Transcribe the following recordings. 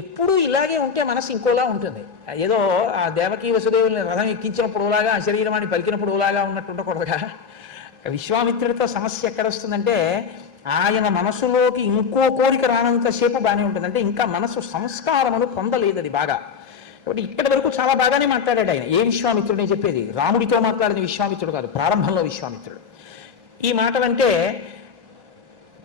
ఎప్పుడూ ఇలాగే ఉంటే మనసు ఇంకోలా ఉంటుంది. ఏదో ఆ దేవకీ వసుదేవుల్ని రథం ఎక్కించినప్పుడులాగా అశరీరవాణి పలికినప్పుడులాగా ఉన్నట్టు ఉండకూడదుగా. విశ్వామిత్రుడితో సమస్య ఎక్కడ వస్తుందంటే ఆయన మనసులోకి ఇంకో కోరిక రానంతసేపు బాగానే ఉంటుంది. అంటే ఇంకా మనసు సంస్కారమును పొందలేదు అది బాగా. కాబట్టి ఇక్కడి వరకు చాలా బాగానే మాట్లాడాడు ఆయన. ఏ విశ్వామిత్రుడే చెప్పేది? రాముడితో మాట్లాడిన విశ్వామిత్రుడు కాదు, ప్రారంభంలో విశ్వామిత్రుడు. ఈ మాటలంటే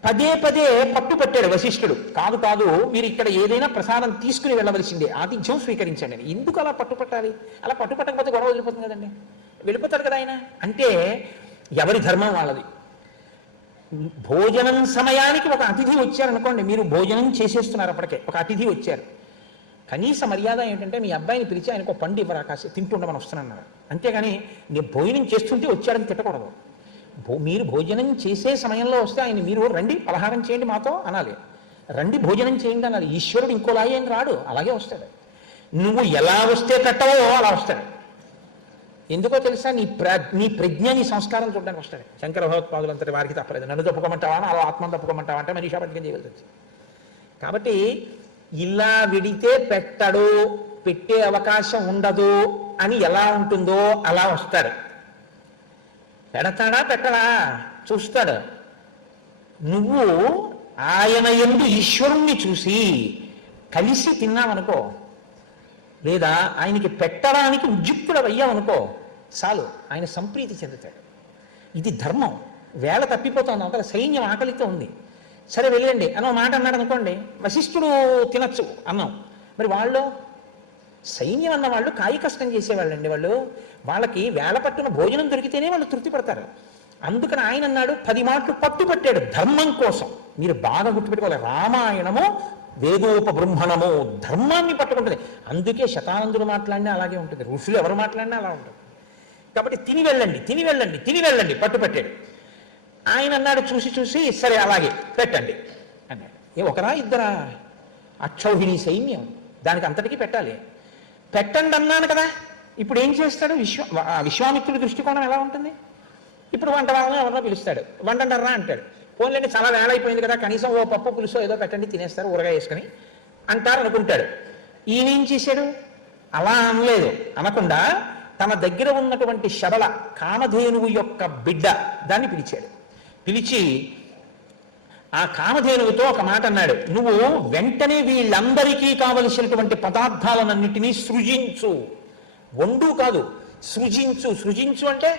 పదే పదే పట్టుపట్టాడు వశిష్ఠుడు. కాదు కాదు, మీరు ఇక్కడ ఏదైనా ప్రసాదం తీసుకుని వెళ్ళవలసిందే, ఆతిథ్యం స్వీకరించండి అని. ఎందుకు అలా పట్టుపట్టాలి? అలా పట్టుపట్టకపోతే గొడవ వెళ్ళిపోతుంది కదండి. వెళ్ళిపోతాడు కదా ఆయన. అంటే ఎవరి ధర్మం వాళ్ళది. భోజనం సమయానికి ఒక అతిథి వచ్చారనుకోండి, మీరు భోజనం చేసేస్తున్నారు, అప్పటికే ఒక అతిథి వచ్చారు, కనీస మర్యాద ఏంటంటే మీ అబ్బాయిని పిలిచి ఆయనకు పండు ఇవ్వరా, కాసి తింటుండమని వస్తున్నాను. అంతేగాని నేను భోజనం చేస్తుంటే వచ్చాడని తిట్టకూడదు. మీరు భోజనం చేసే సమయంలో వస్తే ఆయన మీరు రండి పలహారం చేయండి మాతో అనాలి, రండి భోజనం చేయండి అనాలి. ఈశ్వరుడు ఇంకోలాగే ఏం రాడు, అలాగే వస్తాడు. నువ్వు ఎలా వస్తే కట్టవో అలా వస్తాడు. ఎందుకో తెలుసా? నీ ప్రజ్ఞ, నీ సంస్కారం చూడడానికి వస్తాడు. శంకర భగవత్పాదులు అంతటి వారికి తప్పలేదు. నన్ను తప్పుకోమంటావా, అలా ఆత్మను తప్పుకోమంటావా అంటే మనీషాపత్యం చేయవలసి వచ్చింది. కాబట్టి ఇలా విడితే పెట్టడు, పెట్టే అవకాశం ఉండదు అని ఎలా ఉంటుందో అలా వస్తాడు. పెడతాడా పెట్టడా చూస్తాడు. నువ్వు ఆయన యందు ఈశ్వరుణ్ణి చూసి కలిసి తిన్నావనుకో, లేదా ఆయనకి పెట్టడానికి ఉద్యుక్తుడవయ్యావనుకో, చాలు ఆయన సంప్రీతి చెందుతాడు. ఇది ధర్మం. వేళ తప్పిపోతుంది, అవతల సైన్యం ఆకలితో ఉంది, సరే వెళ్ళండి అనో మాట అన్నాడు అనుకోండి, వశిష్ఠుడు తినచ్చు అన్నాం. మరి వాళ్ళు సైన్యం అన్న వాళ్ళు కాయ కష్టం చేసేవాళ్ళండి. వాళ్ళకి వేళ పట్టున భోజనం దొరికితేనే వాళ్ళు తృప్తి పడతారు. అందుకని ఆయన అన్నాడు, 10 మాటలు పట్టుపట్టాడు ధర్మం కోసం. మీరు బాగా గుర్తుపెట్టుకోవాలి, రామాయణము వేదోపబృంహణము ధర్మాన్ని పట్టుకుంటుంది. అందుకే శతానందులు మాట్లాడినా అలాగే ఉంటుంది, ఋషులు ఎవరు మాట్లాడినా అలా ఉంటుంది. కాబట్టి తిని వెళ్ళండి, తిని వెళ్ళండి, తిని వెళ్ళండి పట్టుపట్టాడు. ఆయన అన్నాడు చూసి చూసి, సరే అలాగే పెట్టండి అన్నాడు. ఒకరా ఇద్దరా? అక్షౌహిణి సైన్యం, దానికి అంతటికీ పెట్టాలి. పెట్టండి అన్నాను కదా. ఇప్పుడు ఏం చేస్తాడు? విశ్వామిత్రుడి దృష్టికోణం ఎలా ఉంటుంది? ఇప్పుడు వంట వాళ్ళని ఎవరినో పిలుస్తాడు, వండండర్రా అంటాడు. పోన్లేండి చాలా వేళ అయిపోయింది కదా, కనీసం ఓ పప్పు పులుసో ఏదో పెట్టండి తినేస్తారు ఊరగా వేసుకొని అంటారు అనుకుంటాడు. ఈయనేం చేశాడు? అలా అనలేదు. అనకుండా తన దగ్గర ఉన్నటువంటి శబళ కామధేనువు యొక్క బిడ్డ దాన్ని పిలిచాడు. పిలిచి ఆ కామధేనువుతో ఒక మాట అన్నాడు, నువ్వు వెంటనే వీళ్ళందరికీ కావలసినటువంటి పదార్థాలన్నింటినీ సృజించు. వండు కాదు, సృజించు. సృజించు అంటే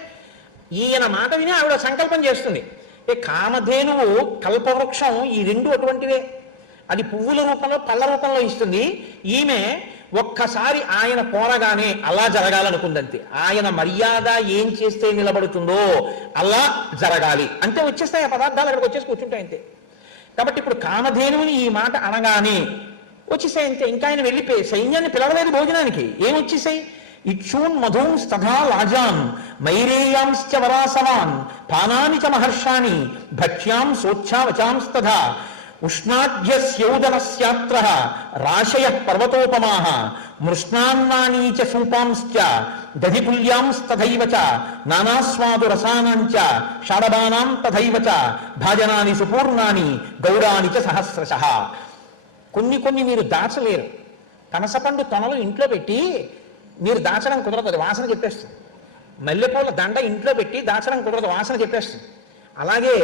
ఈయన మాట విని ఆవిడ సంకల్పం చేస్తుంది. కామధేనువు కల్పవృక్షం, ఈ రెండు అటువంటివే. అది పువ్వుల రూపంలో పళ్ళ రూపంలో ఇస్తుంది. ఈమె ఒక్కసారి ఆయన కోరగానే అలా జరగాలనుకుందంతే. ఆయన మర్యాద ఏం చేస్తే నిలబడుతుందో అలా జరగాలి అంటే వచ్చేస్తాయి ఆ పదార్థాలు, అక్కడికి వచ్చేసి కూర్చుంటాయి అంతే. కాబట్టి ఇప్పుడు కామధేనువుని ఈ మాట అనగానే వచ్చేసాయి అంతే. ఇంకా ఆయన వెళ్ళిపోయి సైన్యాన్ని పిలవలేదు భోజనానికి. ఏం వచ్చేసాయి? ఇక్షూన్ మధూంస్తథా లాజాన్ మైరేయాంశ్చ వరాసవాన్ పానాని చ మహర్షాని భక్ష్యాం సోచ్ఛావచాంస్తథా ఉష్ణాఢ్యస్యౌదనస్యాత్ర రాశయ పర్వతోపమాః మృష్ణాన్నానీ చ సూపాంశ్చ దధిపుల్యాంస్తథైవ చ నానాస్వాదు రసానాంచ షాడబానాం తథైవ చ భాజనాని సుపూర్ణాని గౌరాని చ సహస్రశః. కొన్ని మీరు దాచలేరు. పనసపండు తొనలు ఇంట్లో పెట్టి మీరు దాచడం కుదరదు, అది వాసన చెప్పేస్తుంది. మల్లెపూల దండ ఇంట్లో పెట్టి దాచడం కుదరదు, వాసన చెప్పేస్తుంది. అలాగే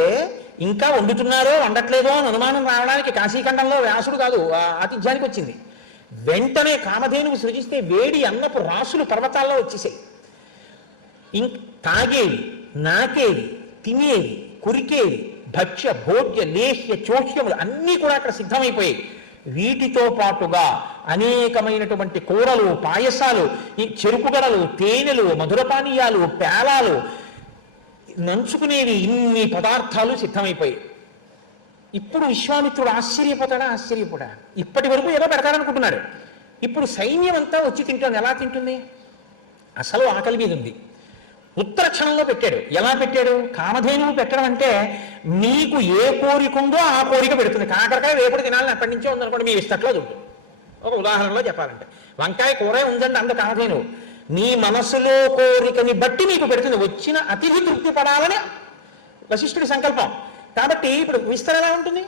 ఇంకా వండుతున్నారో వండట్లేదో అని అనుమానం రావడానికి కాశీఖండంలో వ్యాసుడు కాదు ఆతిథ్యానికి వచ్చింది. వెంటనే కామధేనువు సృజిస్తే వేడి అన్నపు రాసులు పర్వతాల్లో వచ్చేసాయి. తాగేవి, నాకేవి, తినేవి, కురికేవి, భక్ష్య భోజ్య లేహ్య చోష్యములు అన్నీ కూడా అక్కడ సిద్ధమైపోయాయి. వీటితో పాటుగా అనేకమైనటువంటి కూరలు, పాయసాలు, ఈ చెరుకుగడలు, తేనెలు, మధురపానీయాలు, పేలాలు, నంచుకునేవి, ఇన్ని పదార్థాలు సిద్ధమైపోయాయి. ఇప్పుడు విశ్వామిత్రుడు ఆశ్చర్యపోడా? ఇప్పటి వరకు ఏదో పెడతాడనుకుంటున్నాడు. ఇప్పుడు సైన్యం అంతా వచ్చి తింటుంది. ఎలా తింటుంది? అసలు ఆకలి మీద ఉంది. ఉత్తర క్షణంలో పెట్టాడు. ఎలా పెట్టాడు? కామధేనువు పెట్టడం అంటే నీకు ఏ కోరిక ఉందో ఆ కోరిక పెడుతుంది. కాకరకాయ వేపుడు తినాలని అప్పటి నుంచే ఉందనుకోండి, మీ ఇష్టట్లో దుడ్డు. ఒక ఉదాహరణలో చెప్పాలంటే వంకాయ కూర ఉందండి అంత కామధేనువు నీ మనసులో కోరికని బట్టి నీకు పెడుతుంది. వచ్చిన అతిథి తృప్తి పడాలని వశిష్ఠుడి సంకల్పం. కాబట్టి ఇప్పుడు విస్తరణ ఎలా ఉంటుంది?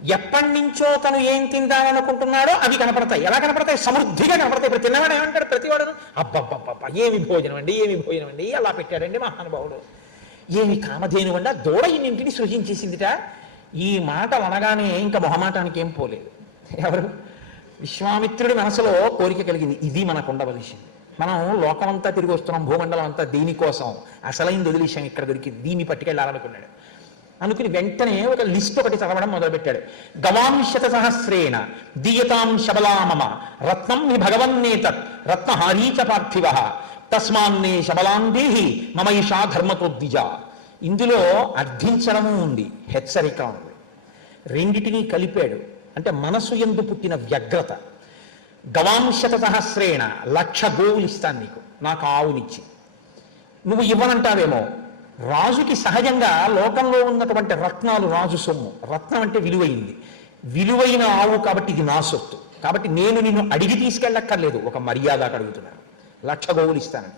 ఎప్పటి నుంచో తను ఏం తిందామనుకుంటున్నాడో అవి కనపడతాయి. ఎలా కనపడతాయి? సమృద్ధిగా కనపడతాయి. ఇప్పుడు తిన్నవాడు ఏమంటాడు? ప్రతివాడు అబ్బబ్బబ్బబ్బ ఏమి భోజనం అండి, అలా పెట్టాడండి మహానుభావుడు, ఏమి కామధేను అండి, ఆ దూడ ఇన్నింటిని సృజించేసిందిట. ఈ మాటలు అనగానే ఇంకా మొహమాటానికి ఏం పోలేదు. ఎవరు? విశ్వామిత్రుడి మనసులో కోరిక కలిగింది, ఇది మనకు ఉండవలసింది. మనం లోకమంతా తిరిగి వస్తున్నాం, భూమండలం అంతా దీనికోసం, అసలైంది వదిలేశాం, ఇక్కడ దొరికింది, దీన్ని పట్టుకెళ్ళాలనుకున్నాడు. అనుకుని వెంటనే ఒక లిస్ట్ ఒకటి చదవడం మొదలుపెట్టాడు. గవాంశత సహస్రేణ దీయతాం శబలామమ రత్నం హి భగవన్నేతత్ రత్నహారీచ పార్థివ తస్మాన్నే శబలాందేహి మమైషా ధర్మతోద్విజ. ఇందులో అర్థించడము ఉంది, హెచ్చరిక ఉంది. రెండిటినీ కలిపాడు. అంటే మనసు యందు పుట్టిన వ్యగ్రత. గవాంశత సహస్రేణ 1,00,000 గోవులు ఇస్తాను నీకు, నాకు ఆవునిచ్చి. నువ్వు ఇవ్వనంటావేమో, రాజుకి సహజంగా లోకంలో ఉన్నటువంటి రత్నాలు రాజు సొమ్ము. రత్నం అంటే విలువైంది, విలువైన ఆవు కాబట్టి ఇది నా సొత్తు, కాబట్టి నేను నిన్ను అడిగి తీసుకెళ్ళక్కర్లేదు, ఒక మర్యాదకు అడుగుతున్నాను. 1,00,000 గోవులు ఇస్తానని.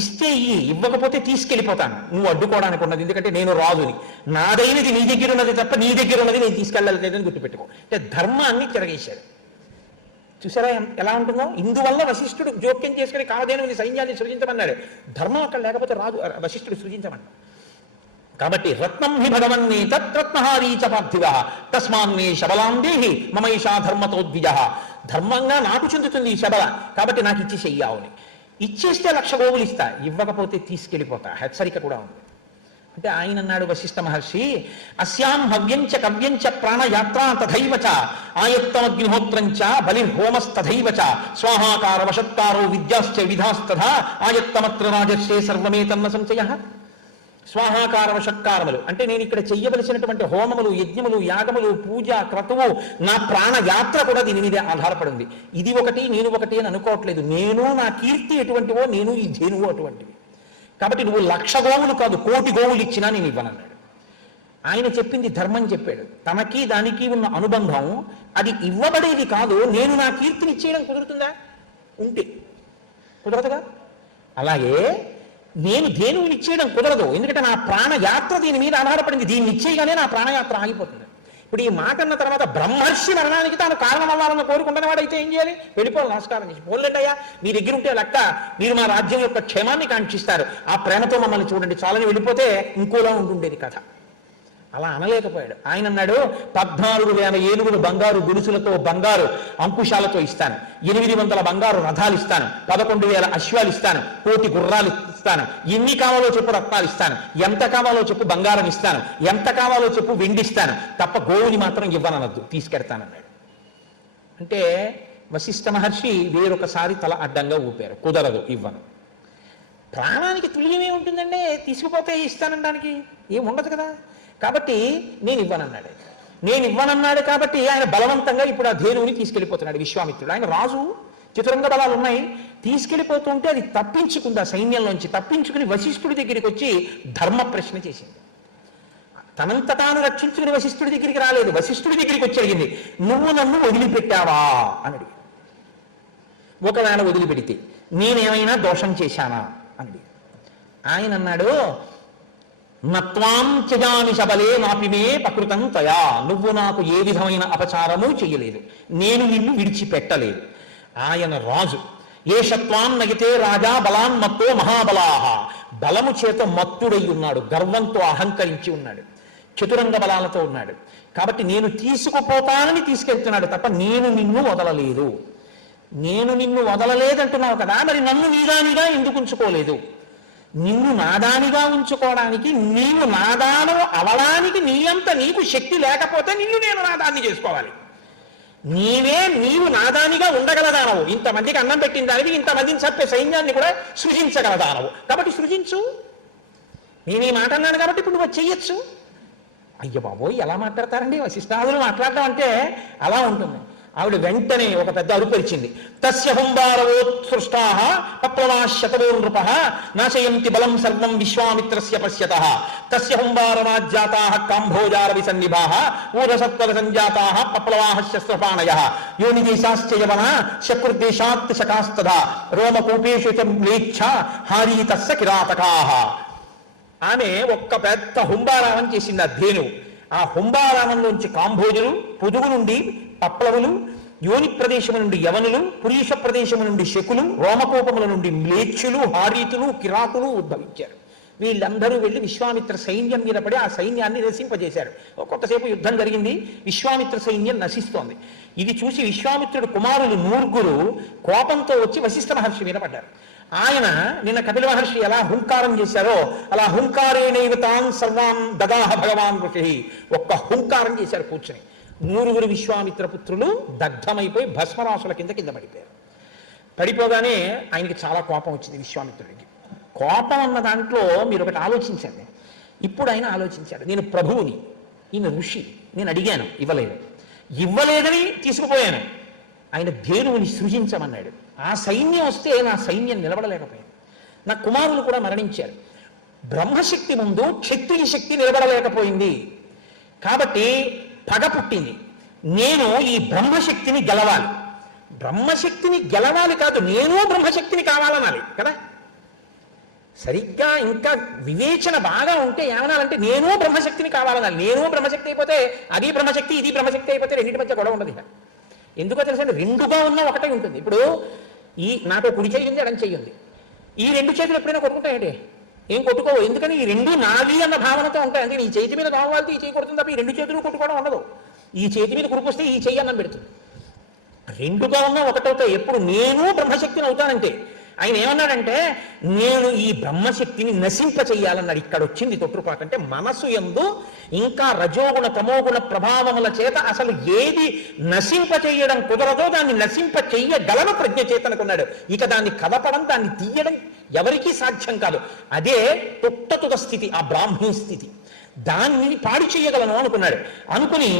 ఇస్తే ఇవ్వకపోతే తీసుకెళ్ళిపోతాను, నువ్వు అడ్డుకోవడానికి ఉన్నది, ఎందుకంటే నేను రాజుని, నాదైనది నీ దగ్గర ఉన్నది తప్ప నీ దగ్గర ఉన్నది నేను తీసుకెళ్ళలేదని గుర్తుపెట్టుకో. అంటే ధర్మాన్ని తిరగేశాడు. చూసారా ఎలా ఉంటుందో? ఇందువల్ల వశిష్ఠుడు జోక్యం చేసుకుని కామధేనుని సైన్యాన్ని సృజించమన్నాడు. ధర్మం అక్కడ లేకపోతే రాజు వశిష్ఠుడు సృజించమన్నాడు. కాబట్టి రత్నం హి భగవన్నే తత్రత్నహారీచ పార్థివ తస్మాన్నే శబలాందేహి మమైషా ధర్మతోద్విజ. ధర్మంగా నాకు చెందుతుంది ఈ శబల, కాబట్టి నాకు ఇచ్చి చెయ్యావుని. ఇచ్చేస్తే 1,00,000 గోవులు ఇస్తా, ఇవ్వకపోతే తీసుకెళ్ళిపోతా. హెచ్చరిక కూడా ఉంది. అంటే ఆయన అన్నాడు వశిష్ఠ మహర్షి, అస్యాం హవ్యంచ కవ్యంచ ప్రాణయాత్రా తథైవచ ఆయత్తమగ్నిహోత్రంచ బలిర్హోమస్తథైవచ స్వాహాకార వషత్కారో విద్యాశ్చ విధాస్తథా ఆయత్తమత్ర రాజర్షే సర్వమేతన్న సంశయ. స్వాహాకార వషత్కారములు అంటే నేను ఇక్కడ చెయ్యవలసినటువంటి హోమములు, యజ్ఞములు, యాగములు, పూజ, క్రతువు, నా ప్రాణయాత్ర కూడా దీని మీదే ఆధారపడింది. ఇది ఒకటి నేను ఒకటి అని అనుకోవట్లేదు. నేను, నా కీర్తి ఎటువంటివో, నేను ఈ ధేనువు అటువంటివి. కాబట్టి నువ్వు 1,00,000 గోవులు కాదు, 1,000,000 గోవులు ఇచ్చినా నేను ఇవ్వనన్నాడు. ఆయన చెప్పింది ధర్మం చెప్పాడు. తనకి దానికి ఉన్న అనుబంధం అది ఇవ్వబడేది కాదు. నేను నా కీర్తిని ఇచ్చేయడం కుదురుతుందా? ఉంటే కుదరదుగా. అలాగే నేను ధేనువుని ఇచ్చేయడం కుదరదు, ఎందుకంటే నా ప్రాణయాత్ర దీని మీద ఆధారపడింది. దీన్ని ఇచ్చేయగానే నా ప్రాణయాత్ర ఆగిపోతుంది. ఇప్పుడు ఈ మాట అన్న తర్వాత బ్రహ్మర్షి మరణానికి తాను కారణం అవ్వాలని కోరుకుంటున్న వాడైతే ఏం చేయాలి? వెళ్ళిపోవాలి, నమస్కారం చేసి పోలేండి అయ్యా, మీ దగ్గర ఉంటే లెక్క, మీరు మా రాజ్యం యొక్క క్షేమాన్ని కాంక్షిస్తారు, ఆ ప్రేమతో మమ్మల్ని చూడండి చాలని వెళ్ళిపోతే ఇంకోలా ఉంటుండేది కథ. అలా అనలేకపోయాడు. ఆయన అన్నాడు, 14,000 ఏనుగులు బంగారు గొలుసులతో, బంగారు అంకుశాలతో ఇస్తాను, 800 బంగారు రథాలు ఇస్తాను, 11,000 అశ్వాలు ఇస్తాను, 1,000 గుర్రాలు ఇస్తాను, ఎన్ని కావాలో చెప్పు రత్నాలు ఇస్తాను, ఎంత కావాలో చెప్పు బంగారం ఇస్తాను, ఎంత కావాలో చెప్పు వెండిస్తాను, తప్ప గోవుని మాత్రం ఇవ్వనవద్దు, తీసుకెడతానన్నాడు. అంటే వశిష్ఠ మహర్షి వేరొకసారి తల అడ్డంగా ఊపారు, కుదరదు, ఇవ్వను. ప్రాణానికి తుల్యమే ఉంటుందండి, తీసుకుపోతే ఇస్తానడానికి ఏముండదు కదా. కాబట్టి నేను ఇవ్వనన్నాడు. నేను ఇవ్వనన్నాడు కాబట్టి ఆయన బలవంతంగా ఇప్పుడు ఆ ధేనువుని తీసుకెళ్ళిపోతున్నాడు విశ్వామిత్రుడు. ఆయన రాజు, చతురంగ బలాలు ఉన్నాయి, తీసుకెళ్ళిపోతుంటే అది తప్పించుకుంది, ఆ సైన్యంలోంచి తప్పించుకుని వశిష్ఠుడి దగ్గరికి వచ్చి ధర్మ ప్రశ్న చేసింది. తనంత తాను రక్షించుకుని వశిష్ఠుడి దగ్గరికి రాలేదు, వశిష్ఠుడి దగ్గరికి వచ్చి అడిగింది, నువ్వు నన్ను వదిలిపెట్టావా అని అడిగి. ఒకవేళ వదిలిపెడితే నేనేమైనా దోషం చేశానా అని. ఆయన అన్నాడు, నత్వాం త్యజామి శబలే నాపిమే ప్రకృతం తయా. నువ్వు నాకు ఏ విధమైన అపచారము చెయ్యలేదు, నేను నిన్ను విడిచిపెట్టలేదు. ఆయన రాజు. ఏషత్వాం నగితే రాజా బలాన్ మత్తో మహాబలాహ. బలము చేత మత్తుడై ఉన్నాడు, గర్వంతో అహంకరించి ఉన్నాడు, చతురంగ బలాలతో ఉన్నాడు. కాబట్టి నేను తీసుకుపోతానని తీసుకెళ్తున్నాడు తప్ప నేను నిన్ను వదలలేదు. నేను నిన్ను వదలలేదంటున్నావు కదా, మరి నన్ను నీదానిగా ఎందుకు ఉంచుకోలేదు? నిన్ను నాదానిగా ఉంచుకోవడానికి, నీవు నాదానం అవడానికి నీ అంత నీకు శక్తి లేకపోతే నిన్ను నేను నాదాన్ని చేసుకోవాలి. నీవు నాదానిగా ఉండగలదానవు, ఇంతమందికి అన్నం పెట్టిన దానివి, ఇంతమందిని చంపే సైన్యాన్ని కూడా సృజించగలదానవు, కాబట్టి సృజించు. నేను ఈ మాట అన్నాను కాబట్టి ఇప్పుడు నువ్వు చెయ్యొచ్చు. అయ్య బాబోయ్, ఎలా మాట్లాడతారండి వశిష్ఠాదులు? మాట్లాడటం అంటే అలా ఉంటుంది. ఆవిడ వెంటనే ఒక పెద్ద అరుపరిచింది. తస్య హుంబారవోత్సృష్టాః పప్లవాశతవో నృపః నాశయంతి బలం సర్వం విశ్వామిత్రస్య పశ్యతః. తస్య హుంబారమాజ్జాతాః కాంభోజార విసన్నిభాః ఊరసత్వర సంజాతాః పప్లవాః శస్త్రపాణయః యోనిదేశాశ్చ యవనా శకృద్దేశాత్ శకాస్తదా రోమకూపేషు చ మ్లేచ్ఛ హారీతస్య కిరాతకాః. ఆమె ఒక్క పెద్ద హుంబారావం చేసింది. ఆ ధేను ఆ హుంబారామంలోంచి కాంభోజులు, పొదుగు నుండి పప్లవులు, యోని ప్రదేశము నుండి యవనులు, పురీష ప్రదేశము నుండి శకులు, రోమకోపముల నుండి మ్లేచ్చులు, హారీతులు, కిరాతులు ఉద్భవించారు. వీళ్ళందరూ వెళ్ళి విశ్వామిత్ర సైన్యం మీద పడి ఆ సైన్యాన్ని నశింపజేశారు. కొంతసేపు యుద్ధం జరిగింది, విశ్వామిత్ర సైన్యం నశిస్తోంది. ఇది చూసి విశ్వామిత్రుడు కుమారులు 9 కోపంతో వచ్చి వశిష్ఠ మహర్షి మీద పడ్డారు. ఆయన నిన్న కపిల మహర్షి ఎలా హుంకారం చేశారో అలా హుంకారేణైవ తాన్ సర్వాన్ దదాహ భగవాన్ ఋషి, ఒక్క హుంకారం చేశారు కూర్చుని. 9 విశ్వామిత్ర పుత్రులు దగ్ధమైపోయి భస్మరాసుల కింద పడిపోయారు. పడిపోగానే ఆయనకి చాలా కోపం వచ్చింది విశ్వామిత్రుడికి. కోపం అన్న దాంట్లో మీరు ఒకటి ఆలోచించండి. ఇప్పుడు ఆయన ఆలోచించాడు, నేను ప్రభువుని, ఈయన ఋషి, నేను అడిగాను ఇవ్వలేదని తీసుకుపోయాను. ఆయన ధేనువుని సృజించమన్నాడు. ఆ సైన్యం వస్తే నా సైన్యం నిలబడలేకపోయింది. నా కుమారులు కూడా మరణించారు. బ్రహ్మశక్తి ముందు క్షత్రియ శక్తి నిలబడలేకపోయింది. కాబట్టి పగ పుట్టింది. నేను ఈ బ్రహ్మశక్తిని గెలవాలి. బ్రహ్మశక్తిని గెలవాలి కాదు, నేను బ్రహ్మశక్తిని కావాలనాలి కదా. సరిగ్గా ఇంకా వివేచన బాగా ఉంటే ఏమనాలంటే నేను బ్రహ్మశక్తిని కావాలనాలి. నేను బ్రహ్మశక్తి అయిపోతే అది బ్రహ్మశక్తి, ఇది బ్రహ్మశక్తి అయిపోతే రెండింటి మధ్య గొడవ ఉండదు. ఎందుకో తెలుసండి, రెండుగా ఉన్న ఒకటే ఉంటుంది. ఇప్పుడు నాకు కుడి చెయ్యి ఉంది, ఎడం చెయ్యి ఉంది. ఈ 2 చేతులు ఎప్పుడైనా కొట్టుకుంటాయండి? ఏం కొట్టుకోవు. ఎందుకని ఈ 2 నావి అన్న భావనతో ఉంటాయి. అంటే ఈ చేతి మీద కావాలి ఈ చేయి కొడుతుంది తప్ప ఈ 2 చేతులు కొట్టుకోవడం ఉండదు. ఈ చేతి మీద కురికొస్తే ఈ చెయ్యి అన్నం పెడుతుంది. రెండుగా ఉన్న ఒకటవుతాయి. ఎప్పుడు నేను బ్రహ్మశక్తిని అవుతానంటే ఆయన ఏమన్నాడంటే నేను ఈ బ్రహ్మశక్తిని నశింప చెయ్యాలన్నాడు. ఇక్కడ వచ్చింది తొట్టుపాటు. అంటే మనసు యందు ఇంకా రజోగుణ తమోగుణ ప్రభావముల చేత అసలు ఏది నశింప చెయ్యడం కుదరదో దాన్ని నశింప చెయ్యగలను ప్రజ్ఞ చేతనుకున్నాడు. ఇక దాన్ని కదపడం, దాన్ని తీయడం ఎవరికీ సాధ్యం కాదు. అదే పుట్టతుద స్థితి, ఆ బ్రాహ్మీ స్థితి. దాన్ని పాడి చేయగలను అనుకున్నాడు. అనుకుని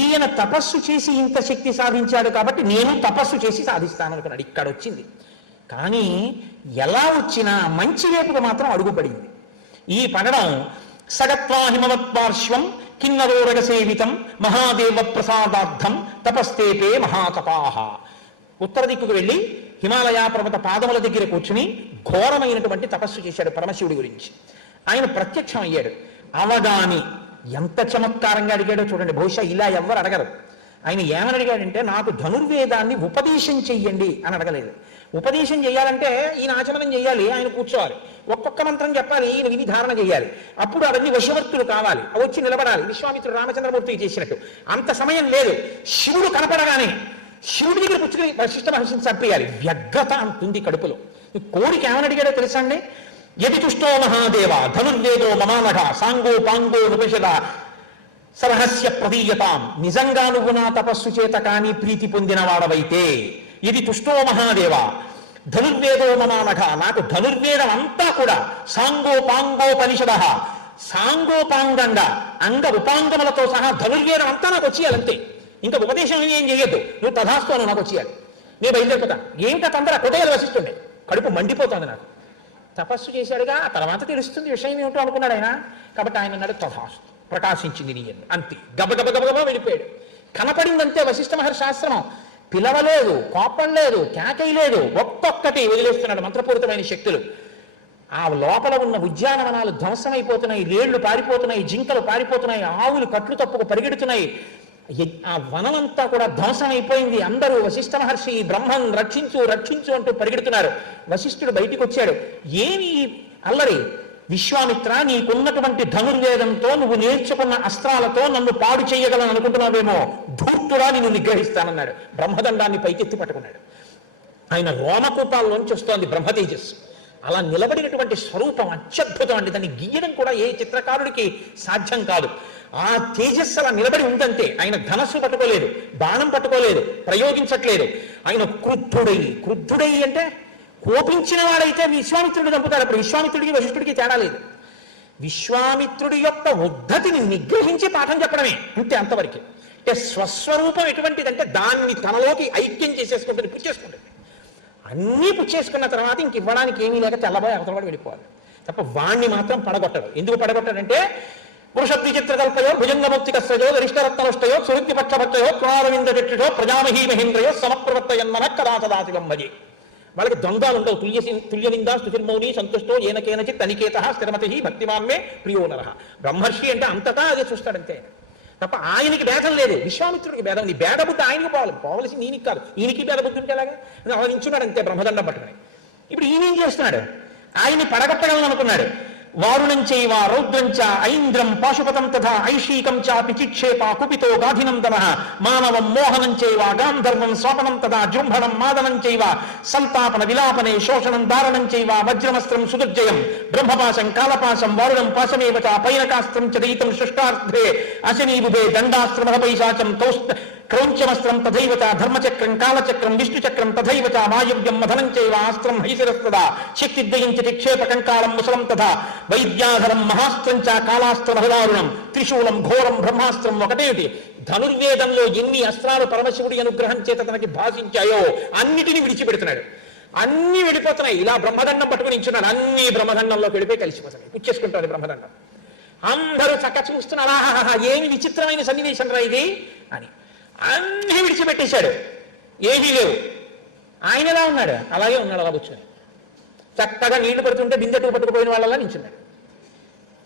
ఈయన తపస్సు చేసి ఇంత శక్తి సాధించాడు కాబట్టి నేను తపస్సు చేసి సాధిస్తాను అనుకున్నాడు. ఇక్కడ వచ్చింది. కానీ ఎలా వచ్చినా మంచి వైపుకు మాత్రం అడుగుపడింది. ఈ పడడం సగత్వా హిమవత్పార్శ్వం కిన్నరోరగ సేవితం మహాదేవ ప్రసాదార్థం తపస్తేపే మహాతపాహ. ఉత్తర దిక్కుకు వెళ్ళి హిమాలయ పర్వత పాదముల దగ్గర కూర్చుని ఘోరమైనటువంటి తపస్సు చేశాడు పరమశివుడి గురించి. ఆయన ప్రత్యక్షం అయ్యాడు. అవగాని ఎంత చమత్కారంగా అడిగాడో చూడండి. బహుశా ఇలా ఎవ్వరు అడగరు. ఆయన ఏమని అడిగాడంటే నాకు ధనుర్వేదాన్ని ఉపదేశం చెయ్యండి అని అడగలేదు. ఉపదేశం చేయాలంటే ఈయన ఆచమనం చేయాలి, ఆయన కూర్చోవాలి, ఒక్కొక్క మంత్రం చెప్పాలి, ఈయన విధి ధారణ చేయాలి. అప్పుడు అవన్నీ వశవర్తులు కావాలి, అవి వచ్చి నిలబడాలి. విశ్వామిత్రుడు రామచంద్రమూర్తికి చేసినట్టు అంత సమయం లేదు. శివుడు కనపడగానే శివుడి దగ్గర పుచ్చుకుని వశిష్ఠ మహర్షిని చంపేయాలి. వ్యగ్రత అంటుంది కడుపులో. కోరిక ఏమని అడిగాడో తెలుసా అండి? యది తుష్టో మహాదేవ ధనుర్వేదో మమానఘ సాంగో పాంగో నిపషద సరహస్య ప్రదీయతాం. నిజంగా నువ్వు నా తపస్సు చేత కానీ ప్రీతి పొందిన వాడవైతే ఇది తుష్టో మహాదేవ ధనుర్వేదో మమానఘ, నాకు ధనుర్వేదం అంతా కూడా సాంగోపాంగోపనిషద సాంగోపాంగంగా అంగ ఉపాంగములతో సహా ధనుర్వేదం అంతా నాకు వచ్చేయాలంతే. ఇంకా ఉపదేశం ఏం చేయొద్దు, నువ్వు తథాస్తు అని నాకు వచ్చేయాలి, నేను బయలుదేరిపోతా. ఏమిటా తొందర కొట్టేయాలి వశిష్ఠుండే, కడుపు మండిపోతుంది నాకు. తపస్సు చేశాడుగా, ఆ తర్వాత తెలుస్తుంది విషయం ఏమిటో అనుకున్నాడు ఆయన. కాబట్టి ఆయన అన్నాడు తథాస్తు, ప్రకాశించింది నీ అంతే. గబగబ గబగబా వెళ్ళిపోయాడు. కనపడిందంతే వశిష్ఠ మహర్షి ఆశ్రమం. పిలవలేదు, కోపం లేదు, కేకై లేదు, ఒక్కొక్కటి వదిలేస్తున్నాడు మంత్రపూరితమైన శక్తులు. ఆ లోపల ఉన్న ఉద్యానవనాలు ధ్వంసమైపోతున్నాయి, రేళ్లు పారిపోతున్నాయి, జింకలు పారిపోతున్నాయి, ఆవులు కట్లు తప్పుకు పరిగెడుతున్నాయి. ఆ వనమంతా కూడా ధ్వంసం అయిపోయింది. అందరూ వశిష్ఠ మహర్షి బ్రహ్మన్ రక్షించు రక్షించు అంటూ పరిగెడుతున్నారు. వశిష్ఠుడు బయటికి వచ్చాడు. ఏమి అల్లరి? విశ్వామిత్ర, నీకున్నటువంటి ధనుర్వేదంతో నువ్వు నేర్చుకున్న అస్త్రాలతో నన్ను పాడు చేయగలను అనుకుంటున్నావేమో, ధూర్తుడా నిన్ను నిగ్రహిస్తానన్నాడు. బ్రహ్మదండాన్ని పైకెత్తి పట్టుకున్నాడు. ఆయన రోమకూపాల్లోంచి వస్తోంది బ్రహ్మ తేజస్సు. అలా నిలబడినటువంటి స్వరూపం అత్యద్భుతం అండి. దాన్ని గీయడం కూడా ఏ చిత్రకారుడికి సాధ్యం కాదు. ఆ తేజస్సు అలా నిలబడి ఉందంటే ఆయన ధనస్సు పట్టుకోలేదు, బాణం పట్టుకోలేదు, ప్రయోగించట్లేదు. ఆయన క్రుద్ధుడై అంటే కోపించిన వాడైతే విశ్వామిత్రుడు చంపుతాడు. అప్పుడు విశ్వామిత్రుడికి వశిష్ఠుడికి తేడా లేదు. విశ్వామిత్రుడి యొక్క ఉద్ధతిని నిగ్రహించి పాఠం చెప్పడమే, అంతే, అంతవరకు. అంటే స్వస్వరూపం ఎటువంటిదంటే దాన్ని తనలోకి ఐక్యం చేసేసుకుంటుంది, పుచ్చేసుకుంటుంది. అన్నీ పుచ్చేసుకున్న తర్వాత ఇంక ఇవ్వడానికి ఏమీ లేక తెల్లబోయి అవతలవాడు వెళ్ళిపోవాలి తప్ప వాణ్ణి మాత్రం పడగొట్టడు. ఎందుకు పడగొట్టాడంటే పురుషద్విచిత్రకల్పయో భుజంగముక్తికస్రజో గరిష్టరత్నష్టయో సురుద్ధిపక్షభక్తయో పురారవిందో ప్రజామహీ మహేంద్రయో సమప్రవర్తయన్మన కదాచదాశివం భజే. వాళ్ళకి ద్వంద్వాలు ఉండవు. తుల్యనిందా స్తుతిర్మౌని సంతుష్టో ఏనకేనచిత్ అనికేత స్థిరమతి భక్తిమాన్మే ప్రియో నరః. బ్రహ్మర్షి అంటే అంతటా అదే చూస్తాడంతే. తప్ప ఆయనకి భేదం లేదు, విశ్వామిత్రుడికి భేదం. నీ భేద బుద్ధి ఆయనకి పోవలసి ఈయనకి కాదు. ఈయనకి భేద బుద్ధి ఉంటే ఎలాగా అలా నించున్నాడు అంతే బ్రహ్మదండం పట్టుకుని. ఇప్పుడు ఈయన ఏం చేస్తున్నాడు? ఆయన్ని పడగొట్టగలను అనుకున్నాడు. వారుణం చైవ రౌద్రంచ ఐంద్రం పాశుపతం తథా ఐషీకం చాపి చిక్షేప కుపితో గాధినందన మానవం మోహనం చైవ గాంధర్వం స్వాపనం తథా జృంభణం మాదనం చైవ సంతాపన విలాపనే శోషణం దారణం చైవ వజ్రమస్త్రం సుదుర్జయం బ్రహ్మపాశం కాలపాశం వారుణం పాశమేవ చ పైనకాస్త్రం చ దయితం శుష్టార్థే అశనీబుభే దండాస్త్రమః పైశాచం క్రౌంచమస్త్రం తథైవ చ ధర్మచక్రం కాలచక్రం విష్ణుచక్రం తథైవ చ వాయువ్యం మధనం చైవ ఆస్త్రం హైశిరస్తదా శక్తిద్వయం చ క్షేప కంకాళం ముసలం తథా వైద్యాధరం మహాస్త్రం చ కాలాస్త్రమహదారుణం త్రిశూలం ఘోరం బ్రహ్మాస్త్రం. ఒకటేమిటి? ధనుర్వేదంలో ఎన్ని అస్త్రాలు పరమశివుడి అనుగ్రహం చేత తనకి భాషించాయో అన్నిటినీ విడిచిపెడుతున్నాడు. అన్ని వెళ్ళిపోతున్నాయి. ఇలా బ్రహ్మదండం పట్టుకుని ఇచ్చున్నాడు. అన్ని బ్రహ్మదండంలోకి వెళ్ళిపోయి కలిసిపోతున్నాయి. పుచ్చేసుకుంటారు బ్రహ్మదండం. అందరూ చక్క చూస్తున్నారు. ఆహాహా ఏమి విచిత్రమైన సన్నివేశం రా ఇది అని. అన్నీ విడిచిపెట్టేశాడు. ఏమీ లేవు. ఆయన ఎలా ఉన్నాడు? అలాగే ఉన్నాడు. అలా కూర్చొని చక్కగా నీళ్లు పడుతుంటే బిందెట్టుకు పట్టుకుపోయిన వాళ్ళలా నించున్నాడు.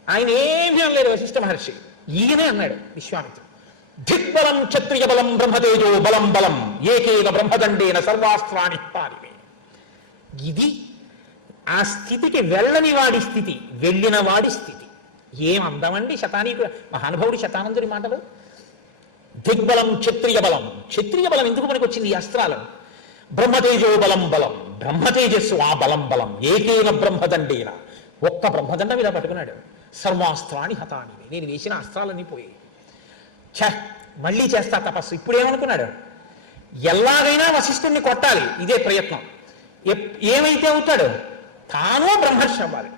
ఆయన ఏమీ అనలేదు వశిష్ఠ మహర్షి. ఈయనే అన్నాడు విశ్వామిత్రుడు, దిగ్బలం క్షత్రియ బలం బ్రహ్మతేజో బలం బలం ఏకేన బ్రహ్మదండేన సర్వాస్త్రాన్ని పారివే. ఇది ఆ స్థితికి వెళ్ళని వాడి స్థితి, వెళ్ళిన వాడి స్థితి. ఏం అందమండి శతానీకుడు మహానుభావుడి శతానందుడి మాటలు. దిగ్బలం క్షత్రియ బలం. క్షత్రియ బలం ఎందుకు మనకు వచ్చింది? ఈ అస్త్రాలు. బ్రహ్మతేజో బలం బలం, బ్రహ్మతేజస్సు ఆ బలం బలం ఏకేన బ్రహ్మదండేన. ఒక్క బ్రహ్మదండ మీద పట్టుకున్నాడు. సర్వాస్త్రాన్ని హతాని, నేను వేసిన అస్త్రాలన్నీ పోయి మళ్ళీ చేస్తా తపస్సు. ఇప్పుడేమనుకున్నాడు? ఎలాగైనా వశిష్ఠుణ్ణి కొట్టాలి, ఇదే ప్రయత్నం. ఏమైతే అవుతాడు? తాను బ్రహ్మర్షి అవ్వాలి.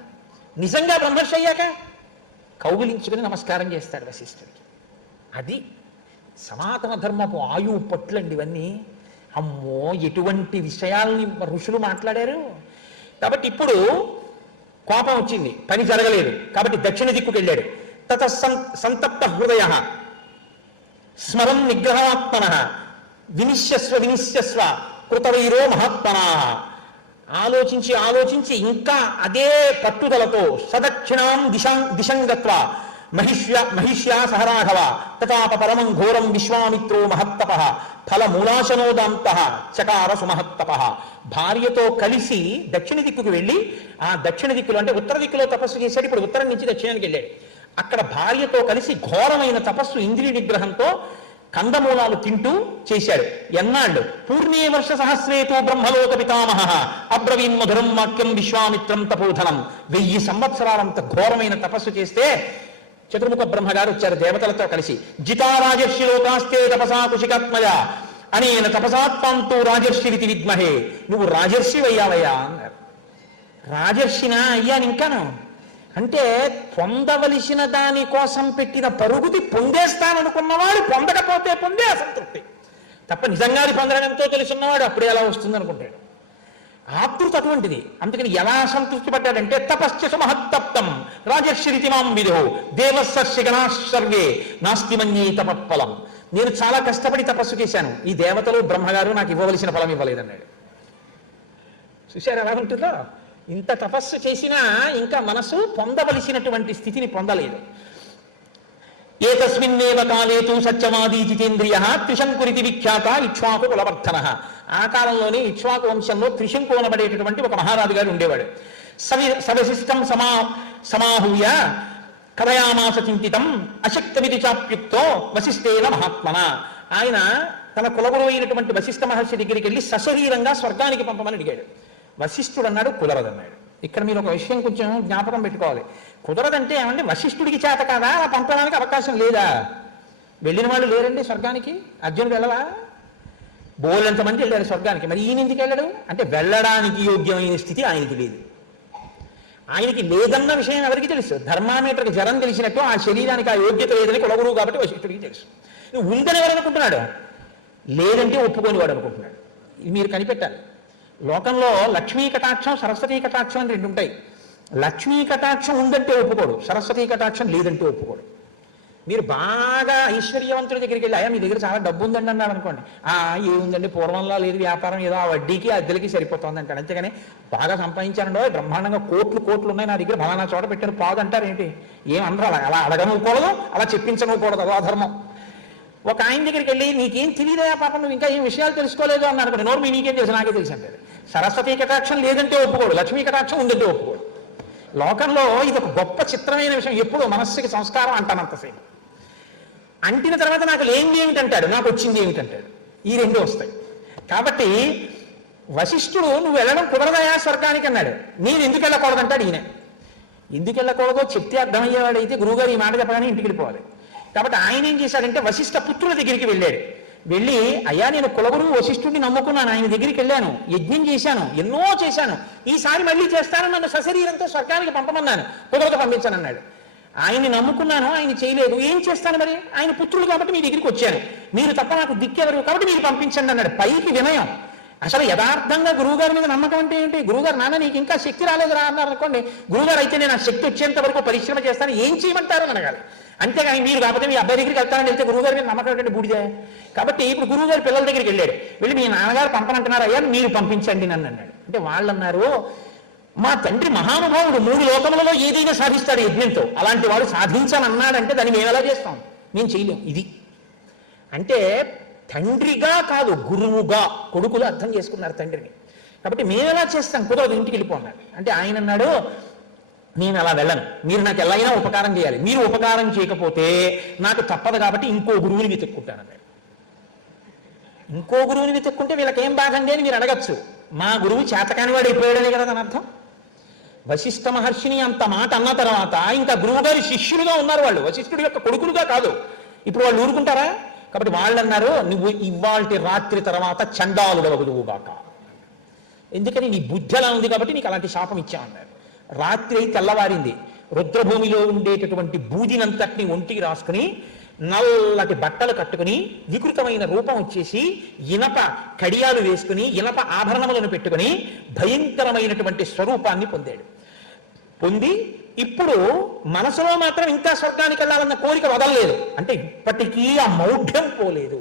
నిజంగా బ్రహ్మర్షి అయ్యాక కౌగిలించుకుని నమస్కారం చేస్తాడు వశిష్ఠుడికి. అది సనాతన ధర్మపు ఆయువు పట్లండి ఇవన్నీ. అమ్మో ఎటువంటి విషయాల్ని ఋషులు మాట్లాడారు. కాబట్టి ఇప్పుడు కోపం వచ్చింది, పని జరగలేదు. కాబట్టి దక్షిణ దిక్కుకు వెళ్ళాడు. తత సంతప్త హృదయ స్మరం నిగ్రహాత్మన వినిశ్యస్వ వినిశ్యస్వ కృతవైరో మహాత్మనా. ఆలోచించి ఆలోచించి ఇంకా అదే పట్టుదలతో సదక్షిణాం దిశంగత్వ మహిష్యా సహరాఘవ తథాప పరమం ఘోరం విశ్వామిత్రో మహత్తప ఫలమూలాశనోదాంత చకార సుమహత్తప. భార్యతో కలిసి దక్షిణ దిక్కుకు వెళ్ళి, ఆ దక్షిణ దిక్కులో అంటే ఉత్తర దిక్కులో తపస్సు చేశాడు. ఇప్పుడు ఉత్తరం నుంచి దక్షిణానికి వెళ్ళాడు. అక్కడ భార్యతో కలిసి ఘోరమైన తపస్సు ఇంద్రియ నిగ్రహంతో కందమూలాలు తింటూ చేశాడు. ఎన్నాళ్ళు? పూర్ణే వర్ష సహస్రేతు బ్రహ్మలోక పితామహ అబ్రవీన్ మధురం వాక్యం విశ్వామిత్రం తపోధనం. 1000 సంవత్సరాలంత ఘోరమైన తపస్సు చేస్తే చతుర్ముఖ బ్రహ్మగారు వచ్చారు దేవతలతో కలిసి. జితారాజర్షి లోకాస్తే తపసా కుశికాత్మయ అనేన తపసాత్మంతో రాజర్షిరితి విద్మహే. నువ్వు రాజర్షి అయ్యావయ్యా అన్నారు. రాజర్షినా అయ్యాను ఇంకాను అంటే పొందవలసిన దాని కోసం పెట్టిన పరుగుది పొందేస్తాననుకున్నవాడు పొందకపోతే పొందే అసంతృప్తి తప్ప నిజంగా పొందడం ఎంతో తెలుసున్నవాడు అప్పుడే ఎలా వస్తుంది అనుకుంటాడు. ఆతృత అటువంటిది. అందుకని ఎలా సంతృప్తి పడ్డాడంటే తపశ్చ మహత్తప్తం రాజర్షిరితి మాం విదో దేవస్సర్షిగణా సర్వే నాస్తి మన్యే తపత్ఫలం. నేను చాలా కష్టపడి తపస్సు చేశాను, ఈ దేవతలు బ్రహ్మగారు నాకు ఇవ్వవలసిన ఫలం ఇవ్వలేదన్నాడు. చూశారు ఎలా ఉంటుందో? ఇంత తపస్సు చేసినా ఇంకా మనసు పొందవలసినటువంటి స్థితిని పొందలేదు. ఏతస్మిన్నేవ కాలేతు సత్యవాదీ జితేంద్రియ త్రిశంకురితి విఖ్యాత ఇక్ష్వాకు కులవర్ధన. ఆ కాలంలోనే ఇక్ష్వాకు వంశంలో త్రిశంకు అనబడేటటువంటి ఒక మహారాజు గారు ఉండేవాడు. సవశిష్టం సమాహూయ కథయామాస చింతితం అశక్తమితి చాప్యుక్తో వశిష్ఠేన మహాత్మన. ఆయన తన కులగురు అయినటువంటి వశిష్ఠ మహర్షి దగ్గరికి వెళ్ళి సశరీరంగా స్వర్గానికి పంపమని అడిగాడు. వశిష్ఠుడు అన్నాడు కుదరదన్నాడు. ఇక్కడ మీరు ఒక విషయం కొంచెం జ్ఞాపకం పెట్టుకోవాలి. కుదరదంటే ఏమంటే వశిష్ఠుడికి చేత కాదా, అలా పంపడానికి అవకాశం లేదా? వెళ్ళిన వాళ్ళు లేరండి స్వర్గానికి. అర్జునుడు వెళ్ళవా? బోలెంతమంది వెళ్ళారు స్వర్గానికి. మరి ఈయన ఎందుకు వెళ్ళడు అంటే వెళ్ళడానికి యోగ్యమైన స్థితి ఆయనకి లేదు. ఆయనకి లేదన్న విషయం ఎవరికి తెలుసు? ధర్మామీటర్కి జ్వరం తెలిసినట్టు ఆ శరీరానికి ఆ యోగ్యత లేదని కులగురువు కాబట్టి వశిష్ఠుడికి తెలుసు. ఉందని ఎవరు అనుకుంటున్నాడు? లేదంటే ఒప్పుకోనివాడు అనుకుంటున్నాడు. ఇది మీరు కనిపెట్టాలి. లోకంలో లక్ష్మీ కటాక్షం సరస్వతీ కటాక్షం అని 2 ఉంటాయి. లక్ష్మీ కటాక్షం ఉందంటే ఒప్పుకోడు, సరస్వతీ కటాక్షం లేదంటే ఒప్పుకోడు. మీరు బాగా ఐశ్వర్యవంతుల దగ్గరికి వెళ్ళి అయ్యా మీ దగ్గర చాలా డబ్బు ఉందండి అన్నాడు అనుకోండి, ఏముందండి పూర్వంలో లేదు వ్యాపారం, ఏదో ఆ వడ్డీకి అద్దెలకి సరిపోతుంది అంటాడు. అంతేగాని బాగా సంపాదించానండో బ్రహ్మాండంగా కోట్లు ఉన్నాయి నా దగ్గర ఫలానా చోట పెట్టాను పాదు అంటారు ఏంటి? ఏమనరు. అలా అడగనుకోకూడదు, అలా చెప్పించనుకోకూడదు, అదో ధర్మం. ఒక ఆయన దగ్గరికి వెళ్ళి నీకేం తెలియదా పాపం, నువ్వు ఇంకా ఏం విషయాలు తెలుసుకోలేదు అన్నాడు అనుకోండి, నోరు మీ నీకేం తెలుసు నాకే తెలుసు అంటే. సరస్వతీ కటాక్షం లేదంటే ఒప్పుకోడు, లక్ష్మీ కటాక్షం ఉందంటే ఒప్పుకోడు. లోకంలో ఇది ఒక గొప్ప చిత్రమైన విషయం. ఎప్పుడు మనస్సుకి సంస్కారం అంటానంతసేపు అంటిన తర్వాత నాకు లేనిది ఏమిటంటాడు, నాకు వచ్చింది ఏమిటంటాడు. ఈ రెండు వస్తాయి. కాబట్టి వశిష్ఠుడు నువ్వు వెళ్ళడం కుదరదయా స్వర్గానికి అన్నాడు. నేను ఎందుకు వెళ్ళకూడదంటాడు ఈయన. ఎందుకు వెళ్ళకూడదో చెప్తే అర్థమయ్యేవాడైతే గురువుగారు ఈ మాట చెప్పగానే ఇంటికి వెళ్ళిపోవాలి. కాబట్టి ఆయన ఏం చేశాడంటే వశిష్ఠ పుత్రుల దగ్గరికి వెళ్ళాడు. వెళ్ళి అయ్యా నేను కులగురువు వశిష్ఠుడిని నమ్ముకున్నాను, ఆయన దగ్గరికి వెళ్ళాను, యజ్ఞం చేశాను, ఎన్నో చేశాను, ఈసారి మళ్ళీ చేస్తాను, నన్ను సశరీరంతో స్వర్గానికి పంపమన్నాను, కుదరత పంపించానన్నాడు. ఆయన్ని నమ్ముకున్నాను, ఆయన చేయలేదు, ఏం చేస్తాను మరి? ఆయన పుత్రులు కాబట్టి మీ దగ్గరికి వచ్చాను, మీరు తప్ప నాకు దిక్కెవరు కాబట్టి మీరు పంపించండి అన్నాడు. పైకి వినయం. అసలు యథార్థంగా గురువుగారి మీద నమ్మకం అంటే ఏంటి? గురువుగారు నాన్న నీకు ఇంకా శక్తి రాలేదురా అన్నారు అనుకోండి, గురువుగారు అయితే నేను ఆ శక్తి వచ్చేంత వరకు పరిశ్రమ చేస్తాను, ఏం చేయమంటారు అని అడగాలి. అంతేగాని మీరు కాకపోతే మీ అబ్బాయి దగ్గరికి వెళ్తానని వెళ్తే గురువుగారి మీద నమ్మకం ఏంటంటే బూడిదే. కాబట్టి ఇప్పుడు గురువుగారు పిల్లల దగ్గరికి వెళ్ళాడు. వెళ్ళి మీ నాన్నగారు పంపనంటున్నారు, అయ్యా మీరు పంపించండి నన్ను అన్నాడు. అంటే వాళ్ళు అన్నారు, మా తండ్రి మహానుభావుడు 3 లోకములలో ఏదైనా సాధిస్తాడు యజ్ఞంతో, అలాంటి వాడు సాధించానన్నాడంటే దాన్ని మేము ఎలా చేస్తాం, మేము చేయలేం. ఇది అంటే తండ్రిగా కాదు గురువుగా కొడుకులు అర్థం చేసుకున్నారు తండ్రిని. కాబట్టి మేము ఎలా చేస్తాం, కుదరదు, ఇంటికి వెళ్ళిపోన్నారు. అంటే ఆయన అన్నాడు, నేను అలా వెళ్ళను, మీరు నాకు ఎలా అయినా ఉపకారం చేయాలి, మీరు ఉపకారం చేయకపోతే నాకు తప్పదు కాబట్టి ఇంకో గురువుని వెతుక్కుంటానన్నాడు. ఇంకో గురువుని వెతుక్కుంటే వీళ్ళకేం బాగండి అని మీరు అడగచ్చు. మా గురువు చేతకాని వాడు అయిపోయాడనే కదా దాని అర్థం. వశిష్ఠ మహర్షిని అంత మాట అన్న తర్వాత ఇంకా గురువు గారి శిష్యులుగా ఉన్నారు వాళ్ళు, వశిష్ఠుడి యొక్క కొడుకులుగా కాదు. ఇప్పుడు వాళ్ళు ఊరుకుంటారా? కాబట్టి వాళ్ళు అన్నారు, నువ్వు ఇవాల్టి రాత్రి తర్వాత చండాలుడవగుదువుగాక, ఎందుకని నీ బుద్ధి అలా ఉంది కాబట్టి నీకు అలాంటి శాపం ఇచ్చామన్నారు. రాత్రి అయి తెల్లవారింది. రుద్రభూమిలో ఉండేటటువంటి బూదినంతటిని ఒంటికి రాసుకుని నల్లటి బట్టలు కట్టుకుని వికృతమైన రూపం వచ్చేసి ఇనప కడియాలు వేసుకుని ఇనప ఆభరణములను పెట్టుకుని భయంకరమైనటువంటి స్వరూపాన్ని పొంది ఇప్పుడు మనసులో మాత్రం ఇంకా స్వర్గానికి వెళ్ళాలన్న కోరిక వదలలేదు. అంటే ఇప్పటికీ ఆ మౌఢ్యం పోలేదు.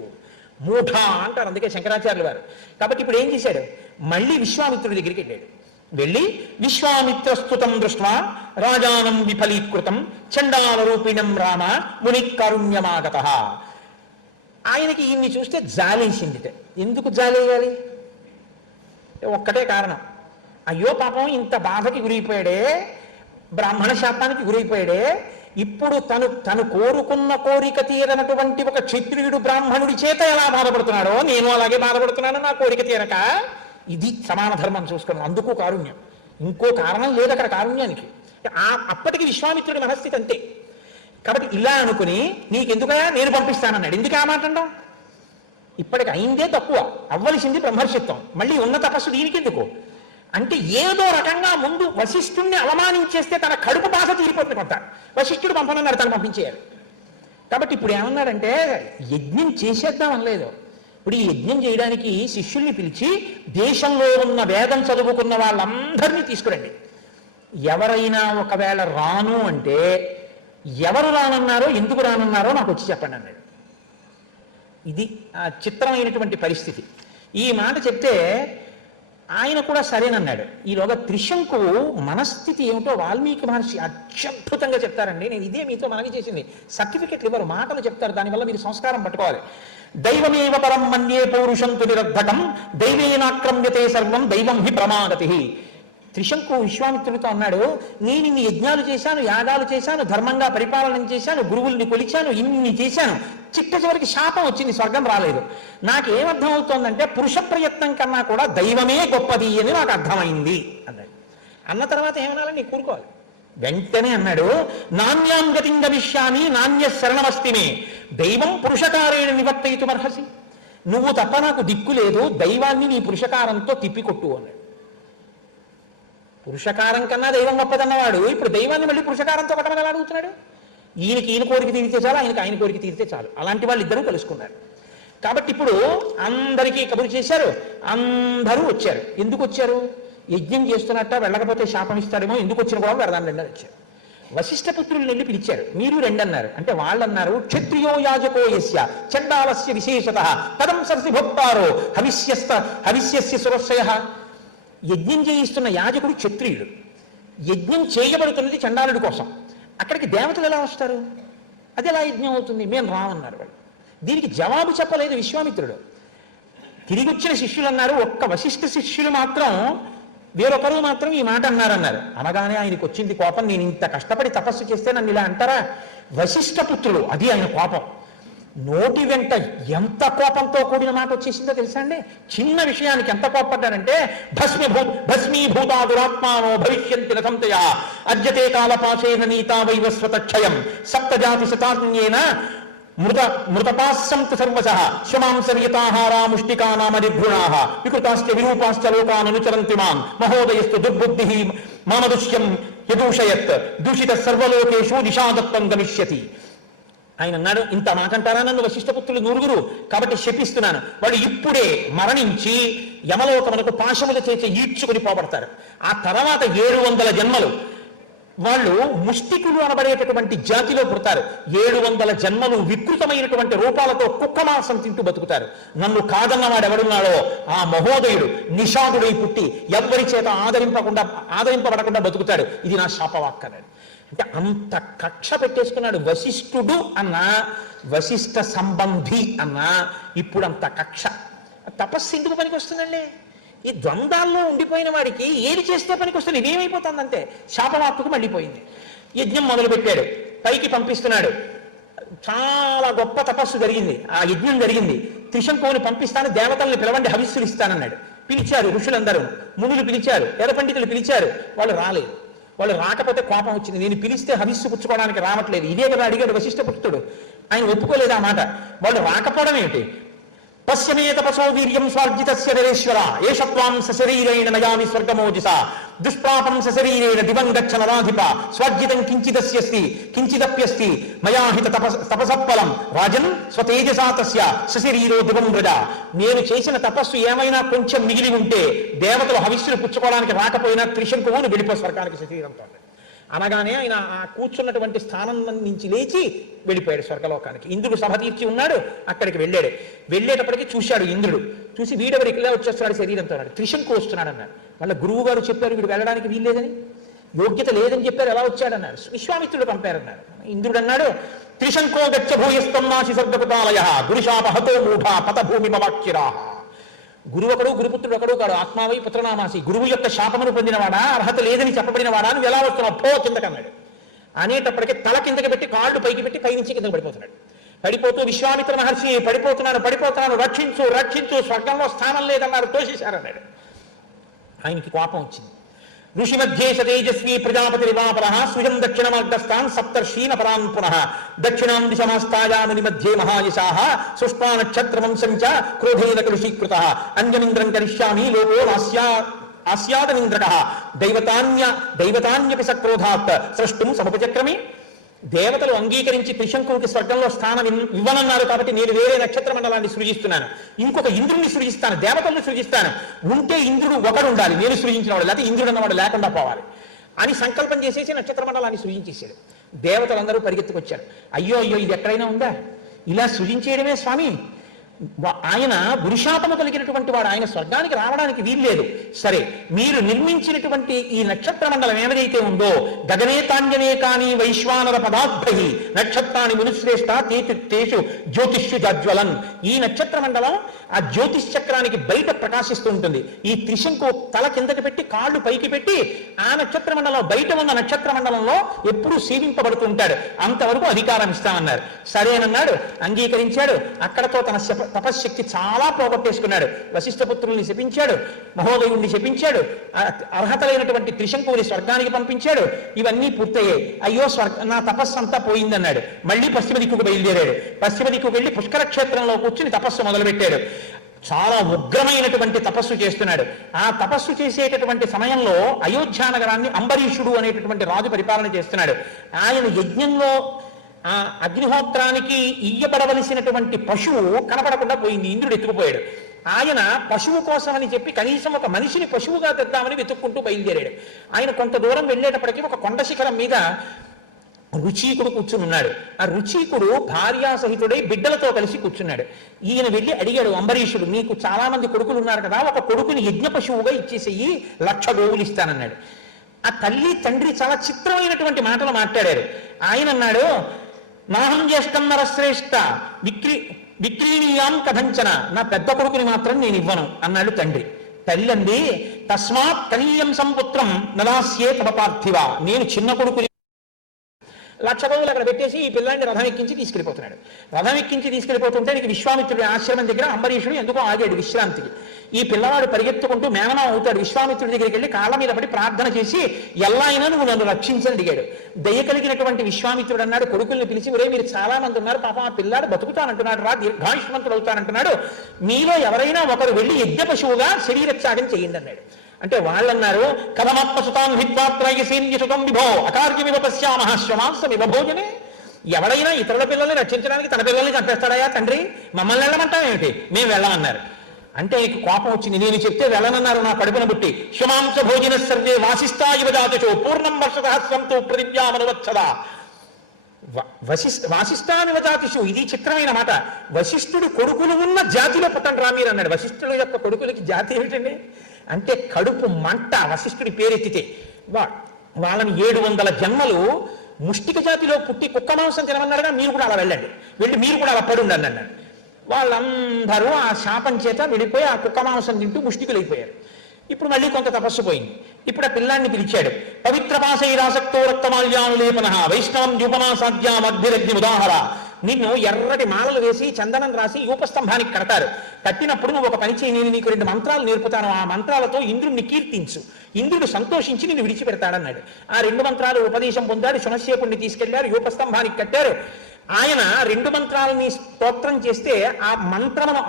మూఢ అంటారు అందుకే శంకరాచార్యులు వారు. కాబట్టి ఇప్పుడు ఏం చేశాడు, మళ్ళీ విశ్వామిత్రుడి దగ్గరికి వెళ్ళాడు. వెళ్ళి విశ్వామిత్రస్తుతం దృష్ట్వా రాజానం విఫలీకృతం చండాల రూపిణం రామ ముని కారుణ్యమాగత. ఆయనకి ఈయన్ని చూస్తే జాలేసిందిట. ఎందుకు జాలేయాలి? ఒక్కటే కారణం, అయ్యో పాపం ఇంత బాధకి గురైపోయాడే, బ్రాహ్మణ శాపానికి గురైపోయాడే, ఇప్పుడు తను కోరుకున్న కోరిక తీరనటువంటి ఒక క్షత్రియుడు బ్రాహ్మణుడి చేత ఎలా బాధపడుతున్నాడో నేను అలాగే బాధపడుతున్నాను నా కోరిక తీరక. ఇది సమాన ధర్మం చూసుకున్నాం. అందుకు కారుణ్యం, ఇంకో కారణం లేదు అక్కడ కారుణ్యానికి. అప్పటికి విశ్వామిత్రుడి మనస్థితి అంతే. కాబట్టి ఇలా అనుకుని నీకెందుకయా నేను పంపిస్తానన్నాడు. ఎందుకు ఆ మాట అంటాం? ఇప్పటికి అయిందే తక్కువ, అవ్వలసింది బ్రహ్మర్షిత్వం, మళ్ళీ ఉన్న తపస్సు దీనికి ఎందుకు అంటే ఏదో రకంగా ముందు వశిష్ఠుడిని అవమానించేస్తే తన కడుపు బాధ తీరిపోతుంది కొంత. వశిష్ఠుడు పంపనన్నాడు, తను పంపించేయాలి. కాబట్టి ఇప్పుడు ఏమన్నాడంటే యజ్ఞం చేసేద్దాం అనలేదు. ఇప్పుడు ఈ యజ్ఞం చేయడానికి శిష్యుల్ని పిలిచి దేశంలో ఉన్న వేదం చదువుకున్న వాళ్ళందరినీ తీసుకురండి. ఎవరైనా ఒకవేళ రాను అంటే ఎవరు రానన్నారో ఎందుకు రానన్నారో నాకు వచ్చి చెప్పండి అన్నాడు. ఇది చిత్రమైనటువంటి పరిస్థితి. ఈ మాట చెప్తే ఆయన కూడా సరేనన్నాడు. ఈలోగా త్రిశంకు మనస్థితి ఏమిటో వాల్మీకి మహర్షి అత్యద్భుతంగా చెప్తారండి. నేను ఇదే మీతో మనవి చేసింది. సర్టిఫికెట్లు ఇవ్వరు, మాటలు చెప్తారు, దానివల్ల మీరు సంస్కారం పట్టుకోవాలి. దైవమేవ పరం మన్యే పౌరుషం తు నిరర్ధకం దైవేనాక్రమ్యతే సర్వం దైవం హి ప్రమాగతి. త్రిశంకు విశ్వామిత్రుడితో అన్నాడు, నేను ఇన్ని యజ్ఞాలు చేశాను, యాగాలు చేశాను, ధర్మంగా పరిపాలన చేశాను, గురువుల్ని కొలిచాను, ఇన్ని చేశాను, చిట్ట చివరికి శాపం వచ్చింది, స్వర్గం రాలేదు. నాకేమర్థం అవుతోందంటే పురుష ప్రయత్నం కన్నా కూడా దైవమే గొప్పది అని నాకు అర్థమైంది అన్నాడు. అన్న తర్వాత ఏమనాలని నీకు కూరుకోవాలి. వెంటనే అన్నాడు, నాణ్యాం గతిం గమిష్యామి నాణ్య శరణమస్తిమే దైవం పురుషకారేణ నివర్తయితుమర్హసి. నువ్వు తప్ప నాకు దిక్కు లేదు, దైవాన్ని నీ పురుషకారంతో తిప్పికొట్టు అన్నాడు. పురుషకారం కన్నా దైవం గొప్పదన్నవాడు ఇప్పుడు దైవాన్ని మళ్ళీ పురుషకారంతో కొట్టమని ఎలా అడుగుతున్నాడు? ఈయన కోరిక తీరితే చాలు, ఆయనకి ఆయన కోరిక తీరితే చాలు. అలాంటి వాళ్ళు ఇద్దరూ కలుసుకున్నారు. కాబట్టి ఇప్పుడు అందరికీ కబురు చేశారు, అందరూ వచ్చారు. ఎందుకు వచ్చారు? యజ్ఞం చేస్తున్నట్ట వెళ్ళకపోతే శాపం ఇస్తాడేమో, ఎందుకు వచ్చిన కూడా వరదాన్ని వచ్చారు. వశిష్ఠపుత్రుల్ని వెళ్ళి పిలిచారు, మీరు రెండన్నారు. అంటే వాళ్ళు అన్నారు, క్షత్రియో యాజకో యస్య చండాలస్య విశేషత పదం సరసి భక్తారో హవిష్యస్య సురక్షయ. యజ్ఞం చేయిస్తున్న యాజకుడు క్షత్రియుడు, యజ్ఞం చేయబడుతున్నది చండాలుడి కోసం. అక్కడికి దేవతలు ఎలా వస్తారు? అది ఎలా యజ్ఞం అవుతుంది? మేము రామన్నారు వాళ్ళు. దీనికి జవాబు చెప్పలేదు విశ్వామిత్రుడు. తిరిగి వచ్చిన శిష్యులు అన్నారు, ఒక్క వశిష్ఠ శిష్యులు మాత్రం, వేరొకరు మాత్రం ఈ మాట అన్నారన్నారు. అనగానే ఆయనకు వచ్చింది కోపం. నేను ఇంత కష్టపడి తపస్సు చేస్తే నన్ను ఇలా అంటారా? వశిష్ఠపుత్రులు, అది ఆయన కోపం. నోటి వెంట ఎంత కోపంతో కూడిన మాట వచ్చేసిందో తెలుసా అండి? చిన్న విషయానికి ఎంత కోపడ్డారంటే, భస్మీభూతా దురాత్మానో భవిష్యంతి రథంతయ అద్యతే కాలపాశేన నీతా వైవస్వతక్షయం సప్తజాతి శతాన్యేన మృతపాస్సంతు సర్వశః శ్వమాంసర్యతాహారా ముష్టికానామ నిర్ఘృణాః వికృతాశ్చ విరూపాశ్చ లోకాన్ అనుచరంతి మాం మహోదయస్తు దుర్బుద్ధిః మామదుష్యం యదూషయత్ దూషిత సర్వలోకేషు దిశాదత్తం గమిష్యతి. ఆయన అన్నాడు, ఇంత మాట అంటారా నన్ను వశిష్ఠపుత్రులు నూరుగురు? కాబట్టి శపిస్తున్నాను. వాళ్ళు ఇప్పుడే మరణించి యమలోకమునకు పాశముల చేత ఈడ్చుకుని పోబడతారు. ఆ తర్వాత 700 జన్మలు వాళ్ళు ముష్టికులు అనబడేటటువంటి జాతిలో పుడతారు. 700 జన్మలు వికృతమైనటువంటి రూపాలతో కుక్కమాంసం తింటూ బతుకుతారు. నన్ను కాదన్నవాడు ఎవడున్నాడో ఆ మహోదయుడు నిషాదుడై పుట్టి ఎవ్వరి చేత ఆదరింపబడకుండా బతుకుతాడు. ఇది నా శాపవాక్ అన్నాడు. అంటే అంత కక్ష పెట్టేసుకున్నాడు. వశిష్ఠుడు అన్నా, వశిష్ఠ సంబంధి అన్నా ఇప్పుడు అంత కక్ష. తపస్సు ఎందుకు పనికి వస్తుందండి? ఈ ద్వంద్వాల్లో ఉండిపోయిన వాడికి ఏది చేస్తే పనికి వస్తుంది? ఇదేమైపోతుంది అంతే. శాపవాక్కుకు మళ్ళీపోయింది. యజ్ఞం మొదలుపెట్టాడు, పైకి పంపిస్తున్నాడు. చాలా గొప్ప తపస్సు జరిగింది, ఆ యజ్ఞం జరిగింది. త్రిశంకుని పంపిస్తాను, దేవతల్ని పిలవండి, హవిస్సులు ఇస్తానన్నాడు. పిలిచారు ఋషులందరూ, మునులు పిలిచారు, వేద పండితులు పిలిచారు. వాళ్ళు రాలేదు. వాళ్ళు రాకపోతే కోపం వచ్చింది. నేను పిలిస్తే హవిస్సు పుచ్చుకోవడానికి రావట్లేదు, ఇదే కదా అడిగాడు వశిష్ఠపుత్రుడు. ఆయన ఒప్పుకోలేదు ఆ మాట. వాళ్ళు రాకపోవడం ఏమిటి? పశ్యమే తపసో వీర్యం స్వార్జితస్య నరేశ్వర ఏషత్వాం సశరీరేణ నయామి స్వర్గమోజిసా దుష్పాపం సశరీరేణ దివం గచ్చ నరాధిప స్వార్జితం కించిదస్యస్తి కించిదప్యస్తి మయా హిత తపసఫలం రాజన్ స్వతేజసా తస్య సశరీరో దివం వ్రజ. నేను చేసిన తపస్సు ఏమైనా కొంచెం మిగిలి ఉంటే దేవతలు హవిస్సులు పుచ్చుకోవడానికి రాకపోయినా త్రిశంకువును వెళ్ళిపో స్వర్గానికి శరీరంతో అనగానే ఆయన ఆ కూర్చున్నటువంటి స్థానం నుంచి లేచి వెళ్ళిపోయాడు స్వర్గలోకానికి. ఇంద్రుడు సభ తీర్చి ఉన్నాడు, అక్కడికి వెళ్ళాడు. వెళ్ళేటప్పటికి చూశాడు ఇంద్రుడు. చూసి వీడెవడు ఇలా వచ్చేస్తున్నాడు శరీరంతో అన్నాడు. త్రిశంకు వస్తున్నాడు అన్నాడు. వాళ్ళ గురువు గారు చెప్పారు వీడు వెళ్ళడానికి వీల్లేదని, యోగ్యత లేదని చెప్పారు, ఎలా వచ్చాడన్నారు. విశ్వామిత్రుడు పంపారన్నారు. ఇంద్రుడు అన్నాడు, త్రిశంకో గచ్చ భూయస్తం నాశి స్వర్గపుతాలయ గురుశాపహతో మూఢ పతభూమి మవాక్యరాహ. గురువు ఒకడు, గురుపుత్రుడు ఒకడు కాడు, ఆత్మావై పుత్రనామాసి. గురువు యొక్క శాపమును పొందినవాడా, అర్హత లేదని చెప్పబడినవాడా, నువ్వు ఎలా వస్తున్నావు పో కిందకన్నాడు. అనేటప్పటికీ తల కిందకి పెట్టి కాళ్ళు పైకి పెట్టి పైనుంచి కిందకి పడిపోతున్నాడు. పడిపోతూ విశ్వామిత్ర మహర్షి పడిపోతున్నాను రక్షించు రక్షించు, స్వర్గంలో స్థానం లేదన్నారు, తోసేశారన్నాడు. ఆయనకి కోపం వచ్చింది. ఋషి మధ్యే తేజస్వీ ప్రజాపతి రివాపర సృజం దక్షిణమార్గస్థాన్ సప్తర్షీన పరాన్ పునః దక్షిణాం దిశమాస్తాయాముని మధ్యే మహాయశాః సుష్పా నక్షత్రవంశం చ క్రోధేన కలుషీకృత అన్యమింద్రం కరిష్యామి లోకో ఆస్యాదమింద్రకః దైవతాన్యపి సక్రోధాత్ సృష్టుం సముపచక్రమే. దేవతలు అంగీకరించి త్రిశంకువుకి స్వర్గంలో స్థానం ఇవ్వనన్నారు కాబట్టి నేను వేరే నక్షత్ర మండలాన్ని సృజిస్తున్నాను, ఇంకొక ఇంద్రుడిని సృజిస్తాను, దేవతల్ని సృజిస్తాను. ఉంటే ఇంద్రుడు ఒకడు ఉండాలి, నేను సృజించిన వాడు, లేకపోతే ఇంద్రుడు అన్నవాడు లేకుండా పోవాలి అని సంకల్పం చేసేసి నక్షత్ర మండలాన్ని సృజించేశాడు. దేవతలందరూ పరిగెత్తుకొచ్చారు. అయ్యో ఇది ఎక్కడైనా ఉందా, ఇలా సృజించేయడమే స్వామి. ఆయన గురుశాపము కలిగినటువంటి వాడు, ఆయన స్వర్గానికి రావడానికి వీల్లేదు. సరే, మీరు నిర్మించినటువంటి ఈ నక్షత్ర మండలం ఏదైతే ఉందో గగనేతాన్యనే కానీ వైశ్వానర పదార్థై నక్షత్రాన్ని మునిశ్రేష్ట తేషు జ్యోతిష్యు జాజ్వలన్. ఈ నక్షత్ర మండలం ఆ జ్యోతిష్ చక్రానికి బయట ప్రకాశిస్తూ ఉంటుంది. ఈ త్రిశంకు తల కిందకి పెట్టి కాళ్ళు పైకి పెట్టి ఆ నక్షత్ర మండలం బయట ఉన్న నక్షత్ర మండలంలో ఎప్పుడూ సేవింపబడుతూ ఉంటాడు. అంతవరకు అధికారం ఇస్తామన్నారు. సరేనన్నాడు, అంగీకరించాడు. అక్కడతో తన తపశ్శక్తి చాలా పోగొట్టేసుకున్నాడు. వశిష్ఠపుత్రుల్ని శపించాడు, మహోదయుణ్ణి శపించాడు, అర్హత లేనటువంటి త్రిశంకుని స్వర్గానికి పంపించాడు. ఇవన్నీ పూర్తయ్యాయి. అయ్యో నా తపస్సు అంతా పోయిందన్నాడు. మళ్ళీ పశ్చిమ దిక్కుకు బయలుదేరాడు. పశ్చిమ దిక్కుకు వెళ్ళి పుష్కర క్షేత్రంలో కూర్చుని తపస్సు మొదలుపెట్టాడు. చాలా ఉగ్రమైనటువంటి తపస్సు చేస్తున్నాడు. ఆ తపస్సు చేసేటటువంటి సమయంలో అయోధ్య నగరాన్ని అంబరీషుడు అనేటటువంటి రాజు పరిపాలన చేస్తున్నాడు. ఆయన యజ్ఞంలో ఆ అగ్నిహోత్రానికి ఇయ్యబడవలసినటువంటి పశువు కనపడకుండా పోయింది. ఇంద్రుడు ఎత్తుకుపోయాడు. ఆయన పశువు కోసం అని చెప్పి కనీసం ఒక మనిషిని పశువుగా తెద్దామని వెతుక్కుంటూ బయలుదేరాడు. ఆయన కొంత దూరం వెళ్ళేటప్పటికీ ఒక కొండ శిఖరం మీద రుచీకుడు కూర్చుని ఉన్నాడు. ఆ రుచీకుడు భార్యాసహితుడై బిడ్డలతో కలిసి కూర్చున్నాడు. ఈయన వెళ్ళి అడిగాడు అంబరీషుడు, నీకు చాలా మంది కొడుకులు ఉన్నారు కదా, ఒక కొడుకుని యజ్ఞ పశువుగా ఇచ్చేసేయి, 1,00,000 గోవులు ఇస్తానన్నాడు. ఆ తల్లి తండ్రి చాలా చిత్రమైనటువంటి మాటలు మాట్లాడారు. ఆయన అన్నాడు, నాహం జ్యేష్టం నరశ్రేష్ఠ విక్రీణీయాం కథంచన, నా పెద్ద కొడుకుని మాత్రం నేను ఇవ్వను అన్నాడు తండ్రి. తల్లి అంది, తస్మాత్ కనీయం సంపుత్రం నదాస్యే తవ పార్థివ, నేను చిన్న కొడుకుని 1,00,000 గోవులు అక్కడ పెట్టేసి ఈ పిల్లాన్ని రథం ఎక్కించి తీసుకెళ్ళిపోతున్నాడు. రథం ఎక్కించి తీసుకెళ్ళిపోతుంటే నీకు విశ్వామిత్రుడి ఆశ్రమం దగ్గర అంబరీషుడు ఎందుకో ఆగాడు విశ్రాంతికి. ఈ పిల్లవాడు పరిగెత్తుకుంటూ మేనమా అవుతాడు. విశ్వామిత్రుడి దగ్గరికి వెళ్ళి కాళ్ళ మీద పడి ప్రార్థన చేసి, ఎలా అయినా నువ్వు నన్ను రక్షించని అడిగాడు. దయ కలిగినటువంటి విశ్వామిత్రుడు అన్నాడు కొడుకుల్ని పిలిచి, ఒరే మీరు చాలా మంది ఉన్నారు, పాపం ఆ పిల్లాడు బతుకుతానంటున్నాడు రా, దీర్ఘాయుష్మంతుడు అవుతానంటున్నాడు, మీలో ఎవరైనా ఒకరు వెళ్ళి యజ్ఞ పశువుగా శరీరత్యాగం చేయండి అన్నాడు. అంటే వాళ్ళన్నారు, కథమాత్మసుతాం హిత్వాత్రయసీన్యసుతం విభో అకార్యమివ పశ్యామః శ్వమాంసమివ భోజనే, ఎవడైనా ఇతరుల పిల్లల్ని రక్షించడానికి తన పిల్లల్ని చంపేస్తాడయా తండ్రి, మమ్మల్ని వెళ్ళమంటామేమిటి, మేము వెళ్ళమన్నారు. అంటే నీకు కోపం వచ్చింది, నేను చెప్తే వెళ్ళనన్నారు నా కడుపున బుట్టి. శ్వమాంస భోజన సర్వే వాసిష్ఠాయివ జాతిషో పూర్ణం వర్షసహస్రంతో ప్రతిజ్ఞామనువచ్చదా. వాసిష్ఠానివజాతిషు, ఇది చిత్రమైన మాట. వశిష్ఠుడి కొడుకులు ఉన్న జాతిలో పుట్టండి రా మీరు అన్నాడు. వశిష్ఠుడు యొక్క కొడుకులకి జాతి ఏమిటండి అంటే కడుపు మంట. వశిష్ఠుడి పేరెత్తితే వాళ్ళని 700 జన్మలు ముష్టిక జాతిలో పుట్టి కుక్క మాంసం తినమన్నాడుగా, మీరు కూడా అలా వెళ్ళండి, వెళ్ళి మీరు కూడా అలా పడుండి అన్నాడు. వాళ్ళందరూ ఆ శాపం చేత వెళ్ళిపోయి ఆ కుక్క మాంసం తింటూ ముష్టికులు అయిపోయారు. ఇప్పుడు మళ్ళీ కొంత తపస్సు పోయింది. ఇప్పుడు ఆ పిల్లాన్ని పిలిచాడు. పవిత్ర పాశైరాసక్తో రక్తమాల్యానులేపన వైష్ణవం యూపమాసాధ్యామద్భిరగ్ని ఉదాహర, నిన్ను ఎర్రటి మాలలు వేసి చందనం రాసి యూపస్తంభానికి కడతారు. కట్టినప్పుడు నువ్వు ఒక పని చేయి, నేను నీకు 2 మంత్రాలు నేర్పుతాను, ఆ మంత్రాలతో ఇంద్రుడిని కీర్తించు, ఇంద్రుడు సంతోషించి నిన్ను విడిచిపెడతాడన్నాడు. ఆ 2 మంత్రాలు ఉపదేశం పొందాడు. శునశ్శేకుడిని తీసుకెళ్లారు, యూపస్తంభానికి కట్టారు. ఆయన 2 మంత్రాలని స్తోత్రం చేస్తే ఆ మంత్రమును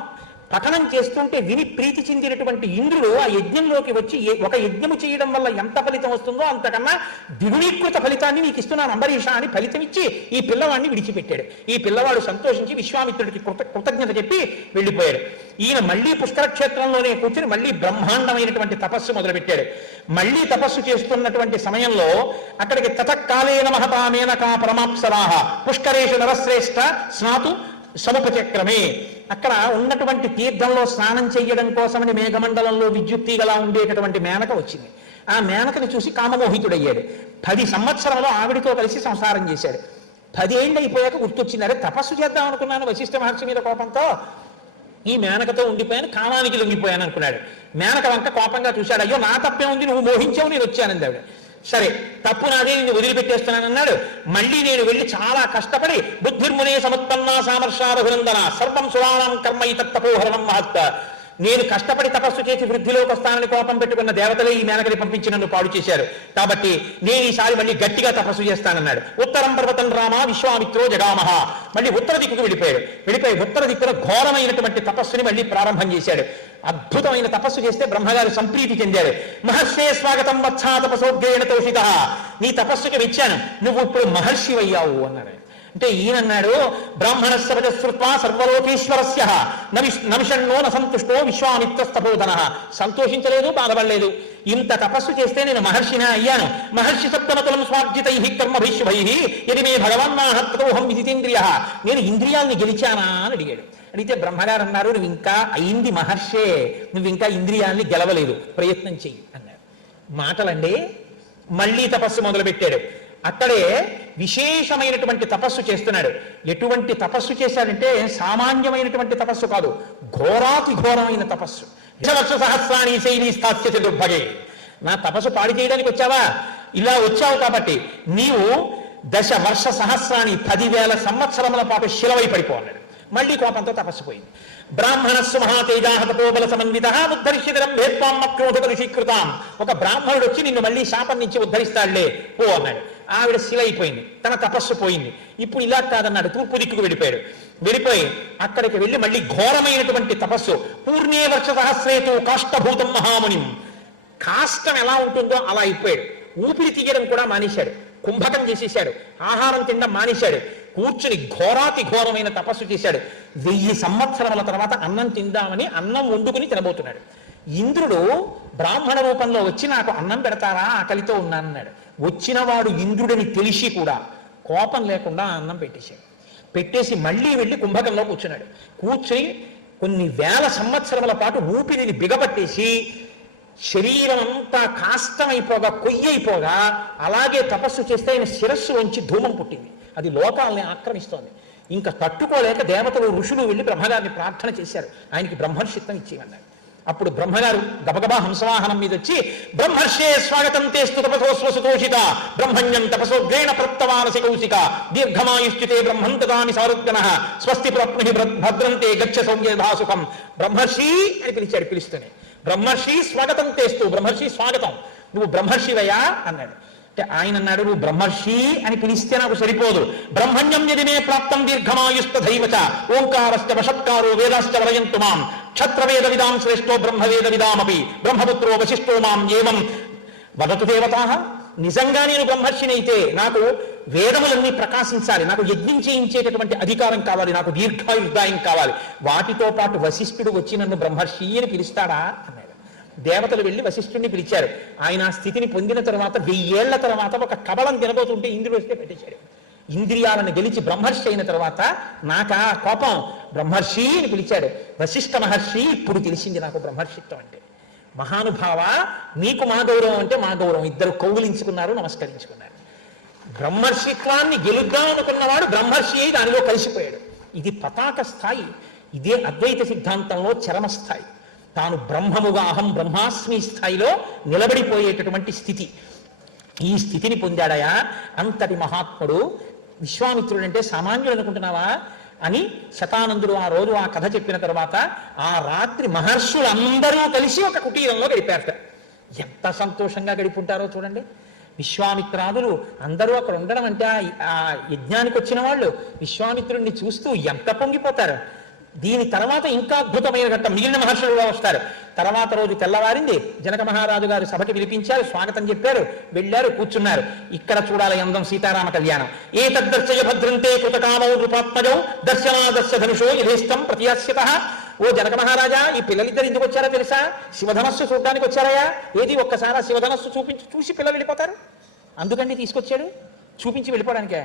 పఠనం చేస్తుంటే విని ప్రీతి చెందినటువంటి ఇంద్రుడు ఆ యజ్ఞంలోకి వచ్చి ఒక యజ్ఞము చేయడం వల్ల ఎంత ఫలితం వస్తుందో అంతకన్నా ద్విగుణీకృత ఫలితాన్ని నీకు ఇస్తున్నాను అంబరీష అని ఫలితం ఇచ్చి ఈ పిల్లవాడిని విడిచిపెట్టాడు. ఈ పిల్లవాడు సంతోషించి విశ్వామిత్రుడికి కృతజ్ఞత చెప్పి వెళ్ళిపోయాడు. ఈయన మళ్ళీ పుష్కర క్షేత్రంలోనే కూర్చుని మళ్ళీ బ్రహ్మాండమైనటువంటి తపస్సు మొదలుపెట్టాడు. మళ్ళీ తపస్సు చేస్తున్నటువంటి సమయంలో అక్కడికి తతకాలేన మహతామేనకా పరమాప్సరాహ పుష్కరేషు నరశ్రేష్ఠ స్నాతు సముపచక్రమే, అక్కడ ఉన్నటువంటి తీర్థంలో స్నానం చెయ్యడం కోసమని మేఘమండలంలో విద్యుత్తీగలా ఉండేటటువంటి మేనక వచ్చింది. ఆ మేనకని చూసి కామమోహితుడయ్యాడు. 10 సంవత్సరంలో ఆవిడితో కలిసి సంసారం చేశాడు. 10 ఏళ్ళు అయిపోయాక గుర్తొచ్చింది, తపస్సు చేద్దాం అనుకున్నాను వశిష్ఠ మహర్షి మీద కోపంతో, ఈ మేనకతో ఉండిపోయాను, కామానికి లొంగిపోయాను అనుకున్నాడు. మేనక వంక కోపంగా చూశాడు, అయ్యో నా తప్పే ఉంది, నువ్వు మోహించావు, నేను వచ్చానంది ఆవిడ. సరే తప్పు నాదే, నేను వదిలిపెట్టేస్తున్నానన్నాడు. మళ్ళీ నేను వెళ్ళి చాలా కష్టపడి బుద్ధిర్మునే సముత్పన్నా సామర్షారఘునందన సర్వం సురాణం కర్మ తత్తపోహరణం మహత్త, నేను కష్టపడి తపస్సు చేసి వృద్ధిలోకి వస్తానని కోపం పెట్టుకున్న దేవతలే ఈ మేనకని పంపించి నన్ను పాడు చేశారు, కాబట్టి నేను ఈసారి మళ్ళీ గట్టిగా తపస్సు చేస్తానన్నాడు. ఉత్తరం పర్వతం రామ విశ్వామిత్రో జగామహ, మళ్ళీ ఉత్తర దిక్కుకు వెళ్ళిపోయి ఉత్తర దిక్కున ఘోరమైనటువంటి తపస్సుని మళ్ళీ ప్రారంభం చేశాడు. అద్భుతమైన తపస్సు చేస్తే బ్రహ్మగారు సంప్రీతి చెందారు. మహర్షే స్వాగతం వత్సా తపసోగ్రేణ తోషిత, నీ తపస్సుకి వచ్చాను, నువ్వు ఇప్పుడు మహర్షి అయ్యావు అన్నాడు. అంటే ఈయనన్నాడు, బ్రాహ్మణస్య వజశ్రుత్వా సర్వలోకేశ్వరస్య నమిషన్నో నసంతుష్టో విశ్వామిత్రస్తపోధన, సంతోషించలేదు, బాధపడలేదు. ఇంత తపస్సు చేస్తే నేను మహర్షినా అయ్యాను. మహర్షి సప్తమతులం స్వార్జితై కర్మభైష్యభై యది మే భగవన్నాహత్రోహం విజితేంద్రియ, నేను ఇంద్రియాల్ని గెలిచానా అని అడిగాడు. అడిగితే బ్రహ్మగారు అన్నారు, నువ్వు ఇంకా అయింది మహర్షే, నువ్వు ఇంకా ఇంద్రియాల్ని గెలవలేదు, ప్రయత్నం చెయ్యి అన్నారు. మాటలండి. మళ్ళీ తపస్సు మొదలుపెట్టాడు. అక్కడే విశేషమైనటువంటి తపస్సు చేస్తున్నాడు. ఎటువంటి తపస్సు చేశాడంటే సామాన్యమైనటువంటి తపస్సు కాదు, ఘోరాతి ఘోరమైన తపస్సు. దశవర్ష సహస్రాణి శైలి స్థాస్య దుర్భగే, నా తపస్సు పాడి చేయడానికి వచ్చావా, ఇలా వచ్చావు కాబట్టి నీవు 10 వర్ష సహస్రాణి 10,000 సంవత్సరముల పాటు శిలవై పడిపోన్నాడు. మళ్ళీ కోపంతో తపస్సు పోయింది. బ్రాహ్మణస్సు మహాతేజాహ తపోబల సమన్విత ఉద్ధరిష్యతరం భేత్వామక్రోధక ఋషీకృతాం, ఒక బ్రాహ్మణుడు వచ్చి నిన్ను మళ్ళీ శాపం నుంచి ఉద్ధరిస్తాడులే పో అన్నాడు. ఆవిడ శిల అయిపోయింది, తన తపస్సు పోయింది. ఇప్పుడు ఇలా కాదన్నాడు, తూర్పు దిక్కుకు వెళ్ళిపోయి అక్కడికి వెళ్ళి మళ్ళీ ఘోరమైనటువంటి తపస్సు. పూర్ణే వర్ష సహస్రేతు కాష్టభూతం మహామునిం, కాష్టం ఎలా ఉంటుందో అలా అయిపోయాడు. ఊపిరి తీయడం కూడా మానేశాడు, కుంభకం చేసేశాడు, ఆహారం తినడం మానేశాడు, కూర్చుని ఘోరాతి ఘోరమైన తపస్సు చేశాడు. 1000 సంవత్సరముల తర్వాత అన్నం తిందామని అన్నం వండుకుని తినబోతున్నాడు. ఇంద్రుడు బ్రాహ్మణ రూపంలో వచ్చి నాకు అన్నం పెడతారా, ఆకలితో ఉన్నానన్నాడు. వచ్చినవాడు ఇంద్రుడిని తెలిసి కూడా కోపం లేకుండా అన్నం పెట్టేశాడు. పెట్టేసి మళ్ళీ వెళ్ళి కుంభకంలో కూర్చున్నాడు. కూర్చుని కొన్ని వేల సంవత్సరముల పాటు ఊపిరిని బిగపట్టేసి శరీరం అంతా కాష్టమైపోగా కొయ్యైపోగా అలాగే తపస్సు చేస్తే ఆయన శిరస్సు వంచి ధూమం పుట్టింది. అది లోకాలని ఆక్రమిస్తోంది. ఇంకా తట్టుకోలేక దేవతలు ఋషులు వెళ్ళి బ్రహ్మగారిని ప్రార్థన చేశారు, ఆయనకి బ్రహ్మర్షిత్వం ఇచ్చేయమన్నారు. అప్పుడు బ్రహ్మగారు గబగబా హంసవాహనం మీద వచ్చి, బ్రహ్మర్షే స్వాగతం తేస్తు తపసోస్వసుతోషిత బ్రహ్మణ్యం తపసోగ్రేణ ప్రప్తమానసి కౌశిక దీర్ఘమాయుష్టితే బ్రహ్మంతదాని సారుద్గణ స్వస్తి ప్రప్నుహి భద్రంతే గచ్చ సౌమ్యధాసుఖం. బ్రహ్మర్షి అని పిలిచాడు. పిలుస్తూనే బ్రహ్మర్షి స్వాగతం తేస్తూ, బ్రహ్మర్షి స్వాగతం, నువ్వు బ్రహ్మర్షివయా అన్నాడు. అంటే ఆయన అన్నాడు, నువ్వు బ్రహ్మర్షి అని పిలిస్తే నాకు సరిపోదు, బ్రహ్మణ్యం యదిమే ప్రాప్తం దీర్ఘమాయుస్తథైవచ ఓంకారశ్చ వషట్కారో వేదాశ్చ వరయంతు మాం క్షత్రవేద విదాం శ్రేష్టో బ్రహ్మవేద విదామపి బ్రహ్మపుత్రో వశిష్ఠో మాం ఏవం వదతు దేవతాః. నిజంగా నేను బ్రహ్మర్షినైతే నాకు వేదములన్నీ ప్రకాశించాలి, నాకు యజ్ఞం చేయించేటటువంటి అధికారం కావాలి, నాకు దీర్ఘాయుర్దాయం కావాలి. వాటితో పాటు వశిష్ఠుడు వచ్చి నన్ను బ్రహ్మర్షి అని పిలుస్తాడా అన్నాడు. దేవతలు వెళ్ళి వశిష్ఠుడిని పిలిచారు. ఆయన ఆ స్థితిని పొందిన తర్వాత 1000 ఏళ్ల తర్వాత ఒక కబళం తినబోతుంటే ఇంద్రుడు వస్తే పెట్టేశాడు. ఇంద్రియాలను గెలిచి బ్రహ్మర్షి అయిన తర్వాత నాకా కోపం, బ్రహ్మర్షి అని పిలిచాడు. వశిష్ఠ మహర్షి ఇప్పుడు తెలిసింది నాకు బ్రహ్మర్షిత్వం అంటే. మహానుభావ, నీకు మా గౌరవం అంటే మా గౌరవం. ఇద్దరు కౌగులించుకున్నారు, నమస్కరించుకున్నారు. బ్రహ్మర్షిత్వాన్ని గెలుద్దాం అనుకున్నవాడు బ్రహ్మర్షి అయి దానిలో కలిసిపోయాడు. ఇది పతాక స్థాయి. ఇదే అద్వైత సిద్ధాంతంలో చరమ స్థాయి. తాను బ్రహ్మముగా అహం బ్రహ్మాస్మి స్థాయిలో నిలబడిపోయేటటువంటి స్థితి. ఈ స్థితిని పొందాడయా అంతటి మహాత్ముడు. విశ్వామిత్రుడు అంటే సామాన్యుడు అనుకుంటున్నావా అని శతానందుడు ఆ రోజు ఆ కథ చెప్పిన తర్వాత ఆ రాత్రి మహర్షులందరూ కలిసి ఒక కుటీరంలో గడిపారట. ఎంత సంతోషంగా గడిపుంటారో చూడండి. విశ్వామిత్రాదులు అందరూ అక్కడ ఉండడం అంటే ఆ యజ్ఞానికి వచ్చిన వాళ్ళు విశ్వామిత్రుడిని చూస్తూ ఎంత పొంగిపోతారు. దీని తర్వాత ఇంకా అద్భుతమైన ఘట్టం, మిగిలిన మహర్షులు కూడా వస్తారు. తర్వాత రోజు తెల్లవారింది, జనక మహారాజు గారు సభకి పిలిపించారు, స్వాగతం చెప్పారు, వెళ్ళారు, కూర్చున్నారు. ఇక్కడ చూడాలి అందం సీతారామ కళ్యాణం. ఏ తద్దర్శయ భద్రంతే కృతకామౌ నృపాత్మజౌ దర్శనాదర్శ ధనుషో యథేష్టం ప్రతియాస్యత. ఓ జనక మహారాజా, ఈ పిల్లలిద్దరు ఎందుకు వచ్చారో తెలుసా? శివధనస్సు చూడడానికి వచ్చారయ్యా. ఏది ఒక్కసారి ఆ శివధనస్సు చూసి పిల్లలు వెళ్ళిపోతారు. అందుకండి తీసుకొచ్చాడు, చూపించి వెళ్ళిపోవడానికే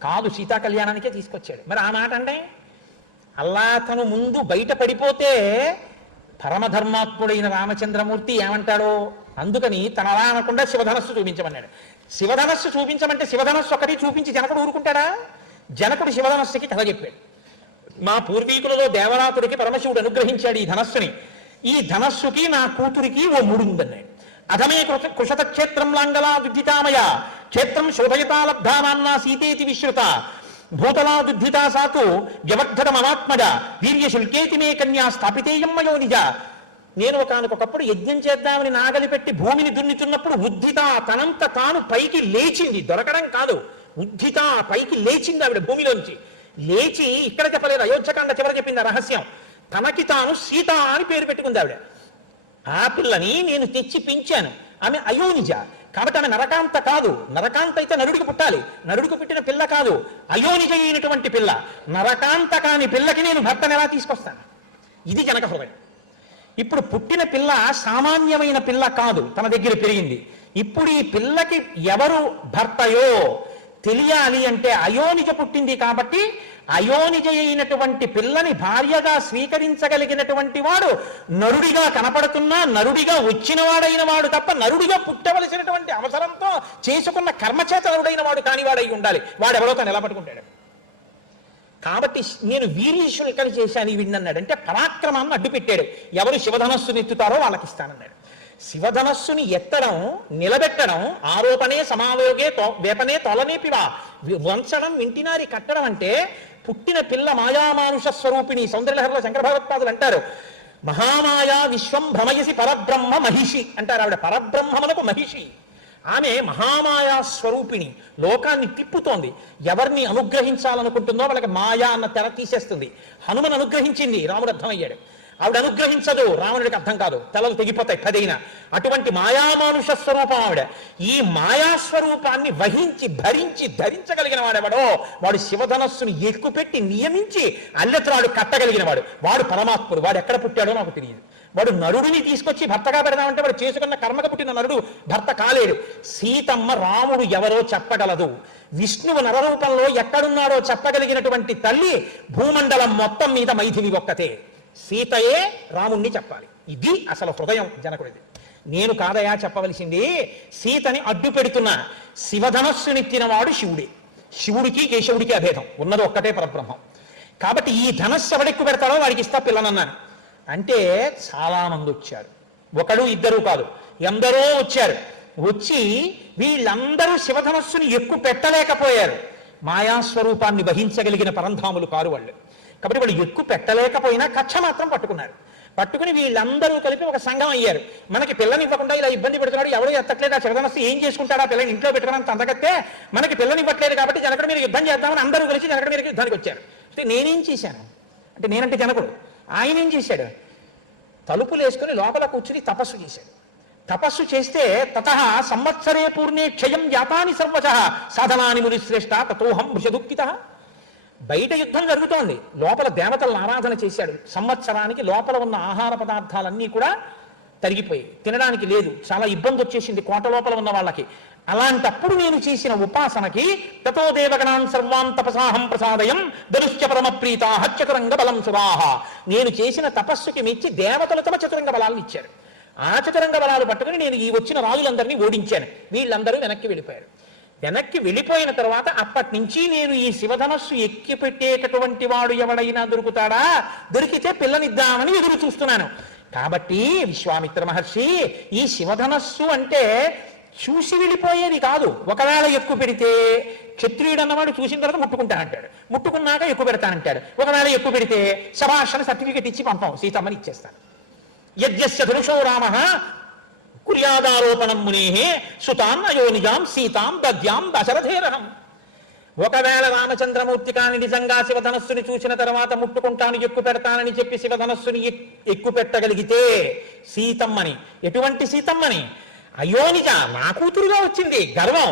కాదు, సీతా కళ్యాణానికే తీసుకొచ్చాడు. మరి ఆ మాట అంటే అల్లా తను ముందు బయట పడిపోతే పరమధర్మాత్ముడైన రామచంద్రమూర్తి ఏమంటాడో అందుకని తన అలా అనకుండా శివధనస్సు చూపించమన్నాడు. శివధనస్సు చూపించమంటే శివధనస్సు ఒకటి చూపించి జనకుడు ఊరుకుంటాడా? జనకుడు శివధనస్సుకి కథ చెప్పాడు. మా పూర్వీకులలో దేవరాతుడికి పరమశివుడు అనుగ్రహించాడు ఈ ధనస్సుని. ఈ ధనస్సుకి నా కూతురికి ఓ ముడు ఉందన్నాడు. అధమే కుశత క్షేత్రం లాంగలా దుద్ధితామయ క్షేత్రం శోభయతా లబ్ధానాన్నా సీతేతి విశ్రుత భూతలా దుద్ధితా సాతు వ్యవర్ధతమమాత్మజ వీర్యశుల్కేతి మే కన్యా స్థాపితేయం మయోనిజ. నేను ఒకనకొకప్పుడు యజ్ఞం చేద్దామని నాగలి పెట్టి భూమిని దున్నుతున్నప్పుడు ఉద్ధిత తనంత తాను పైకి లేచింది, దొరకడం కాదు, ఉద్ధిత పైకి లేచింది ఆవిడ భూమిలోంచి. లేచి ఇక్కడ చెప్పలేదు, అయోధ్యకాండ చివర చెప్పింది ఆ రహస్యం. తనకి తాను సీత అని పేరు పెట్టుకుంది ఆవిడ. ఆ పిల్లని నేను తెచ్చి పెంచాను, ఆమె అయోనిజ కాబట్టి ఆమె నరకాంత కాదు. నరకాంత అయితే నరుడికి పుట్టాలి, నరుడికి పుట్టిన పిల్ల కాదు, అయోనిజ అయినటువంటి పిల్ల. నరకాంత కాని పిల్లకి నేను భర్తను ఎలా తీసుకొస్తాను? ఇది జనక హృదయం. ఇప్పుడు పుట్టిన పిల్ల సామాన్యమైన పిల్ల కాదు, తన దగ్గర పెరిగింది. ఇప్పుడు ఈ పిల్లకి ఎవరు భర్తయో తెలియాలి అంటే అయోనిజ పుట్టింది కాబట్టి అయోనిజ అయినటువంటి పిల్లని భార్యగా స్వీకరించగలిగినటువంటి వాడు నరుడిగా కనపడుతున్నా నరుడిగా వచ్చినవాడైన వాడు తప్ప నరుడిగా పుట్టవలసినటువంటి అవసరంతో చేసుకున్న కర్మచేత నరుడైన వాడు కానివాడై ఉండాలి. వాడెవడో తను ఎలా పట్టుకుంటాడు? కాబట్టి నేను వీర్యశుల్కని చేశాను వీడినన్నాడు. అంటే పరాక్రమాన్ని అడ్డుపెట్టాడు. ఎవరు శివధనస్సుని ఎత్తుతారో వాళ్ళకి ఇస్తానన్నాడు. శివధనస్సుని ఎత్తడం, నిలబెట్టడం, ఆరోపణే సమావేగే వేపనే తొలనే పివా, వంచడం, వింటినారి కట్టడం అంటే పుట్టిన పిల్ల మాయామానుష స్వరూపిణి. సౌందర్యలహరిలో శంకర భగవత్పాదులు అంటారు, మహామాయా విశ్వం భ్రమయసి పరబ్రహ్మ మహిషి అంటారు. ఆవిడ పరబ్రహ్మములకు మహిషి. ఆమె మహామాయా స్వరూపిణి, లోకాన్ని తిప్పుతోంది. ఎవరిని అనుగ్రహించాలనుకుంటుందో వాళ్ళకి మాయా అన్న తెర తీసేస్తుంది. హనుమను అనుగ్రహించింది, రాముడు అర్థమయ్యాడు. ఆవిడ అనుగ్రహించదు, రావణుడికి అర్థం కాదు, తలలు తెగిపోతాయి 10 అటువంటి మాయామానుష స్వరూపం ఆవిడ. ఈ మాయాస్వరూపాన్ని వహించి భరించి ధరించగలిగిన వాడెవడో వాడు శివధనస్సును ఎక్కుపెట్టి నియమించి అల్లెత్రాడు కట్టగలిగిన వాడు. వాడు పరమాత్ముడు. వాడు ఎక్కడ పుట్టాడో నాకు తెలియదు. వాడు నరుడిని తీసుకొచ్చి భర్తగా పెడదామంటే వాడు చేసుకున్న కర్మకు పుట్టిన నరుడు భర్త కాలేడు. సీతమ్మ రాముడు ఎవరో చెప్పగలదు. విష్ణువు నరరూపంలో ఎక్కడున్నాడో చెప్పగలిగినటువంటి తల్లి భూమండలం మొత్తం మీద మైథిలి ఒక్కతే. సీతయే రాముణ్ణి చెప్పాలి. ఇది అసలు హృదయం జనకుడిది. నేను కాదయా చెప్పవలసింది. సీతని అడ్డు పెడుతున్న శివధనస్సునెత్తిన వాడు శివుడే. శివుడికి కేశవుడికి అభేదం, ఉన్నది ఒక్కటే పరబ్రహ్మం. కాబట్టి ఈ ధనస్సు ఎవడెక్కు పెడతాడో వాడికి ఇస్తా పిల్లనన్నాను. అంటే చాలా మంది వచ్చారు, ఒకడు ఇద్దరు కాదు, ఎందరో వచ్చారు. వచ్చి వీళ్ళందరూ శివధనస్సుని ఎక్కువ పెట్టలేకపోయారు. మాయాస్వరూపాన్ని వహించగలిగిన పరంధాములు కారు వాళ్ళు. కాబట్టి వాళ్ళు ఎక్కువ పెట్టలేకపోయినా కచ్చ మాత్రం పట్టుకున్నారు. పట్టుకుని వీళ్ళందరూ కలిపి ఒక సంఘం అయ్యారు. మనకి పిల్లని ఇవ్వకుండా ఇలా ఇబ్బంది పెడుతున్నాడు, ఎవడో ఎత్తట్లేదు, ఆ శివధనస్సు ఏం చేసుకుంటాడు, ఆ పిల్లని ఇంట్లో పెట్టుకున్నంత అందగత్తే మనకి పిల్లని ఇవ్వట్లేదు కాబట్టి జనకుడు మీరు యుద్ధం చేద్దామని అందరూ కలిసి జనకుడు మీరు యుద్ధానికి వచ్చారు. అంటే నేనేం చేశాను అంటే, నేనంటే జనకుడు, ఆయన ఏం చేశాడు, తలుపులు వేసుకుని లోపల కూర్చుని తపస్సు చేశాడు. తపస్సు చేస్తే తతః సంవత్సరే పూర్ణే క్షయం జాతాని సర్వశ సాధనాని మునిశ్రేష్ట తతోహం వృషదుఃఖిత. బయట యుద్ధం జరుగుతోంది, లోపల దేవతలను ఆరాధన చేశాడు. సంవత్సరానికి లోపల ఉన్న ఆహార పదార్థాలన్నీ కూడా తరిగిపోయి తినడానికి లేదు, చాలా ఇబ్బంది వచ్చేసింది కోట లోపల ఉన్న వాళ్ళకి. అలాంటప్పుడు నేను చేసిన ఉపాసనకి తతో దేవగణాన్ సర్వాన్ తపసాహం ప్రసాదయం ధనుశ్చ పరమ ప్రీతా చతురంగ బలం సురాహ. నేను చేసిన తపస్సుకి మెచ్చి దేవతలు తమ చతురంగ బలాలను ఇచ్చారు. ఆ చతురంగ బలాలు పట్టుకుని నేను ఈ వచ్చిన రాజులందరినీ ఓడించాను. వీళ్ళందరూ వెనక్కి వెళ్ళిపోయారు. వెనక్కి వెళ్ళిపోయిన తర్వాత అప్పటి నుంచి నేను ఈ శివధనస్సు ఎక్కి పెట్టేటటువంటి వాడు ఎవడైనా దొరుకుతాడా, దొరికితే పిల్లనిద్దామని ఎదురు చూస్తున్నాను. కాబట్టి విశ్వామిత్ర మహర్షి, ఈ శివధనస్సు అంటే చూసి వెళ్ళిపోయేది కాదు. ఒకవేళ ఎక్కువ పెడితే క్షత్రియుడు అన్నవాడు చూసిన తర్వాత ముట్టుకుంటానంటాడు, ముట్టుకున్నాక ఎక్కువ పెడతానంటాడు. ఒకవేళ ఎక్కువ పెడితే శభాషణ సర్టిఫికెట్ ఇచ్చి పంపం సీతమ్మని ఇచ్చేస్తాను. యజ్ఞస్య ధనుషో రామ కుర్యాదారోపణం మునే సుతాం అయోనిజాం సీతాం దద్యాం దశరథేరహం. ఒకవేళ రామచంద్రమూర్తి కాని నిజంగా శివధనస్సుని చూసిన తర్వాత ముట్టుకుంటాను ఎక్కువ పెడతానని చెప్పి శివధనస్సుని ఎక్కువ పెట్టగలిగితే సీతమ్మని, ఎటువంటి సీతమ్మని, అయోనిజ నా కూతురుగా వచ్చింది గర్వం,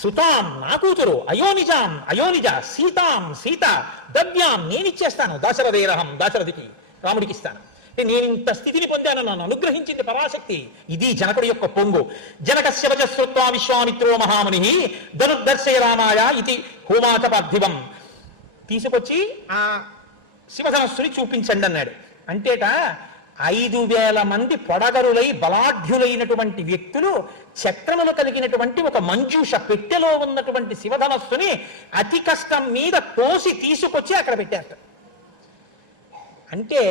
సుతాం నా కూతురు, అయోనిజ సీతాం సీత, దద్యాం నేనిచ్చేస్తాను దశరథేరహం దశరథికి రాముడికి ఇస్తాను. నేను ఇంత స్థితిని పొందాను, నన్ను అనుగ్రహించింది పరాశక్తి. ఇది జనకుడి యొక్క పొంగు. జనకస్య వచశ్రుత్వా విశ్వామిత్రో మహాముని ధనుర్దర్శయ రామాయ ఇది హోమాచ పార్థివం. తీసుకొచ్చి ఆ శివధనస్సుని చూపించండి అన్నాడు. అంటేట 5,000 మంది పొడగరులై బలాఢ్యులైనటువంటి వ్యక్తులు చక్రములు కలిగినటువంటి ఒక మంజూష పెట్టెలో ఉన్నటువంటి శివధనస్సుని అతి కష్టం మీద తోసి తీసుకొచ్చి అక్కడ పెట్టారు. అంటే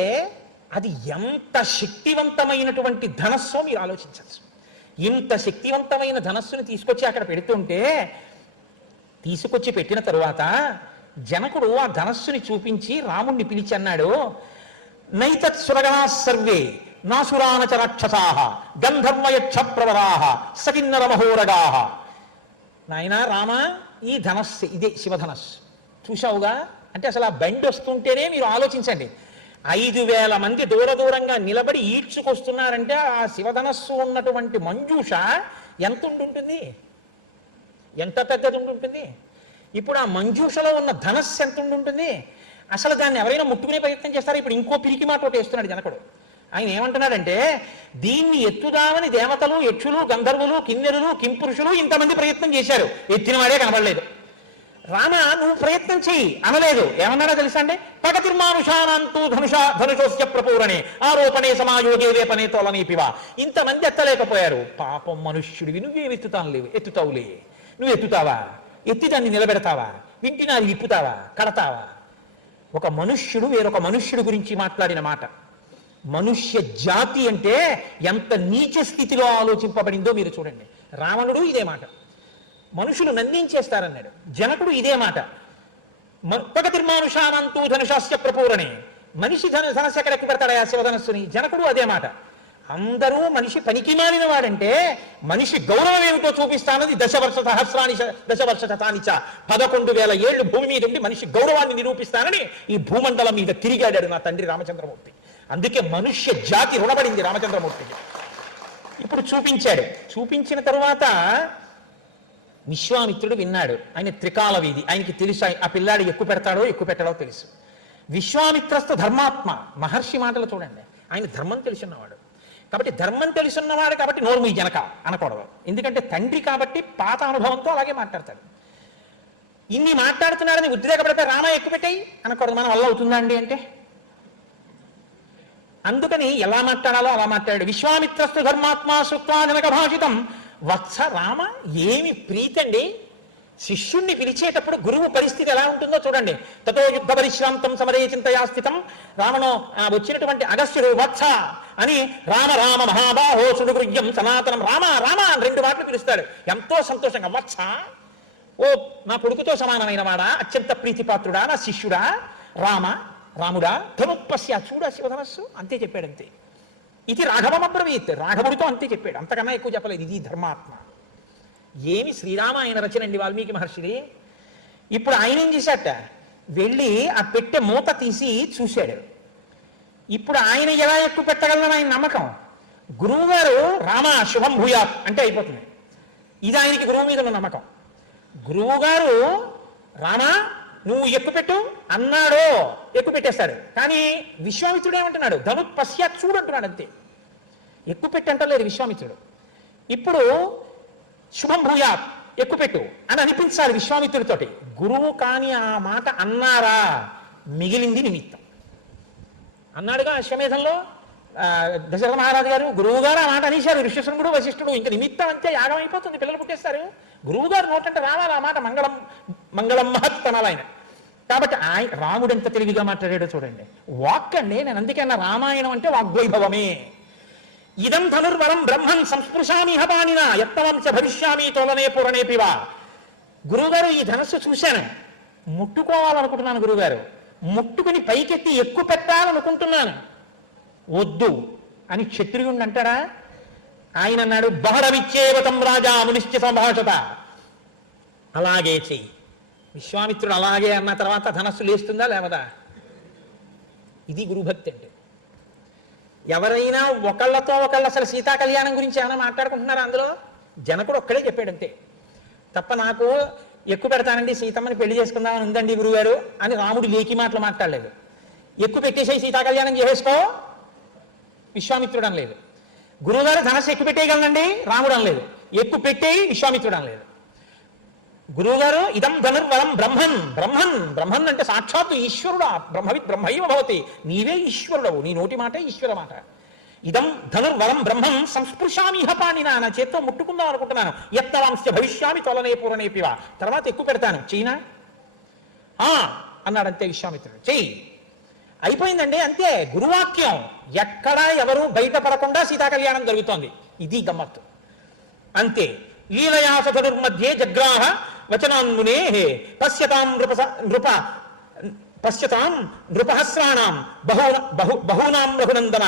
అది ఎంత శక్తివంతమైనటువంటి ధనస్సో మీరు ఆలోచించచ్చు. ఇంత శక్తివంతమైన ధనస్సుని తీసుకొచ్చి అక్కడ పెడుతుంటే, తీసుకొచ్చి పెట్టిన తరువాత జనకుడు ఆ ధనస్సుని చూపించి రాముణ్ణి పిలిచి అన్నాడు, నైతత్ సురగణా సర్వే నాసురానచ రాక్షసాః గంధర్వయక్ష ప్రవరాః సకిన్నర మహోరగాః. నాయనా రామ, ఈ ధనస్సు ఇదే శివధనస్సు చూశావుగా. అంటే అసలు ఆ బండి వస్తుంటేనే మీరు ఆలోచించండి, 5,000 మంది దూరంగా నిలబడి ఈడ్చుకొస్తున్నారంటే ఆ శివధనస్సు ఉన్నటువంటి మంజూష ఎంత ఉండుంటుంది, ఎంత పెద్దది ఉండుంటుంది. ఇప్పుడు ఆ మంజూషలో ఉన్న ధనస్సు ఎంత ఉండుంటుంది. అసలు దాన్ని ఎవరైనా ముట్టుకునే ప్రయత్నం చేస్తారా? ఇప్పుడు ఇంకో పిరికి మాట ఒకటి వేస్తున్నాడు జనకుడు. ఆయన ఏమంటున్నాడంటే, దీన్ని ఎత్తుదామని దేవతలు, యక్షులు, గంధర్వులు, కిన్నెరులు, కింపురుషులు ఇంతమంది ప్రయత్నం చేశారు, ఎత్తిన వాడే కనబడలేదు. రామ నువ్వు ప్రయత్నం చెయ్యి అనలేదు. ఏమన్నాడో తెలుసా అండి, పగతిర్మానుషానంతూ ధనుషోస్య ప్రపూరణే ఆరోపణే సమాయోగే వేపనే తోలనీపివా. ఇంతమంది ఎత్తలేకపోయారు. పాపం మనుష్యుడివి, నువ్వేమి ఎత్తుతావులే. నువ్వు ఎత్తుతావా? ఎత్తి దాన్ని నిలబెడతావా? వింటినాది విప్పుతావా? కడతావా? ఒక మనుష్యుడు వేరొక మనుష్యుడి గురించి మాట్లాడిన మాట. మనుష్య జాతి అంటే ఎంత నీచ స్థితిలో ఆలోచింపబడిందో మీరు చూడండి. రావణుడు ఇదే మాట, మనుషులు నందించేస్తారన్నాడు. జనకుడు ఇదే మాట, పగతిర్మానుషానంతూ ధనుషాస్య ప్రపూరణే. మనిషి ధనస్సు ఎక్కడ ఎక్కువ పెడతాడా శివధనస్సుని? జనకుడు అదే మాట. అందరూ మనిషి పనికి మాలిన వాడంటే మనిషి గౌరవం ఏమిటో చూపిస్తానది దశవర్ష 11,000 ఏళ్ళు భూమి మీద ఉండి మనిషి గౌరవాన్ని నిరూపిస్తానని ఈ భూమండలం మీద తిరిగాడాడు నా తండ్రి రామచంద్రమూర్తి. అందుకే మనుష్య జాతి రుణపడింది రామచంద్రమూర్తికి. ఇప్పుడు చూపించాడు. చూపించిన తరువాత విశ్వామిత్రుడు విన్నాడు. ఆయన త్రికాల వీధి, ఆయనకి తెలుసు ఆ పిల్లాడు ఎక్కువ పెడతాడో ఎక్కువ పెట్టడో తెలుసు. విశ్వామిత్రస్థ ధర్మాత్మ, మహర్షి మాటలు చూడండి, ఆయన ధర్మం తెలుసున్నవాడు. కాబట్టి ధర్మం తెలుసున్నవాడు కాబట్టి నోరు మీ జనక అనకూడదు. ఎందుకంటే తండ్రి కాబట్టి పాత అనుభవంతో అలాగే మాట్లాడతాడు. ఇన్ని మాట్లాడుతున్నాడని ఉద్రేకపడితే రామ ఎక్కుపెట్టాయి అనకూడదు. మన వల్ల అవుతుందా అండి అంటే? అందుకని ఎలా మాట్లాడాలో అలా మాట్లాడాడు. విశ్వామిత్రస్తు ధర్మాత్మా శ్రుత్వా జనక భాషితం వత్స రామ. ఏమి ప్రీతండి! శిష్యుణ్ణి పిలిచేటప్పుడు గురువు పరిస్థితి ఎలా ఉంటుందో చూడండి. తతో యుద్ధ పరిశ్రాంతం సమరే చింతయా స్థితం. రామను వచ్చినటువంటి అగస్త్యుడు వత్స అని రామ రామ మహాబాహో సుడుగృహ్యం సనాతనం రామ రామ అని 2 మాటలు పిలుస్తాడు. ఎంతో సంతోషంగా వత్స, ఓ నా కొడుకుతో సమానమైన వాడా, అత్యంత ప్రీతిపాత్రుడా, నా శిష్యుడా, రామ రాముడా, ధనుప్పస్య చూడ శివధనస్సు, అంతే చెప్పాడు. అంతే. ఇది రాఘవమబ్రవీత్, రాఘవుడితో అంతే చెప్పాడు, అంతకన్నా ఎక్కువ చెప్పలేదు. ఇది ధర్మాత్మ. ఏమి శ్రీరామాయణ రచన అండి వాల్మీకి మహర్షిది. ఇప్పుడు ఆయన ఏం చేశాట, వెళ్ళి ఆ పెట్టె మూత తీసి చూశాడు. ఇప్పుడు ఆయన ఎలా ఎక్కువ పెట్టగలను ఆయన నమ్మకం. గురువు గారు రామ శుభం భూయాత్ అంటే అయిపోతుంది. ఇది ఆయనకి గురువు మీద ఉన్న నమ్మకం. గురువు గారు రామ నువ్వు ఎక్కుపెట్టు అన్నాడో ఎక్కువ పెట్టేస్తాడు. కానీ విశ్వామిత్రుడు ఏమంటున్నాడు, ధను పశ్చాత్ చూడు అంటున్నాడు. అంతే, ఎక్కువ పెట్టంటలేదు విశ్వామిత్రుడు. ఇప్పుడు శుభం భూయాత్ ఎక్కుపెట్టు అని అనిపించాలి విశ్వామిత్రుడితోటి. గురువు కాని ఆ మాట అన్నారా, మిగిలింది నిమిత్తం. అన్నాడుగా అశ్వమేధంలో దశరథ మహారాజు గారు, గురువు గారు ఆ మాట అనేశారు, ఋష్యశృంగుడు వశిష్ఠుడు. ఇంకా నిమిత్తం అంతే, యాగం అయిపోతుంది, పిల్లలు పుట్టేస్తారు. గురువు గారు నోటంటే రావాలి ఆ మాట, మంగళం మంగళం మహత్ అనాలి ఆయన. కాబట్టి రాముడు ఎంత తెలివిగా మాట్లాడాడో చూడండి. వాక్ అండి, నేను అందుకన్నా రామాయణం అంటే వాగ్వైభవమే. ఇదం ధనుర్వరం బ్రహ్మన్ సంస్పృశామి హపానినా యత్తవంశ భవిష్యామి తోలనే పూరణేపివా. గురువుగారు ఈ ధనస్సు చూశాను, ముట్టుకోవాలనుకుంటున్నాను. గురువుగారు ముట్టుకుని పైకెత్తి ఎక్కువ పెట్టాలనుకుంటున్నాను, వద్దు అని క్షత్రియుణ్ణి అంటారా? ఆయన అన్నాడు, బహడవిచ్చేవతం రాజా మునిశ్చ సంభాషత. అలాగే చెయ్యి. విశ్వామిత్రుడు అలాగే అన్న తర్వాత ధనస్సు లేస్తుందా లేవదా? ఇది గురుభక్తి అంటే. ఎవరైనా ఒకళ్ళతో ఒకళ్ళు అసలు సీతా కళ్యాణం గురించి ఏమైనా మాట్లాడుకుంటున్నారా? అందులో జనకుడు ఒక్కడే చెప్పాడు అంతే తప్ప, నాకు ఎక్కువ పెడతానండి సీతమ్మని పెళ్లి చేసుకుందామని ఉందండి గురుగారు అని రాముడు లేకి మాటలు మాట్లాడలేదు. ఎక్కువ పెట్టేసే సీతా కళ్యాణం చేసేసుకో విశ్వామిత్రుడు అనలేదు. గురువుగారు ధనస్సు ఎక్కువ పెట్టేయగలనండి రాముడు అనలేదు. ఎక్కువ పెట్టేయి విశ్వామిత్రుడు అనలేదు. గురువుగారు ఇదం ధనుర్వరం బ్రహ్మన్. బ్రహ్మన్ బ్రహ్మన్ అంటే సాక్షాత్తు ఈశ్వరుడా, బ్రహ్మవిత్ బ్రహ్మైవ భవతి. నీవే ఈశ్వరుడవు, నీ నోటి మాట ఈశ్వర మాట. ఇదం ధనుర్వరం బ్రహ్మం సంస్పృశామి హపానినా, నా చేత్తో ముట్టుకుందాం అనుకుంటున్నాను. యత్తవాంశ భవిష్యామి తొలనే పూరణేపివా, తర్వాత ఎక్కువ పెడతాను చైనా అన్నాడంతే విశ్వామిత్రుడు. చెయ్యి, అయిపోయిందండి అంతే. గురువాక్యం ఎక్కడా ఎవరు బయటపడకుండా సీతా కళ్యాణం జరుగుతోంది. ఇది గమ్మత్తు అంతే. లీలయాస ధనుర్మధ్యే జగ్రాహ వచనాన్మునే పశ్యతాం నృపహస్రాణం బహూనాం రఘునందన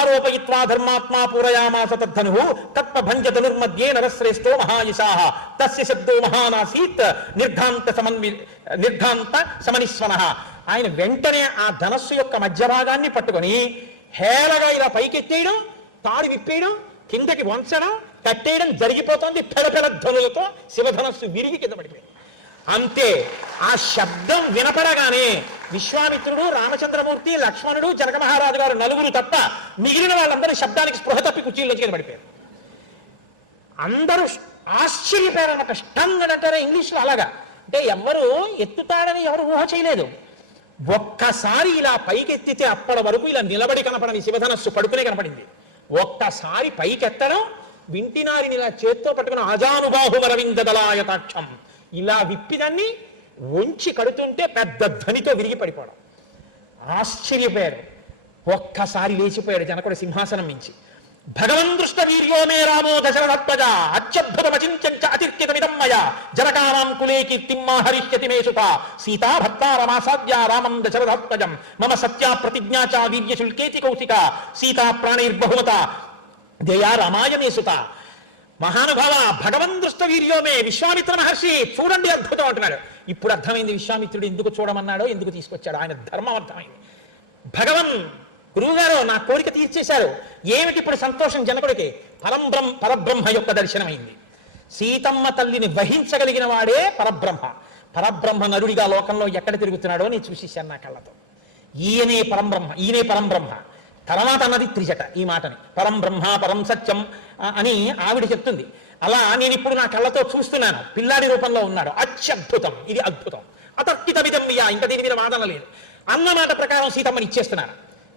ఆరోపయిత్వా ధర్మాత్మా పూరయామాస తద్ధను తత్వభంజ ధనుర్మధ్యే నరశ్రేష్టో మహాయశాః తస్య శబ్దో మహానాసీత్ నిర్ఘాంత సమనిస్వనః. ఆయన వెంటనే ఆ ధనస్సు యొక్క మధ్య భాగాన్ని పట్టుకొని హేళగా ఇలా పైకెత్తేయడం, తాడి విప్పేయడం, కిందకి వంచడం, కట్టేయడం జరిగిపోతుంది. పెడపెడ ధ్వనులతో శివధనస్సు విరిగి కింద పడిపోయింది. అంతే. ఆ శబ్దం వినపడగానే విశ్వామిత్రుడు, రామచంద్రమూర్తి, లక్ష్మణుడు, జనక మహారాజు గారు నలుగురు తప్ప మిగిలిన వాళ్ళందరూ శబ్దానికి స్పృహ తప్పి కుర్చీల్లోకి కింద పడిపోయారు. అందరూ ఆశ్చర్యపోయారన్నమాట. స్టంగ్ అని అంటారా ఇంగ్లీష్లో, అలాగా. అంటే ఎవరు ఎత్తుతాడని ఎవరు ఊహ చేయలేదు. ఒక్కసారి ఇలా పైకెత్తితే అప్పటి వరకు ఇలా నిలబడి కనపడని శివధనస్సు పడుకునే కనపడింది. ఒక్కసారి పైకెత్తడం, వింటినారిని ఇలా చేత్తో పట్టుకుని ఆజానుబాహువరవింద దళాయతాక్షం ఇలా విప్పిదాన్ని వంచి కడుతుంటే పెద్ద ధ్వనితో విరిగి పడిపోవడం. ఆశ్చర్యపోయారు. ఒక్కసారి లేచిపోయాడు జనకుడు సింహాసనం మించి. భగవన్ దృష్ట వీర్యో మే రామో దశరథత్వజ అత్యద్భుతమచించ అతిర్కితమిదం మయా జనకానాం కులే కీర్తిమ్మా హరిష్యతి మే సుత సీతా భర్తారమాసాద్య రామం దశరథత్వజం మమ సత్యా ప్రతిజ్ఞా చ వీర్యశుల్కేతి కౌశిక సీతా ప్రాణైర్బహుమత జయా రామాయ మే సుత. మహానుభావ భగవన్ దృష్ట వీర్యోమే, విశ్వామిత్ర మహర్షి చూడండి అద్భుతం అంటున్నాడు. ఇప్పుడు అర్థమైంది విశ్వామిత్రుడు ఎందుకు చూడమన్నాడో, ఎందుకు తీసుకొచ్చాడు. ఆయన ధర్మం అర్థమైంది. భగవన్ గురువుగారు నా కోరిక తీర్చేశారు. ఏమిటి ఇప్పుడు సంతోషం జనకుడికి? పరబ్రహ్మ యొక్క దర్శనమైంది. సీతమ్మ తల్లిని వహించగలిగిన వాడే పరబ్రహ్మ. పరబ్రహ్మ నరుడిగా లోకంలో ఎక్కడ తిరుగుతున్నాడో నేను చూసేశాను నా కళ్ళతో. ఈయనే పరంబ్రహ్మ. తర్వాత అన్నది త్రిజట ఈ మాటని, పరం బ్రహ్మ పరం సత్యం అని ఆవిడ చెప్తుంది. అలా నేను ఇప్పుడు నా కళ్ళతో చూస్తున్నాను, పిల్లాడి రూపంలో ఉన్నాడు, అత్యద్భుతం, ఇది అద్భుతం, అతర్కితమిదమ్యా, ఇంకా దీని మీద వాదన లేదు అన్నమాట ప్రకారం సీతమ్మని ఇచ్చేస్తున్నాను.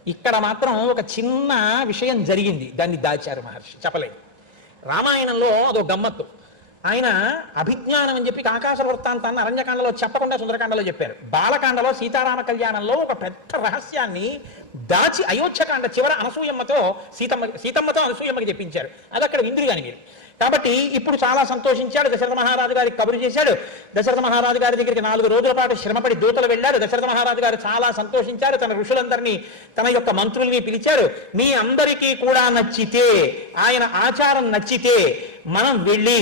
ఇక్కడ మాత్రం ఒక చిన్న విషయం జరిగింది, దాన్ని దాచారు మహర్షి, చెప్పలేదు. రామాయణంలో అదో గమ్మత్తు. ఆయన అభిజ్ఞానం అని చెప్పి ఆకాశ వృత్తాంతాన్ని అరణ్యకాండలో చెప్పకుండా సుందరకాండలో చెప్పారు. బాలకాండలో సీతారామ కళ్యాణంలో ఒక పెద్ద రహస్యాన్ని దాచి అయోధ్యకాండ చివర అనసూయమ్మతో సీతమ్మతో అనసూయమ్మకి చెప్పించారు. అది అక్కడ విందురు కాని మీరు. కాబట్టి ఇప్పుడు చాలా సంతోషించాడు. దశరథ మహారాజు గారికి కబురు చేశాడు. దశరథ మహారాజు గారి దగ్గరికి 4 రోజుల పాటు శ్రమపడి దూతలు వెళ్ళారు. దశరథ మహారాజు గారు చాలా సంతోషించారు. తన ఋషులందరినీ, తన యొక్క మంత్రుల్ని పిలిచారు. మీ అందరికీ కూడా నచ్చితే, ఆయన ఆచారం నచ్చితే మనం వెళ్ళి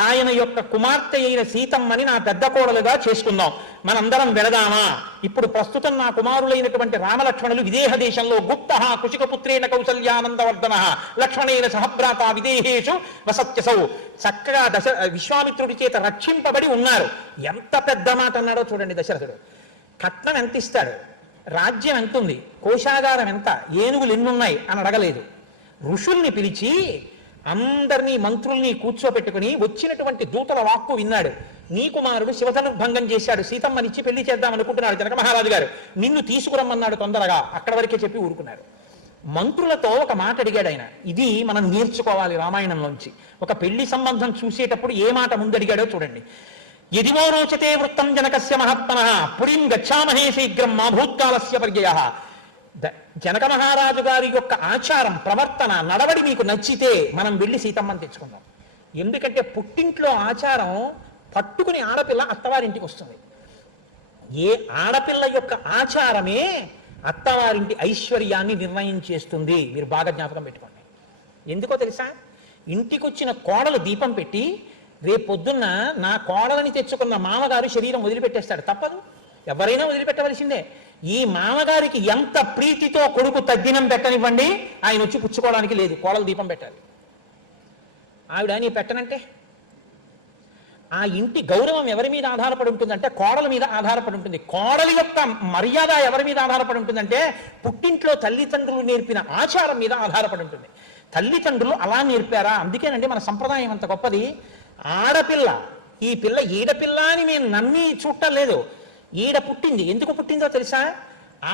ఆయన యొక్క కుమార్తె అయిన సీతమ్మని నా పెద్ద కోడలుగా చేసుకుందాం, మనందరం వెళదామా? ఇప్పుడు ప్రస్తుతం నా కుమారులైనటువంటి రామలక్ష్మణులు విదేహ దేశంలో గుప్త కుశికపుత్రేణ కౌసల్యానందవర్ధన లక్ష్మణేన సహభ్రాత విదేహేషు వసత్యసౌ, చక్కగా విశ్వామిత్రుడి చేత రక్షింపబడి ఉన్నారు. ఎంత పెద్ద మాట అన్నాడో చూడండి దశరథుడు. కట్నం ఎంత ఇస్తాడు, రాజ్యం ఎంతుంది, కోశాగారం ఎంత, ఏనుగులు ఎన్నున్నాయి అని అడగలేదు. ఋషుల్ని పిలిచి అందరినీ మంత్రుల్ని కూర్చోపెట్టుకుని వచ్చినటువంటి దూతల వాక్కు విన్నాడు. నీ కుమారుడు శివధనుర్భంగం చేశాడు, సీతమ్మనిచ్చి పెళ్లి చేద్దాం అనుకుంటున్నాడు జనక మహారాజు గారు, నిన్ను తీసుకురమ్మన్నాడు తొందరగా, అక్కడ వరకే చెప్పి ఊరుకున్నాడు. మంత్రులతో ఒక మాట అడిగాడు ఆయన, ఇది మనం నేర్చుకోవాలి రామాయణంలోంచి. ఒక పెళ్లి సంబంధం చూసేటప్పుడు ఏ మాట ముందడిగాడో చూడండి. యదివో రోచతే వృత్తం జనకస్య మహాత్మనః పురీం గచ్చామహే శీఘ్రం మా భూత్కాలస్య పర్యయః. జనక మహారాజు గారి యొక్క ఆచారం, ప్రవర్తన, నడవడి మీకు నచ్చితే మనం వెళ్ళి సీతమ్మని తెచ్చుకుందాం. ఎందుకంటే పుట్టింట్లో ఆచారం పట్టుకుని ఆడపిల్ల అత్తవారింటికి వస్తుంది. ఏ ఆడపిల్ల యొక్క ఆచారమే అత్తవారింటి ఐశ్వర్యాన్ని నిర్ణయం చేస్తుంది. మీరు బాగా జ్ఞాపకం పెట్టుకోండి. ఎందుకో తెలుసా? ఇంటికొచ్చిన కోడలు దీపం పెట్టి రేపొద్దున్న నా కోడలని తెచ్చుకున్న మామగారు శరీరం వదిలిపెట్టేస్తాడు, తప్పదు, ఎవరైనా వదిలిపెట్టవలసిందే. ఈ మామగారికి ఎంత ప్రీతితో కొడుకు తద్దినం పెట్టనివ్వండి, ఆయన వచ్చి పుచ్చుకోవడానికి లేదు, కోడలు దీపం పెట్టాలి. ఆవిడ నీ పెట్టనంటే ఆ ఇంటి గౌరవం ఎవరి మీద ఆధారపడి ఉంటుందంటే కోడల మీద ఆధారపడి ఉంటుంది. కోడలి యొక్క మర్యాద ఎవరి మీద ఆధారపడి ఉంటుందంటే పుట్టింట్లో తల్లిదండ్రులు నేర్పిన ఆచారం మీద ఆధారపడి ఉంటుంది. తల్లిదండ్రులు అలా నేర్పారా? అందుకేనండి మన సంప్రదాయం అంత గొప్పది. ఆడపిల్ల, ఈ పిల్ల ఈడపిల్ల అని మేము నమ్మి చూడటం లేదు. ఈడ పుట్టింది, ఎందుకు పుట్టిందో తెలుసా?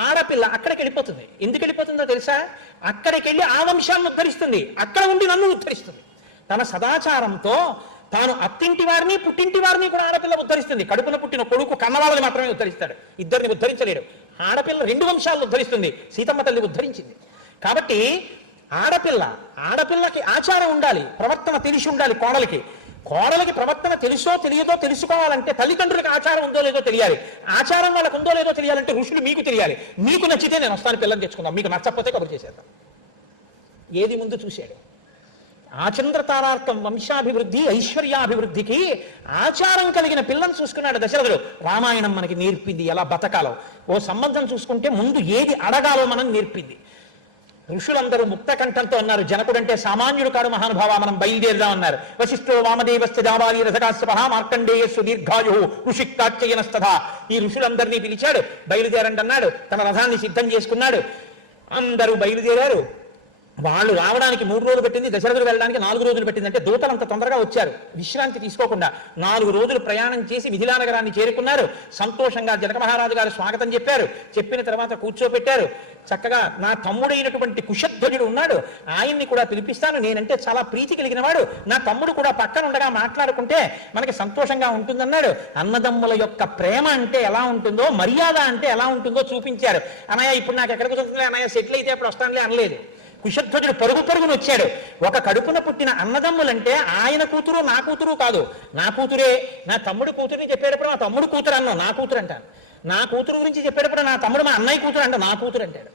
ఆడపిల్ల అక్కడికి వెళ్ళిపోతుంది. ఎందుకు వెళ్ళిపోతుందో తెలుసా? అక్కడికి వెళ్ళి ఆ వంశాన్ని ఉద్ధరిస్తుంది, అక్కడ ఉండి నన్ను ఉద్ధరిస్తుంది. తన సదాచారంతో తాను అత్తింటి వారిని పుట్టింటి వారిని కూడా ఆడపిల్ల ఉద్ధరిస్తుంది. కడుపున పుట్టిన కొడుకు కన్నవాళ్ళని మాత్రమే ఉద్ధరిస్తాడు, ఇద్దరిని ఉద్ధరించలేడు. ఆడపిల్ల 2 వంశాలను ఉద్ధరిస్తుంది, సీతమ్మ తల్లి ఉద్ధరించింది. కాబట్టి ఆడపిల్లకి ఆచారం ఉండాలి, ప్రవర్తన తెలిసి ఉండాలి. కోడలకి ప్రవర్తన తెలుసో తెలియదో తెలుసుకోవాలంటే తల్లిదండ్రులకు ఆచారం ఉందో లేదో తెలియాలి. ఆచారం వాళ్ళకు ఉందో లేదో తెలియాలంటే ఋషులు మీకు తెలియాలి. మీకు నచ్చితే నేను వస్తాను, పిల్లలు తెచ్చుకుందాం, మీకు నచ్చకపోతే కబురు చేసేద్దాం. ఏది ముందు చూశాడు? ఆచంద్రతారార్థం వంశాభివృద్ధి ఐశ్వర్యాభివృద్ధికి ఆచారం కలిగిన పిల్లని చూసుకున్నాడు దశరథుడు. రామాయణం మనకి నేర్పింది ఎలా బతకాలో. ఓ సంబంధం చూసుకుంటే ముందు ఏది అడగాలో మనం నేర్పింది. ఋషులందరూ ముక్త కంఠంతో అన్నారు, జనకుడంటే సామాన్యుడు కాడు మహానుభావ, మనం బయలుదేరదాం అన్నారు. వశిష్ఠో వామదేవస్య జాబాలి రథకాశ్యప మార్కండేయస్సు దీర్ఘాయు ఋషిక్కాచ్యయనస్తథ. ఈ ఋషులందరినీ పిలిచాడు, బయలుదేరండి అన్నాడు. తన రథాన్ని సిద్ధం చేసుకున్నాడు. అందరూ బయలుదేరారు. వాళ్ళు రావడానికి 3 రోజులు పెట్టింది, దశరథుడు వెళ్ళడానికి 4 రోజులు పెట్టింది. అంటే దూతలు అంత తొందరగా వచ్చారు, విశ్రాంతి తీసుకోకుండా 4 రోజులు ప్రయాణం చేసి మిథిలా నగరాన్ని చేరుకున్నారు. సంతోషంగా జనక మహారాజు గారు స్వాగతం చెప్పారు. చెప్పిన తర్వాత కూర్చోపెట్టారు. చక్కగా నా తమ్ముడైనటువంటి కుశధ్వజుడు ఉన్నాడు, ఆయన్ని కూడా పిలిపిస్తాను, నేనంటే చాలా ప్రీతి కలిగిన వాడు, నా తమ్ముడు కూడా పక్కన ఉండగా మాట్లాడుకుంటే మనకి సంతోషంగా ఉంటుందన్నాడు. అన్నదమ్ముల యొక్క ప్రేమ అంటే ఎలా ఉంటుందో, మర్యాద అంటే ఎలా ఉంటుందో చూపించారు. అన్నయ్య ఇప్పుడు నాకు ఎక్కడికి వస్తుందిలే అన్నయ్య, సెటిల్ అయితే అప్పుడు వస్తానులే అనలేదు. కుశధ్వజుడు పరుగును వచ్చాడు. ఒక కడుపున పుట్టిన అన్నదమ్ములంటే ఆయన కూతురు నా కూతురు కాదు, నా కూతురే. నా తమ్ముడు కూతురుని చెప్పేటప్పుడు మా తమ్ముడు కూతురు అన్నావు, నా కూతురు అంటాను. నా కూతురు గురించి చెప్పేటప్పుడు నా తమ్ముడు మా అన్నయ్య కూతురు అంట, నా కూతురు అంటాడు.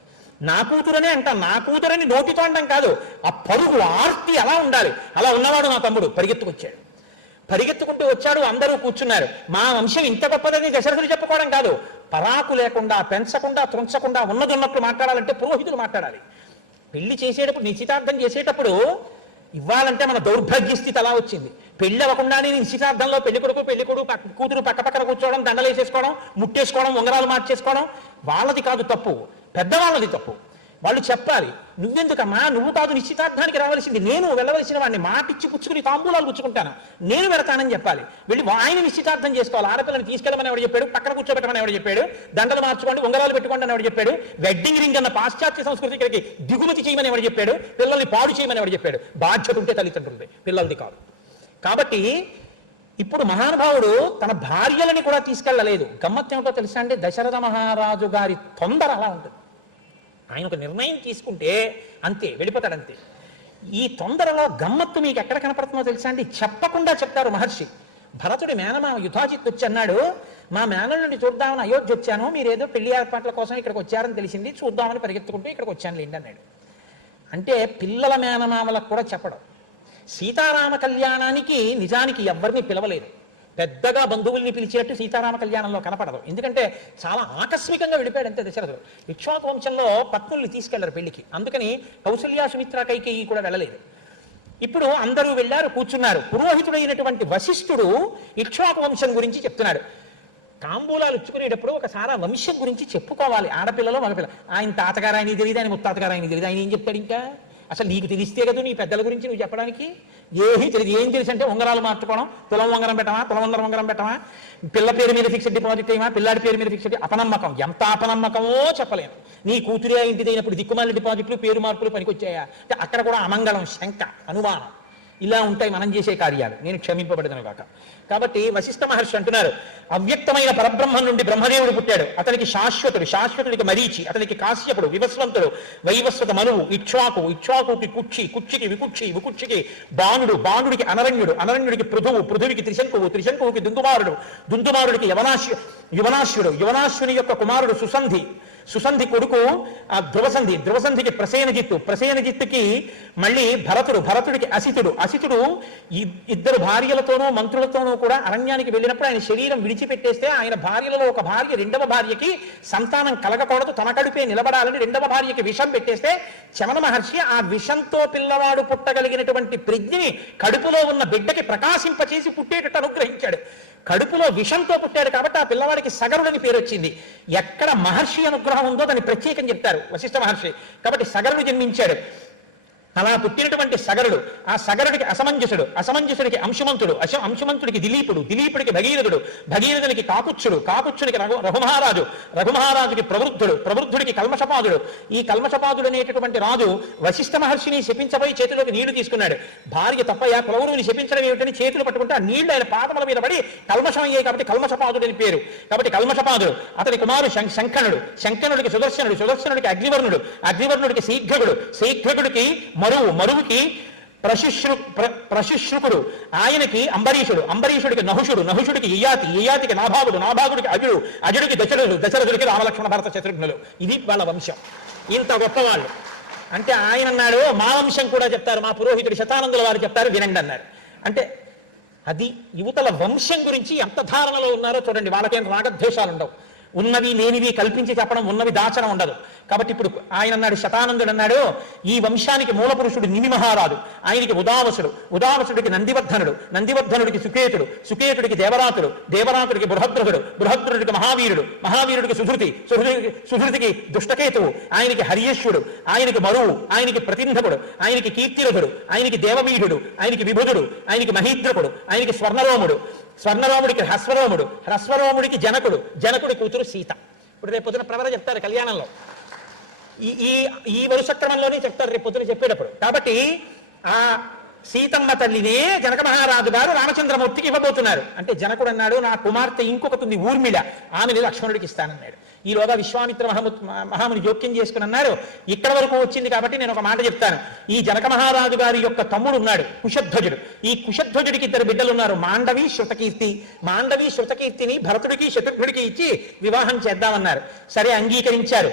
నా కూతురనే అంట, నా కూతురని నోటితో అంటాం కాదు. ఆ పరుగు ఆర్తి అలా ఉండాలి. అలా ఉన్నవాడు నా తమ్ముడు పరిగెత్తుకొచ్చాడు. పరిగెత్తుకుంటూ వచ్చాడు. అందరూ కూర్చున్నారు. మా వంశం ఇంత గొప్పదని దశరథుడు చెప్పుకోవడం కాదు, పరాకు లేకుండా పెంచకుండా త్రుంచకుండా ఉన్నది ఉన్నప్పుడు మాట్లాడాలంటే పురోహితులు మాట్లాడాలి. పెళ్లి చేసేటప్పుడు, నిశ్చితార్థం చేసేటప్పుడు ఇవ్వాలంటే మన దౌర్భాగ్య స్థితి అలా వచ్చింది. పెళ్లి అవ్వకుండానే నిశ్చితార్థంలో పెళ్లి కొడుకు కూతురు పక్కన కూర్చోవడం, దండలేసేసుకోవడం, ముట్టేసుకోవడం, ఉంగరాలు మార్చేసుకోవడం వాళ్ళది కాదు తప్పు, పెద్దవాళ్ళది తప్పు. వాళ్ళు చెప్పాలి. నువ్వెందుకమ్మా, నువ్వు కాదు నిశ్చితార్థానికి రావాల్సింది, నేను వెళ్ళవలసిన వాడిని, మాటిచ్చి పుచ్చుకుని తాంబూలాలు పుచ్చుకుంటాను, నేను వెళతానని చెప్పాలి. వెళ్ళి ఆయన నిశ్చితార్థం చేసుకోవాలి. ఆడపిల్లని తీసుకెళ్ళమని ఎవడు చెప్పాడు, పక్కన కూర్చోబెట్టమని ఎవడు చెప్పాడు, దండలు మార్చుకోండి, ఉంగరాలు పెట్టుకోండి అని ఎవడు చెప్పాడు, వెడ్డింగ్ రింగ్ అన్న పాశ్చాత్య సంస్కృతి ఇక్కడికి దిగుమతి చేయమని ఎవడు చెప్పాడు, పిల్లల్ని పాడు చేయమని ఎవడు చెప్పాడు. బాధ్యత ఉంటే తల్లిదండ్రులది, పిల్లలది కాదు. కాబట్టి ఇప్పుడు మహానుభావుడు తన భార్యలని కూడా తీసుకెళ్ళలేదు. గమ్మత్తు ఏమిటో తెలుసా అండి, దశరథ మహారాజు గారి తొందర అలా ఉంటుంది. ఆయన ఒక నిర్ణయం తీసుకుంటే అంతే, వెళ్ళిపోతాడు అంతే. ఈ తొందరలో గమ్మత్తు మీకు ఎక్కడ కనపడుతుందో తెలుసా అండి, చెప్పకుండా చెప్తారు మహర్షి. భరతుడి మేనమామ యుధాజిత్ వచ్చి అన్నాడు, మా మేనల్ని చూద్దామని అయోధ్య వచ్చాను, మీరేదో పెళ్లి ఏర్పాట్ల కోసం ఇక్కడికి వచ్చారని తెలిసింది, చూద్దామని పరిగెత్తుకుంటూ ఇక్కడికి వచ్చాను లేండి అన్నాడు. అంటే పిల్లల మేనమామలకు కూడా చెప్పడం. సీతారామ కళ్యాణానికి నిజానికి ఎవరిని పిలవలేదు, పెద్దగా బంధువుల్ని పిలిచేట్టు సీతారామ కళ్యాణంలో కనపడదు. ఎందుకంటే చాలా ఆకస్మికంగా వెళ్ళిపోయాడు అంతే దశరథుడు. ఇక్ష్వాకు వంశంలో పత్నుల్ని తీసుకెళ్లారు పెళ్లికి, అందుకని కౌసల్య సుమిత్ర కైకేయి కూడా వెళ్ళలేదు. ఇప్పుడు అందరూ వెళ్ళారు, కూర్చున్నారు. పురోహితుడైనటువంటి వశిష్ఠుడు ఇక్ష్వాకు వంశం గురించి చెప్తున్నాడు. తాంబూలాలు ఇచ్చుకునేటప్పుడు ఒకసారి వంశం గురించి చెప్పుకోవాలి, ఆడపిల్లలో మగపిల్ల. ఆయన తాతగారు ఆయన తెలియదు, ఆయన ముత్తాతగారు ఆయన తెలియదు, ఆయన ఏం చెప్తాడు? ఇంకా అసలు నీకు తెలిస్తే కదా నీ పెద్దల గురించి నువ్వు చెప్పడానికి. ఏమీ తెలియదు. ఏం తెలుసు అంటే ఉంగరాలు మార్చుకోవడం, తులం ఉంగరం పెట్టమా, తులవందరం ఉంగరం పెట్టమా, పిల్ల పేరు మీద ఫిక్స్డ్ డిపాజిట్ అయ్యమా, పిల్లాడి పేరు మీద ఫిక్స్డ్. అపనమ్మకం, ఎంత అపనమ్మకమో చెప్పలేను. నీ కూతురే ఇంటిదైనప్పుడు దిక్కుమాలి డిపాజిట్లు, పేరు మార్పులు పనికొచ్చాయా అంటే అక్కడ కూడా అమంగళం, శంక, అనుమానం, ఇలా ఉంటాయి మనం చేసే కార్యాలు. నేను క్షమింపబడతాను కాక. కాబట్టి వశిష్ఠ మహర్షి అంటున్నారు, అవ్యక్తమైన పరబ్రహ్మం నుండి బ్రహ్మదేవుడు పుట్టాడు. అతనికి శాశ్వతుడు, శాశ్వతుడికి మరీచి, అతనికి కాశ్యపుడు, వివస్వంతుడు, వైవస్వత మనువు, ఇక్ష్వాకు, ఇక్ష్వాకుకి కుక్షి, కుక్షికి వికుక్షి, వికుక్షికి బాణుడు, బాణుడికి అనరణ్యుడు, అనరణ్యుడికి పృథువు, పృథువికి త్రిశంకువు, త్రిశంకువుకి దుందుమారుడు, దుందుమారుడికి యువనాశ్యుడు, యువనాశ్యుని యొక్క కుమారుడు సుసంధి, సుసంధి కొడుకు ఆ ధ్రువసంధి, ధ్రువసంధికి ప్రసేనజిత్తు, ప్రసేనజిత్తుకి మళ్ళీ భరతుడు, భరతుడికి అసితుడు, అసితుడు ఇద్దరు భార్యలతోనూ మంత్రులతోనూ కూడా అరణ్యానికి వెళ్ళినప్పుడు ఆయన శరీరం విడిచిపెట్టేస్తే ఆయన భార్యలలో ఒక భార్య రెండవ భార్యకి సంతానం కలగకూడదు, తన కడుపే నిలబడాలని రెండవ భార్యకి విషం పెట్టేస్తే చమన మహర్షి ఆ విషంతో పిల్లవాడు పుట్టగలిగినటువంటి ప్రజ్ఞని కడుపులో ఉన్న బిడ్డకి ప్రకాశింపచేసి పుట్టేటట్టు అనుగ్రహించాడు. కడుపులో విషంతో పుట్టాడు కాబట్టి ఆ పిల్లవాడికి సగరుడని పేరు వచ్చింది. ఎక్కడ మహర్షి అనుగ్రహం ఉందో దాన్ని ప్రత్యేకం చెప్తారు వశిష్ఠ మహర్షి. కాబట్టి సగరుడు జన్మించాడు. అలా పుట్టినటువంటి సగరుడు, ఆ సగరుడికి అసమంజసుడు, అసమంజసుడికి అంశుమంతుడు, అంశుమంతుడికి దిలీపుడు, దిలీపుడికి భగీరథుడు, భగీరథునికి కాకుత్సుడు, కాకుత్సుడికి రఘుమహారాజు, రఘుమహారాజుకి ప్రవృద్ధుడు, ప్రవృద్ధుడికి కల్మషపాదుడు. ఈ కల్మషపాదుడు అనేటటువంటి రాజు వశిష్ఠ మహర్షిని శపించబోయి చేతిలోకి నీళ్లు తీసుకున్నాడు. భార్య తప్పయ్య కులవురుని శపించడం ఏమిటని చేతులు పట్టుకుంటే ఆ నీళ్లు ఆయన పాదముల మీద పడి కల్మషం అయ్యాయి కాబట్టి కల్మషపాదుడు అని పేరు. కాబట్టి కల్మషపాదుడు. అతని కుమారుడు శంఖనుడు, శంఖనుడికి సుదర్శనుడు, సుదర్శనుడికి అగ్నివర్ణుడు, అగ్నివర్ణుడికి శీఘ్రకుడు, శీఘ్రకుడికి మరువు, మరువుకి ప్రశుశ్రుకుడు, ఆయనకి అంబరీషుడు, అంబరీషుడికి నహుషుడు, నహుషుడికి యయాతి, యయాతికి నాభాగుడు, నాభాగుడికి అజుడు, అజుడికి దశరథుడు, దశరథుడికి రామలక్ష్మణ భరత శత్రుఘ్నులు. ఇది వాళ్ళ వంశం. ఇంత గొప్పవాళ్ళు. అంటే ఆయన అన్నాడు, మా వంశం కూడా చెప్తారు, మా పురోహితుడు శతానందుల వారు చెప్తారు, వినండి అన్నారు. అంటే అది యువతల వంశం గురించి ఎంత ధారణలో ఉన్నారో చూడండి. వాళ్ళకేం రాగద్వేషాలు ఉండవు. ఉన్నవి లేనివి కల్పించి చెప్పడం, ఉన్నవి దాచడం ఉండదు. కాబట్టి ఇప్పుడు ఆయన అన్నాడు, శతానందుడు అన్నాడు, ఈ వంశానికి మూల పురుషుడు నిమి మహారాజు, ఆయనకి ఉదావసుడు, ఉదావసుడికి నందివర్ధనుడు, నందివర్ధనుడికి సుకేతుడు, సుకేతుడికి దేవరాతుడు, దేవరాతుడికి బృహద్రథుడు, బృహద్రథుడికి మహావీరుడు, మహావీరుడికి సుధృతి, సుధృతికి దుష్టకేతువు, ఆయనకి హర్యేశ్వరుడు, ఆయనకి మరువు, ఆయనకి ప్రతింధకుడు, ఆయనకి కీర్తిరథుడు, ఆయనకి దేవవీఢుడు, ఆయనకి విభుదుడు, ఆయనకి మహీద్రకుడు, ఆయనకి స్వర్ణరోముడు, స్వర్ణరోముడికి హ్రస్వరోముడు, హ్రస్వరోముడికి జనకుడు, జనకుడి కూతురు సీత. ఇప్పుడు రేపు పొద్దున ప్రవర చెప్తారు కళ్యాణంలో, ఈ వరుస క్రమంలోనే చెప్తారు రేపు పొద్దున చెప్పేటప్పుడు. కాబట్టి ఆ సీతమ్మ తల్లినే జనక మహారాజు గారు రామచంద్రమూర్తికి ఇవ్వబోతున్నారు. అంటే జనకుడు అన్నాడు, నా కుమార్తె ఇంకొకటి ఉంది ఊర్మిళ, ఆమెని లక్ష్మణుడికి ఇస్తానన్నాడు. ఈలోగా విశ్వామిత్ర మహాముని జోక్యం చేసుకుని అన్నారు, ఇక్కడ వరకు వచ్చింది కాబట్టి నేను ఒక మాట చెప్తాను. ఈ జనక మహారాజు గారి యొక్క తమ్ముడు ఉన్నాడు కుశధ్వజుడు. ఈ కుశధ్వజుడికి ఇద్దరు బిడ్డలు ఉన్నారు, మాండవి, శృతకీర్తి. మాండవి, శృతకీర్తిని భరతుడికి శత్రుఘ్నుడికి ఇచ్చి వివాహం చేద్దామన్నారు. సరే, అంగీకరించారు.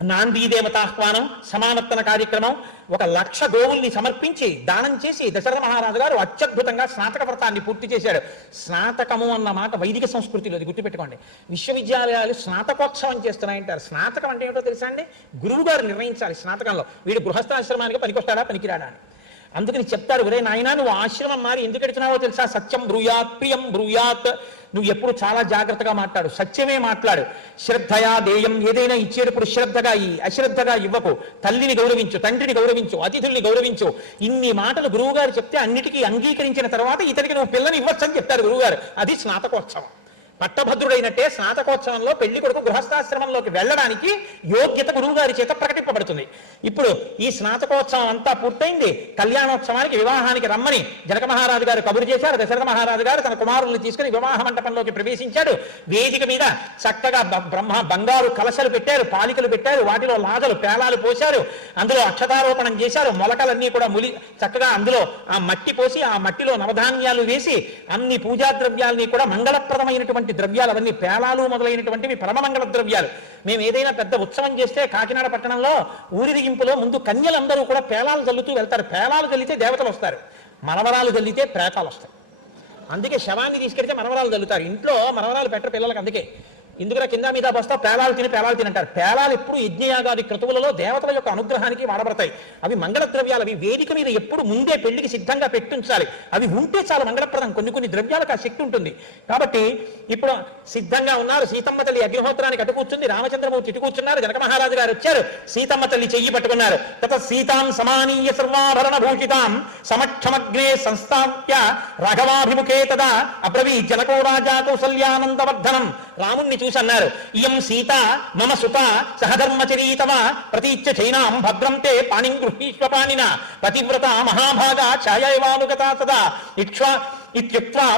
నాందీ దేవతాహ్వానం, సమావర్తన కార్యక్రమం, 1,00,000 గోవుల్ని సమర్పించి దానం చేసి దశరథ మహారాజు గారు అత్యద్భుతంగా స్నాతక వ్రతాన్ని పూర్తి చేశాడు. స్నాతకము అన్న మాట వైదిక సంస్కృతిలో, అది గుర్తుపెట్టుకోండి. విశ్వవిద్యాలయాలు స్నాతకోత్సవం చేస్తున్నాయంటారు. స్నాతకం అంటే ఏమిటో తెలుసా అండి? గురువు గారు నిర్ణయించాలి స్నాతకంలో వీడు గృహస్థాశ్రమానికి పనికొస్తాడా పనికిరాడా అని. అందుకని చెప్తారు, ఒరే నాయనా నువ్వు ఆశ్రమం మారి ఎందుకు ఎడుతున్నావో తెలుసా? సత్యం బ్రూయాత్ ప్రియం బ్రూయాత్. నువ్వు ఎప్పుడు చాలా జాగ్రత్తగా మాట్లాడు, సత్యమే మాట్లాడు. శ్రద్ధయా దేయం, ఏదైనా ఇచ్చేటప్పుడు శ్రద్ధగా అశ్రద్ధగా ఇవ్వకు. తల్లిని గౌరవించు, తండ్రిని గౌరవించు, అతిథుల్ని గౌరవించు. ఇన్ని మాటలు గురువుగారు చెప్తే అన్నిటికీ అంగీకరించిన తర్వాత ఇతడికి నువ్వు పిల్లని ఇవ్వచ్చని చెప్తారు గురువుగారు. అది స్నాతకోత్సవం. పట్టభద్రుడైనట్టే స్నాతకోత్సవంలో పెళ్లి కొడుకు గృహస్థాశ్రమంలోకి వెళ్ళడానికి యోగ్యత గురువు గారి చేత ప్రకటింపబడుతుంది. ఇప్పుడు ఈ స్నాతకోత్సవం అంతా పూర్తయింది. కళ్యాణోత్సవానికి వివాహానికి రమ్మని జనక మహారాజు గారు కబురు చేశారు. దశరథ మహారాజు గారు తన కుమారుల్ని తీసుకుని వివాహ మంటపంలోకి ప్రవేశించాడు. వేదిక మీద చక్కగా బంగారు కలశలు పెట్టారు, పాలికలు పెట్టారు, వాటిలో లాజలు పేలాలు పోశారు, అందులో అక్షతారోపణం చేశారు. మొలకలన్నీ కూడా చక్కగా అందులో ఆ మట్టి పోసి ఆ మట్టిలో నవధాన్యాలు వేసి అన్ని పూజా ద్రవ్యాలని కూడా మంగళప్రదమైనటువంటి ద్రవ్యాలు, అవన్నీ పేలాలు మొదలైనటువంటివి పరమమంగళ ద్రవ్యాలు. మేము ఏదైనా పెద్ద ఉత్సవం చేస్తే కాకినాడ పట్టణంలో ఊరిరిగింపులో ముందు కన్యలందరూ కూడా పేలాలు చల్లుతూ వెళ్తారు. పేలాలు చల్లితే దేవతలు వస్తారు, మనవరాలు చల్లితే ప్రేతాలు వస్తాయి. అందుకే శవాన్ని తీసుకెళ్తే మనవరాలు చల్లుతారు. ఇంట్లో మనవరాలు పెట్టరు పిల్లలకు. అందుకే ఇందుకు కింద మీద బస్తా పేలాలు తినంటారు. పేలాలు ఎప్పుడు యజ్ఞయాగాది క్రతువులలో దేవతల యొక్క అనుగ్రహానికి వాడబడతాయి. అవి మంగళ ద్రవ్యాలు. అవి వేదిక మీద ఎప్పుడు ముందే పెళ్లికి సిద్ధంగా పెట్టుంచాలి. అవి ఉంటే చాలా మంగళప్రదం. కొన్ని ద్రవ్యాలకు ఆ శక్తి ఉంటుంది. కాబట్టి ఇప్పుడు సిద్ధంగా ఉన్నారు. సీతమ్మ తల్లి అగ్నిహోత్రానికి అటు కూర్చుంది, రామచంద్రమూర్తి ఇటు కూర్చున్నారు. జనక మహారాజు గారు వచ్చారు, సీతమ్మ తల్లి చెయ్యి పట్టుకున్నారు. తత సీతాం సమానీయ సర్వాభరణ భూషితాం సమక్షమగ్నే సంస్థాప్య రాఘవాభిముఖే తదా అబ్రవీ జనకో రాజా కౌసల్యానందవర్ధనం. రాముణ్ణి చూసి అన్నారు, ఇయం సీత మమ సుత సహధర్మచరీతవ ప్రతీచ్య చైనాం భద్రం తే పాణిం గృహీష్వ పాణిన పతివ్రత మహాభాగా ఛాయావానుగతా తదా ఇత్యుక్త్వా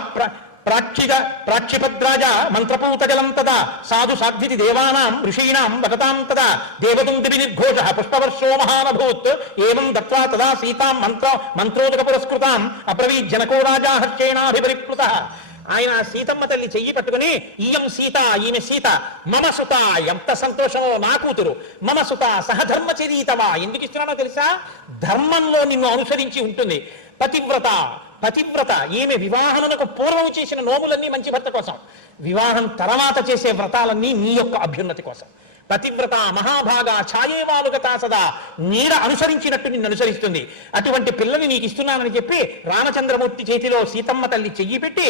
ప్రాక్షిపద్రాజ మంత్రపూతజలం తదా సాధు సాధ్వితి దేవానాం ఋషీణాం వదతాం తదా దేవదుందివి నిర్ఘోష పుష్పవర్షో మహానభూత్ ఏవం దత్వా తదా సీతాం మంత్రోదక పురస్కృతాం అబ్రవీత్ జనకో రాజా హర్షేణాభిపరిప్లుత. ఆయన సీతమ్మ తల్లి చెయ్యి పట్టుకుని, ఈయం సీత, ఈమె సీత, మమ సుత, ఎంత సంతోషమో నా కూతురు, మమ సుత సహధర్మచరీతవా. ఎందుకు ఇస్తున్నానో తెలుసా? ధర్మంలో నిన్ను అనుసరించి ఉంటుంది. పతివ్రత ఈమె వివాహమునకు పూర్వం చేసిన నోములన్నీ మంచి భర్త కోసం, వివాహం తర్వాత చేసే వ్రతాలన్నీ నీ యొక్క అభ్యున్నతి కోసం. పతివ్రత మహాభాగా ఛాయేవానుగతా సదా, నీడ అనుసరించినట్టు నిన్ను అనుసరిస్తుంది. అటువంటి పిల్లని నీకు ఇస్తున్నానని చెప్పి రామచంద్రమూర్తి చేతిలో సీతమ్మ తల్లి చెయ్యి పెట్టి,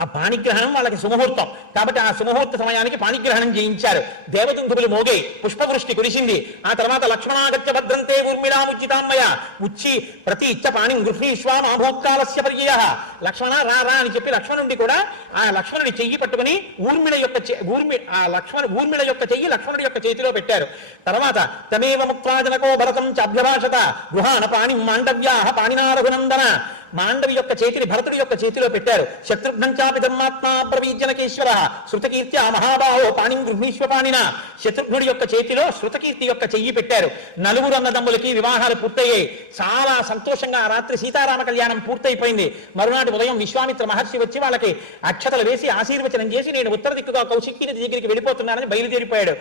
ఆ పాణిగ్రహణం వాళ్ళకి సుముహూర్తం కాబట్టి ఆ సుముహూర్త సమయానికి పాణిగ్రహణం చేయించారు. దేవదుందువులు మోగే, పుష్పవృష్టి కురిసింది. ఆ తర్వాత లక్ష్మణాగత్య భద్రంతే ఊర్మిళాముజ్జితామ్మయ ఉచ్చి ప్రతి ఇచ్చ పాణిం గృహీష్వా మాభూత్కాలస్య పర్యయ. లక్ష్మణ రా అని చెప్పి లక్ష్మణుడి కూడా ఆ లక్ష్మణుడి చెయ్యి పట్టుకుని ఊర్మిళ యొక్క చెయ్యి లక్ష్మణుడి యొక్క చేతిలో పెట్టారు. తర్వాత తమేవ ముక్త్వా జనకో భరతం చాభ్యభాషత గృహాన పాణిం మాండవ్యాః పాణినా రఘునందన. మాండవి యొక్క చేతిని భరతుడి యొక్క చేతిలో పెట్టారు. శత్రుఘ్నం చాపి ధర్మాత్మా బ్రవీజ్జనకేశ్వర శృతకీర్త్యా మహాబాహో పాణిం గృహీష్వ పాణిన. శత్రుఘ్నుడి యొక్క చేతిలో శృతకీర్తి యొక్క చెయ్యి పెట్టారు. నలుగురు అన్నదమ్ములకి వివాహాలు పూర్తయ్యాయి. చాలా సంతోషంగా ఆ రాత్రి సీతారామ కళ్యాణం పూర్తయిపోయింది. మరునాటి ఉదయం విశ్వామిత్ర మహర్షి వచ్చి వాళ్ళకి అక్షతలు వేసి ఆశీర్వచనం చేసి, నేను ఉత్తర దిక్కుగా కౌశికీ నది దగ్గరికి వెళ్ళిపోతున్నానని బయలుదేరిపోయాడు.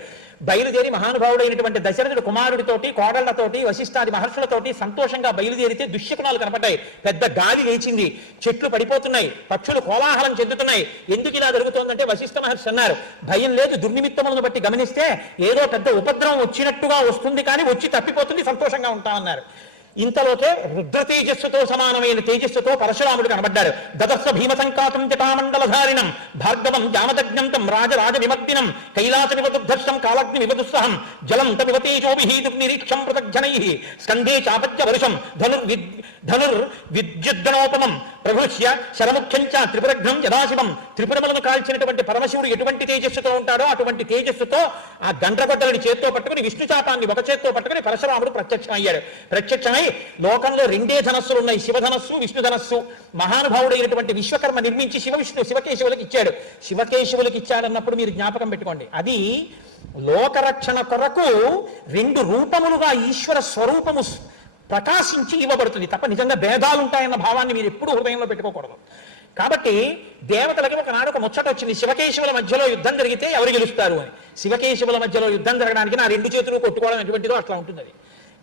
బయలుదేరి మహానుభావుడైనటువంటి దశరథుడు కుమారుడితోటి, కోడళ్లతోటి, వశిష్ఠాది మహర్షులతోటి సంతోషంగా బయలుదేరితే దుశ్శకునాలు కనపడ్డాయి. పెద్ద గాలి లేచింది, చెట్లు పడిపోతున్నాయి, పక్షులు కోలాహలం చెందుతున్నాయి. ఎందుకు ఇలా జరుగుతోందంటే వశిష్ఠ మహర్షి అన్నారు, భయం లేదు, దుర్నిమిత్తములను బట్టి గమనిస్తే ఏదో పెద్ద ఉపద్రవం వచ్చినట్టుగా వస్తుంది, కానీ వచ్చి తప్పిపోతుంది, సంతోషంగా ఉంటామన్నారు. ఇంతలోకే రుద్ర తేజస్సుతో సమానమైన తేజస్సుతో పరశురాముడు కనబడ్డాడు. దదస్వ భీమ సంకాతం జటామండలధారిణం భార్గవం జామదగ్నంతం రాజరాజ విమర్దినం కైలాస వివదుర్ధర్షం కాలగ్ని వివదుస్సహం జలం తమివతేజోభిహీదుర్నిరీక్షం పృథగ్జనై స్కంధే చాపత్య వరుషం ధనుర్విద్యుద్దనోపమం ప్రభుష్య శరముఖ్యంచ త్రిపురఘ్నం యదాశివం. త్రిపురములను కాల్చినటువంటి పరమశివుడు ఎటువంటి తేజస్సుతో ఉంటాడో అటువంటి తేజస్సుతో ఆ గండ్రగొడ్డలని చేత్తో పట్టుకుని, విష్ణు చాపాన్ని ఒక చేత్తో పట్టుకుని పరశురాముడు ప్రత్యక్షమయ్యాడు. ప్రత్యక్షమై లోకంలో రెండే ధనస్సులు ఉన్నాయి, శివధనస్సు, విష్ణు ధనస్సు. మహానుభావుడైనటువంటి విశ్వకర్మ నిర్మించి శివకేశవులకు ఇచ్చాడు. శివకేశవులకు ఇచ్చాడన్నప్పుడు మీరు జ్ఞాపకం పెట్టుకోండి, అది లోకరక్షణ కొరకు రెండు రూపములుగా ఈశ్వర స్వరూపము ప్రకాశించి ఇవ్వబడుతుంది తప్ప నిజంగా భేదాలు ఉంటాయన్న భావాన్ని మీరు ఎప్పుడూ హృదయంలో పెట్టుకోకూడదు. కాబట్టి దేవతలకి ఒకనాడు ఒక ముచ్చట వచ్చింది, శివకేశవుల మధ్యలో యుద్ధం జరిగితే ఎవరు గెలుస్తారు అని. శివకేశవుల మధ్యలో యుద్ధం జరగడానికి నా రెండు చేతులు కొట్టుకోవడం ఎటువంటిదో అట్లా ఉంటుంది అది.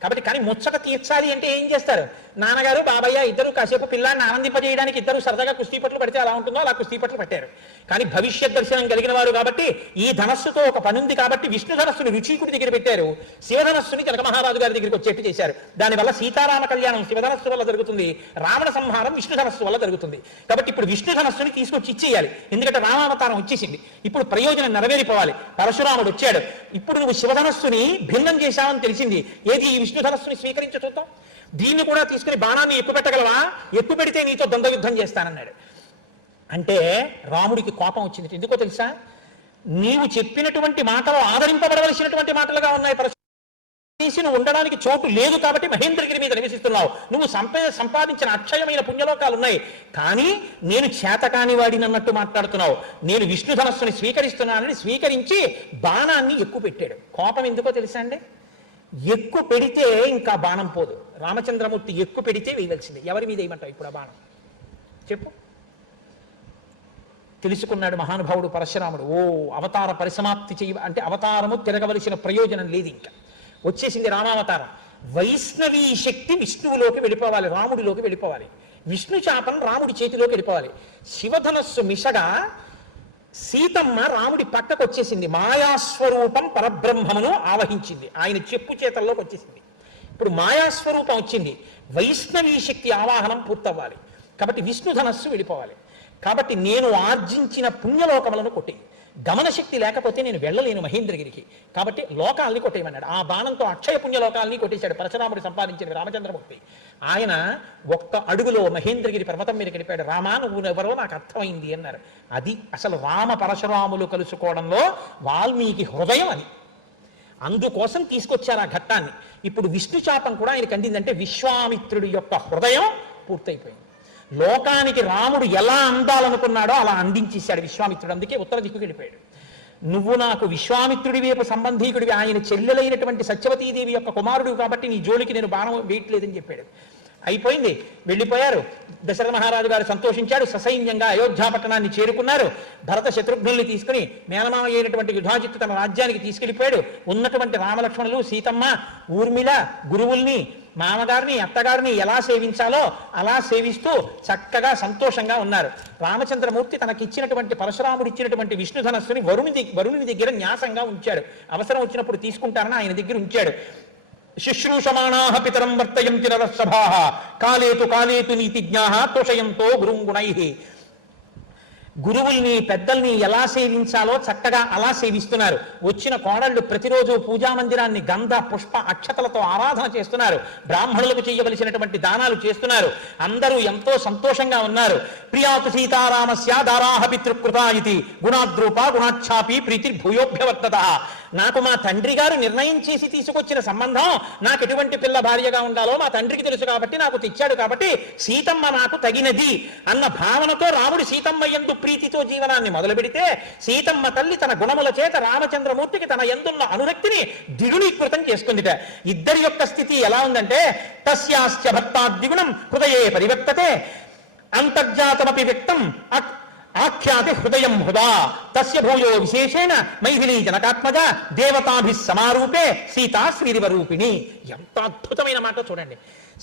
కాబట్టి కానీ ముచ్చట తీర్చాలి అంటే ఏం చేస్తారు? నాన్నగారు బాబయ్య ఇద్దరు కాసేపు పిల్లాన్ని ఆనందింపజేయడానికి ఇద్దరు సరదాగా కుస్తీ పట్లు పడితే అలా ఉంటుందో అలా కుస్తీ పట్లు పట్టారు. కానీ భవిష్యత్ దర్శనం కలిగిన వారు కాబట్టి ఈ ధనస్సుతో ఒక పని ఉంది కాబట్టి విష్ణు ధనస్సుని రుచీకుడి దగ్గర పెట్టారు, శివధనస్సుని జనక మహారాజు గారి దగ్గరికి వచ్చేట్టు చేశారు. దానివల్ల సీతారామ కళ్యాణం శివధనస్సు వల్ల జరుగుతుంది, రావణ సంహారం విష్ణు ధనస్సు వల్ల జరుగుతుంది. కాబట్టి ఇప్పుడు విష్ణు ధనస్సుని తీసుకొచ్చి ఇచ్చేయాలి, ఎందుకంటే రామావతారం వచ్చేసింది, ఇప్పుడు ప్రయోజనం నెరవేరిపోవాలి. పరశురాముడు వచ్చాడు, ఇప్పుడు నువ్వు శివధనస్సుని భిన్నం చేశావని తెలిసింది, ఏది ఈ విష్ణు ధనస్సుని స్వీకరించి చూద్దాం, దీన్ని కూడా తీసుకుని బాణాన్ని ఎక్కుపెట్టగలవా, ఎక్కుపెడితే నీతో ద్వంద్వయుద్ధం చేస్తానన్నాడు. అంటే రాముడికి కోపం వచ్చింది. ఎందుకో తెలుసా, నీవు చెప్పినటువంటి మాటలు ఆదరింపబడవలసినటువంటి మాటలుగా ఉన్నాయి, నువ్వు ఉండడానికి చోటు లేదు కాబట్టి మహేంద్రగిరి మీద నివసిస్తున్నావు, నువ్వు సంపాదించిన అక్షయమైన పుణ్యలోకాలు ఉన్నాయి, కానీ నేను చేతకాని వాడినన్నట్టు మాట్లాడుతున్నావు. నేను విష్ణు ధనస్సుని స్వీకరిస్తున్నానని స్వీకరించి బాణాన్ని ఎక్కువ పెట్టాడు. కోపం ఎందుకో తెలుసా అండి, ఎక్కువ పెడితే ఇంకా బాణం పోదు. రామచంద్రమూర్తి ఎక్కువ పెడితే వేయవలసింది. ఎవరి మీద వేయమంటావు ఇప్పుడు ఆ బాణం చెప్పు? తెలుసుకున్నాడు మహానుభావుడు పరశురాముడు. ఓ అవతార పరిసమాప్తి అంటే అవతారము తిరగవలసిన ప్రయోజనం లేదు, ఇంకా వచ్చేసింది రామావతారం. వైష్ణవీ శక్తి విష్ణువులోకి వెళ్ళిపోవాలి, రాముడిలోకి వెళ్ళిపోవాలి, విష్ణు చాపం రాముడి చేతిలోకి వెళ్ళిపోవాలి. శివధనస్సు మిషగా సీతమ్మ రాముడి పక్కకు వచ్చేసింది, మాయాస్వరూపం పరబ్రహ్మమును ఆవహించింది, ఆయన చెప్పు చేతల్లోకి వచ్చేసింది. ఇప్పుడు మాయాస్వరూపం వచ్చింది, వైష్ణవీ శక్తి ఆవాహనం పూర్తవ్వాలి, కాబట్టి విష్ణు ధనస్సు వెళ్ళిపోవాలి. కాబట్టి నేను ఆర్జించిన పుణ్యలోకములను కొట్టేయి, గమనశక్తి లేకపోతే నేను వెళ్ళలేను మహేంద్రగిరికి, కాబట్టి లోకాల్ని కొట్టేయమన్నాడు. ఆ బాణంతో అక్షయ పుణ్యలోకాల్ని కొట్టేశాడు పరశురాముడు సంపాదించిన రామచంద్రమూర్తి. ఆయన ఒక్క అడుగులో మహేంద్రగిరి పర్వతం మీద గడిపాడు. రామా నువ్వు ఎవరో నాకు అర్థమైంది అన్నారు. అది అసలు రామ పరశురాములు కలుసుకోవడంలో వాల్మీకి హృదయం అది, అందుకోసం తీసుకొచ్చారు ఆ ఘట్టాన్ని. ఇప్పుడు విష్ణు శాపం కూడా ఆయనకు అందిందంటే విశ్వామిత్రుడి యొక్క హృదయం పూర్తయిపోయింది. లోకానికి రాముడు ఎలా అందాలనుకున్నాడో అలా అందించేశాడు విశ్వామిత్రుడు, అందుకే ఉత్తర దిక్కుకి వెళ్ళిపోయాడు. నువ్వు నాకు విశ్వామిత్రుడి వైపు సంబంధీకుడివి, ఆయన చెల్లెలైనటువంటి సత్యవతీదేవి యొక్క కుమారుడు కాబట్టి నీ జోలికి నేను బాణం వేయట్లేదని చెప్పాడు. అయిపోయింది, వెళ్ళిపోయారు. దశరథ మహారాజు గారు సంతోషించాడు, ససైన్యంగా అయోధ్యా పట్టణాన్ని చేరుకున్నారు. భరత శత్రుఘ్నుల్ని తీసుకుని మేనమామ అయినటువంటి యుధాజిత్తు తన రాజ్యానికి తీసుకెళ్లిపోయాడు. ఉన్నటువంటి రామలక్ష్మణులు, సీతమ్మ, ఊర్మిళ గురువుల్ని, మామగారిని, అత్తగారిని ఎలా సేవించాలో అలా సేవిస్తూ చక్కగా సంతోషంగా ఉన్నారు. రామచంద్రమూర్తి తనకిచ్చినటువంటి పరశురాముడు ఇచ్చినటువంటి విష్ణు ధనస్సుని వరుణుని దగ్గర న్యాసంగా ఉంచాడు. అవసరం వచ్చినప్పుడు తీసుకుంటారని ఆయన దగ్గర ఉంచాడు. శుశ్రూషమాణాః పితరం వర్తయంతి నరసభాః కాలేతు నీతిజ్ఞాః తోషయంతో గురుంగుణైః. గురువుల్ని పెద్దల్ని ఎలా సేవించాలో చక్కగా అలా సేవిస్తున్నారు. వచ్చిన కోడళ్ళు ప్రతిరోజు పూజామందిరాన్ని గంధ పుష్ప అక్షతలతో ఆరాధన చేస్తున్నారు. బ్రాహ్మణులకు చేయవలసినటువంటి దానాలు చేస్తున్నారు. అందరూ ఎంతో సంతోషంగా ఉన్నారు. ప్రియాతు సీతారామస్య దారాహ పితృకృతా ఇతి గుణాద్రూప గుణాఛాపి ప్రీతిర్భూయోభ్యవర్తత. నాకు మా తండ్రి గారు నిర్ణయం చేసి తీసుకొచ్చిన సంబంధం, నాకు ఎటువంటి పిల్ల భార్యగా ఉండాలో మా తండ్రికి తెలుసు కాబట్టి నాకు తెచ్చాడు, కాబట్టి సీతమ్మ నాకు తగినది అన్న భావనతో రాముడు సీతమ్మ యందు ప్రీతితో జీవనాన్ని మొదలు పెడితే, సీతమ్మ తల్లి తన గుణముల చేత రామచంద్రమూర్తికి తన యందున్న అనురక్తిని ద్విగుణీకృతం చేసుకుందిట. ఇద్దరి యొక్క స్థితి ఎలా ఉందంటే, తస్యాశ్చ భర్తాద్విగుణం హృదయే పరివర్తతే అంతర్జాతమపి వ్యక్తం ఆఖ్యాతి హృదయం హృదా తస్య భూయో విశేషేణ మైథిలీ జనకాత్మజ దేవతాభి సమారూపే సీతా శ్రీరివరూపిణి. ఎంత అద్భుతమైన మాట చూడండి.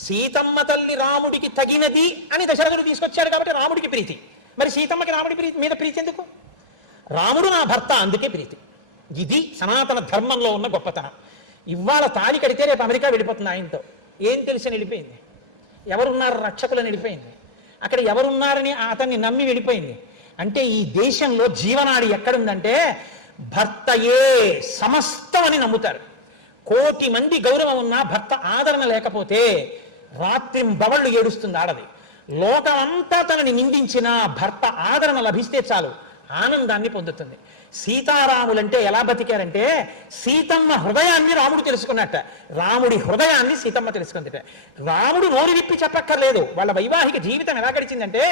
సీతమ్మ తల్లి రాముడికి తగినది అని దశరథుడు తీసుకొచ్చాడు కాబట్టి రాముడికి ప్రీతి. మరి సీతమ్మకి రాముడి మీద ప్రీతి ఎందుకు? రాముడు నా భర్త అందుకే ప్రీతి. ఇది సనాతన ధర్మంలో ఉన్న గొప్పతనం. ఇవాళ తాళి కడితే రేపు అమెరికా వెళ్ళిపోతుంది ఆయనతో, ఏం తెలిసి వెళ్ళిపోయింది. ఎవరున్నారు రక్షకులని వెళ్ళిపోయింది. అక్కడ ఎవరున్నారని అతన్ని నమ్మి వెళ్ళిపోయింది. అంటే ఈ దేశంలో జీవనాడి ఎక్కడుందంటే భర్తయే సమస్తం అని నమ్ముతారు. 1,000,000 మంది గౌరవం ఉన్నా భర్త ఆదరణ లేకపోతే రాత్రింబవళ్ళు ఏడుస్తుంది ఆడది. లోకమంతా తనని నిందించిన భర్త ఆదరణ లభిస్తే చాలు ఆనందాన్ని పొందుతుంది. సీతారాములంటే ఎలా బతికారంటే, సీతమ్మ హృదయాన్ని రాముడు తెలుసుకున్నట్ట, రాముడి హృదయాన్ని సీతమ్మ తెలుసుకుందిట. రాముడు నోరు విప్పి చెప్పక్కర్లేదు. వాళ్ళ వైవాహిక జీవితం ఎలా గడిచిందంటే,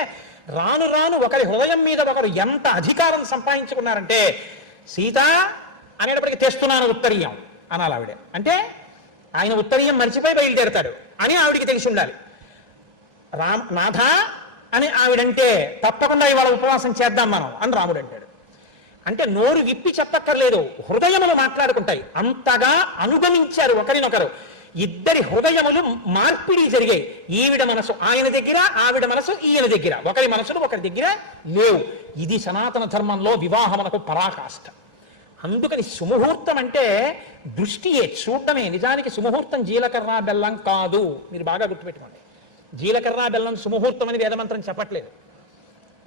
రాను రాను ఒకరి హృదయం మీద ఒకరు ఎంత అధికారం సంపాదించుకున్నారంటే, సీత అనేటప్పటికి తెస్తున్నాను ఉత్తరీయం అనాలి ఆవిడ. అంటే ఆయన ఉత్తరీయం మర్చిపోయి బయలుదేరతాడు అని ఆవిడికి తెలిసి ఉండాలి. నాథ అని ఆవిడంటే తప్పకుండా ఇవాళ ఉపవాసం చేద్దాం మనం అని రాముడు అంటాడు. అంటే నోరు విప్పి చెప్పక్కర్లేదు, హృదయములు మాట్లాడుకుంటాయి. అంతగా అనుగమించారు ఒకరినొకరు. ఇద్దరి హృదయములు మార్పిడి జరిగాయి. ఈవిడ మనసు ఆయన దగ్గర, ఆవిడ మనసు ఈయన దగ్గర, ఒకరి మనసులు ఒకరి దగ్గర లేవు. ఇది సనాతన ధర్మంలో వివాహమునకు పరాకాష్ఠ. అందుకని సుముహూర్తం అంటే దృష్టియే, చూడటమే. నిజానికి సుముహూర్తం జీలకర్ర బెల్లం కాదు. మీరు బాగా గుర్తుపెట్టుకోండి. జీలకర్ర బెల్లం సుముహూర్తం అని వేదమంత్రం చెప్పట్లేదు.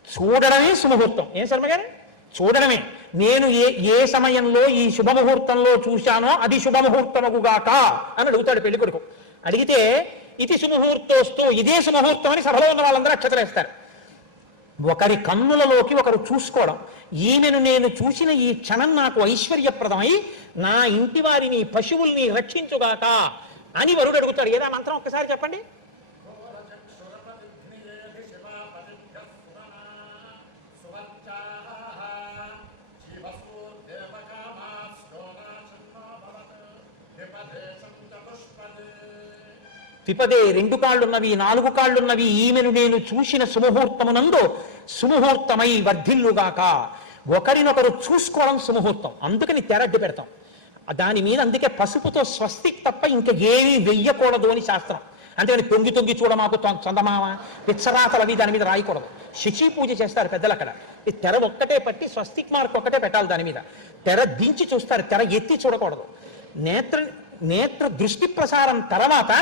చూడడమే సుముహూర్తం. ఏం శర్మ గారు? చూడడమే. నేను ఏ సమయంలో ఈ శుభముహూర్తంలో చూశానో అది శుభముహూర్తమగుగాక అని అడుగుతాడు పెళ్లి కొడుకు. అడిగితే ఇది సుముహూర్తోస్తూ, ఇదే సుముహూర్తం అని సభలో ఉన్న వాళ్ళందరూ అక్షతలేస్తారు. ఒకరి కన్నులలోకి ఒకరు చూసుకోవడం. ఈమెను నేను చూసిన ఈ క్షణం నాకు ఐశ్వర్యప్రదమై నా ఇంటి వారిని, పశువుల్ని రక్షించుగాక అని వరుడు అడుగుతాడు. ఏదా మంత్రం ఒక్కసారి చెప్పండి. విపదే, 2 కాళ్ళున్నవి, 4 కాళ్ళున్నవి, ఈమెను నేను చూసిన సుముహూర్తమునందు సుముహూర్తమై వర్ధిల్లుగాక. ఒకరినొకరు చూసుకోవడం సుముహూర్తం. అందుకని తెరడ్డి పెడతాం దాని మీద. అందుకే పసుపుతో స్వస్తిక్ తప్ప ఇంకా ఏమీ వెయ్యకూడదు అని శాస్త్రం. అంతేగాని తొంగి తొంగి చూడమాకు చందమామ పిచ్చరాతలవి దాని మీద రాయకూడదు. శశి పూజ చేస్తారు పెద్దలు అక్కడ. ఈ తెర ఒక్కటే పట్టి స్వస్తిక్ మార్క్ ఒక్కటే పెట్టాలి దాని మీద. తెర దించి చూస్తారు, తెర ఎత్తి చూడకూడదు. నేత్ర దృష్టి ప్రసారం తర్వాత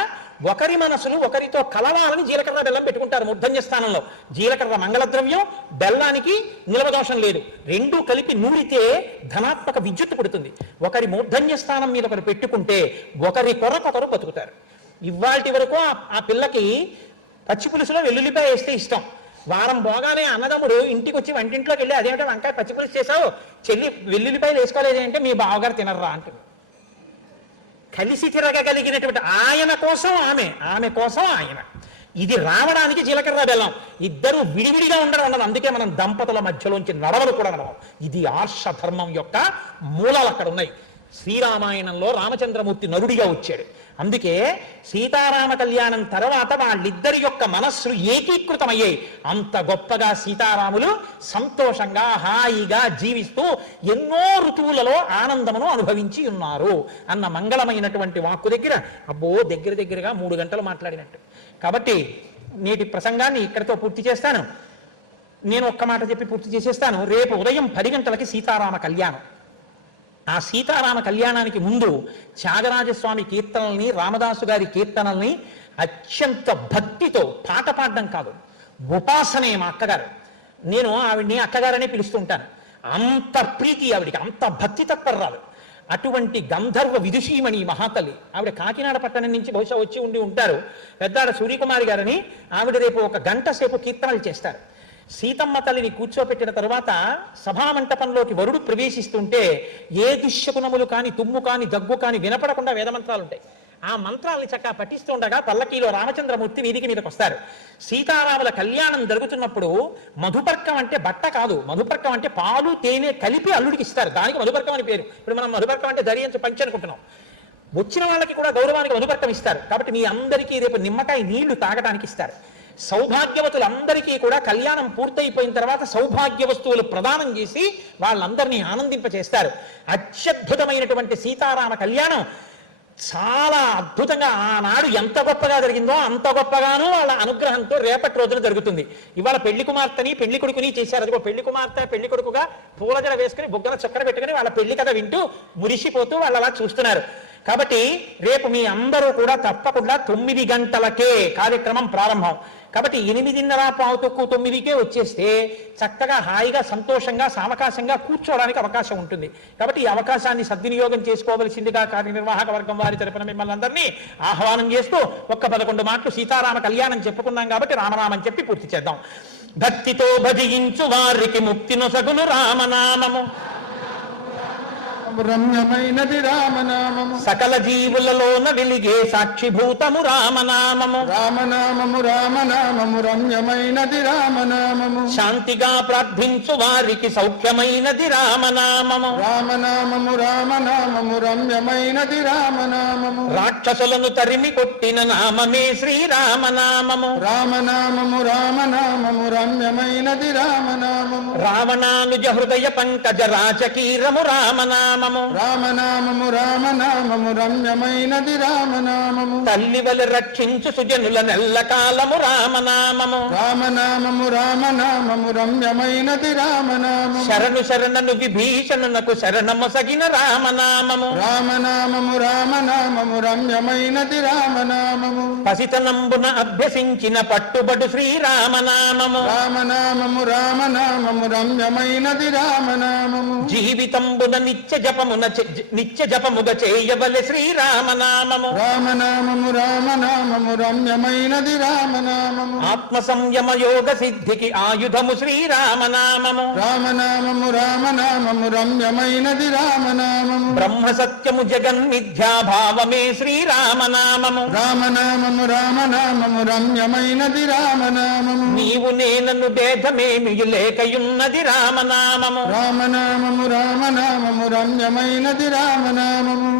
ఒకరి మనసులు ఒకరితో కలవాలని జీలకర్ర బెల్లం పెట్టుకుంటారు మూర్ధన్య స్థానంలో. జీలకర్ర మంగళద్రవ్యం, బెల్లానికి నిలవదోషం లేదు. రెండూ కలిపి నూరితే ధనాత్మక విద్యుత్తు పుడుతుంది. ఒకరి మూర్ధన్య స్థానం మీద ఒకరు పెట్టుకుంటే ఒకరి కొరకొకరు బతుకుతారు. ఇవాల్టి వరకు ఆ పిల్లకి పచ్చి పులుసులో వెల్లుల్లిపాయ వేస్తే ఇష్టం. వారం పోగానే అన్నదమ్ముడు ఇంటికి వచ్చి వంటింట్లోకి వెళ్ళి అదేంటే వంకాయ పచ్చి పులుసు చేసావు, చెల్లి వెల్లుల్లిపాయలు వేసుకోలేదు అంటే మీ బావగారు తినర్రా అంటుంది. కలిసి తిరగగలిగినటువంటి ఆయన కోసం ఆమె, ఆమె కోసం ఆయన. ఇది రావడానికి జీలకర్ర బెల్లం. ఇద్దరు విడివిడిగా ఉండడం. అందుకే మనం దంపతుల మధ్యలోంచి నడవలు కూడా నడవం. ఇది ఆర్ష ధర్మం యొక్క మూలాలు అక్కడ ఉన్నాయి. శ్రీరామాయణంలో రామచంద్రమూర్తి నరుడిగా వచ్చాడు. అందుకే సీతారామ కళ్యాణం తర్వాత వాళ్ళిద్దరి యొక్క మనస్సులు ఏకీకృతమయ్యాయి. అంత గొప్పగా సీతారాములు సంతోషంగా హాయిగా జీవిస్తూ ఎన్నో ఋతువులలో ఆనందమును అనుభవించి ఉన్నారు అన్న మంగళమైనటువంటి వాక్కు దగ్గర అబ్బో దగ్గరగా 3 గంటలు మాట్లాడినట్టు. కాబట్టి నేటి ప్రసంగాన్ని ఇక్కడితో పూర్తి చేస్తాను. నేను ఒక్క మాట చెప్పి పూర్తి చేసేస్తాను. రేపు ఉదయం 10 గంటలకి సీతారామ కళ్యాణం. ఆ సీతారామ కళ్యాణానికి ముందు త్యాగరాజస్వామి కీర్తనల్ని, రామదాసు గారి కీర్తనల్ని అత్యంత భక్తితో, పాట పాడడం కాదు, ఉపాసనే మా అక్కగారు. నేను ఆవిడ్ని అక్కగారనే పిలుస్తుంటాను. అంత ప్రీతి ఆవిడికి, అంత భక్తి తత్పరాలు. అటువంటి గంధర్వ విదుషీమణి మహాతల్లి ఆవిడ కాకినాడ పట్టణం నుంచి బహుశా వచ్చి ఉంటారు. పెద్దాడ సూర్యకుమారి గారని ఆవిడ రేపు 1 గంట సేపు కీర్తనలు చేస్తారు. సీతమ్మ తల్లిని కూర్చోపెట్టిన తర్వాత సభామంటపంలోకి వరుడు ప్రవేశిస్తుంటే ఏ దుశ్శకునములు కాని, తుమ్ము కాని, దగ్గు కాని వినపడకుండా వేదమంత్రాలు ఉంటాయి. ఆ మంత్రాలని చక్కగా పఠిస్తూ ఉండగా పల్లకీలో రామచంద్రమూర్తి వేదిక మీదకి వస్తారు. సీతారాముల కళ్యాణం జరుగుతున్నప్పుడు మధుపర్కం అంటే బట్ట కాదు, మధుపర్కం అంటే పాలు తేనె కలిపి అల్లుడికి ఇస్తారు. దానికి మధుపర్కం అని పేరు. ఇప్పుడు మనం మధుపర్కం అంటే దరియంచు పంచి అనుకుంటున్నాం. వచ్చిన వాళ్ళకి కూడా గౌరవానికి మధుపర్కం ఇస్తారు. కాబట్టి మీ అందరికీ రేపు నిమ్మకాయ నీళ్లు తాగడానికి ఇస్తారు. సౌభాగ్యవతులందరికీ కూడా కళ్యాణం పూర్తయిపోయిన తర్వాత సౌభాగ్య వస్తువులు ప్రదానం చేసి వాళ్ళందరినీ ఆనందింపచేస్తారు. అత్యద్భుతమైనటువంటి సీతారామ కళ్యాణం చాలా అద్భుతంగా ఆనాడు ఎంత గొప్పగా జరిగిందో అంత గొప్పగాను వాళ్ళ అనుగ్రహంతో రేపటి రోజున జరుగుతుంది. ఇవాళ పెళ్లి కుమార్తెని పెళ్లి కొడుకుని చేశారు. అదిగో పెళ్లి కుమార్తె పెళ్లి కొడుకుగా పూలజడ వేసుకుని బుగ్గల చక్కెర పెట్టుకుని వాళ్ళ పెళ్లి కథ వింటూ మురిసిపోతూ వాళ్ళు అలా చూస్తున్నారు. కాబట్టి రేపు మీ అందరూ కూడా తప్పకుండా 9 గంటలకే కార్యక్రమం ప్రారంభం. కాబట్టి 8:15-9కే వచ్చేస్తే చక్కగా హాయిగా సంతోషంగా సావకాశంగా కూర్చోవడానికి అవకాశం ఉంటుంది. కాబట్టి ఈ అవకాశాన్ని సద్వినియోగం చేసుకోవలసిందిగా కార్యనిర్వాహక వర్గం వారి తరపున మిమ్మల్ని అందరినీ ఆహ్వానం చేస్తూ 11 మాటలు సీతారామ కళ్యాణం చెప్పుకున్నాం కాబట్టి రామనామం చెప్పి పూర్తి చేద్దాం. భక్తితో భజించు వారికి ముక్తి నొసగును రామనామము, రమ్యమైనది రామనామము. సకల జీవులలోన వెలిగే సాక్షిభూతము రామనామము. రామనామము రామనామము రమ్యమైనది రామనామము. శాంతిగా ప్రార్థించు వారికి సౌఖ్యమైనది రామనామము. రామనామము రామనామము రమ్యమైనది రామనామము. రాక్షసులను తరిమి కొట్టిన నామమే శ్రీరామనామము. రామనామము రామనామము రమ్యమైనది రామనామము. రావణానుజ హృదయ పంకజ రాచకీరము రామనామము. రామనామము. రామనామము రామనామము రమ్యమైనది రామనామము. తల్లివలి రక్షించు సుజనుల నెల్లకాలము రామనామము. రామనామము రామనామము రమ్యమైనది రామనామము. శరణు శరణను విభీషణునకు శరణమొసగిన రామనామము. రామనామము రామనామము రమ్యమైనది రామనామము. పసితనంబున అభ్యసించిన పట్టుబడు శ్రీరామనామము. రామనామము రామనామము రమ్యమైనది రామనామము. జీవితంబున నిత్య జపముగా చేయవలె శ్రీరామనామము. రామనామము రామనామము రమ్యమైనది రామనామము. ఆత్మ సంయమ యోగ సిద్ధికి ఆయుధము శ్రీరామనామము. రామనామము రామనామము రమ్యమైనది రామనామము. బ్రహ్మ సత్యము జగన్మిథ్యాభావమే శ్రీరామనామము. రామనామము రామనామము రమ్యమైనది రామనామము. నీవు నేనను భేదమేమి లేకయున్నది రామనామము. రామనామము రామనామము రమ్యమైనది రామనామము.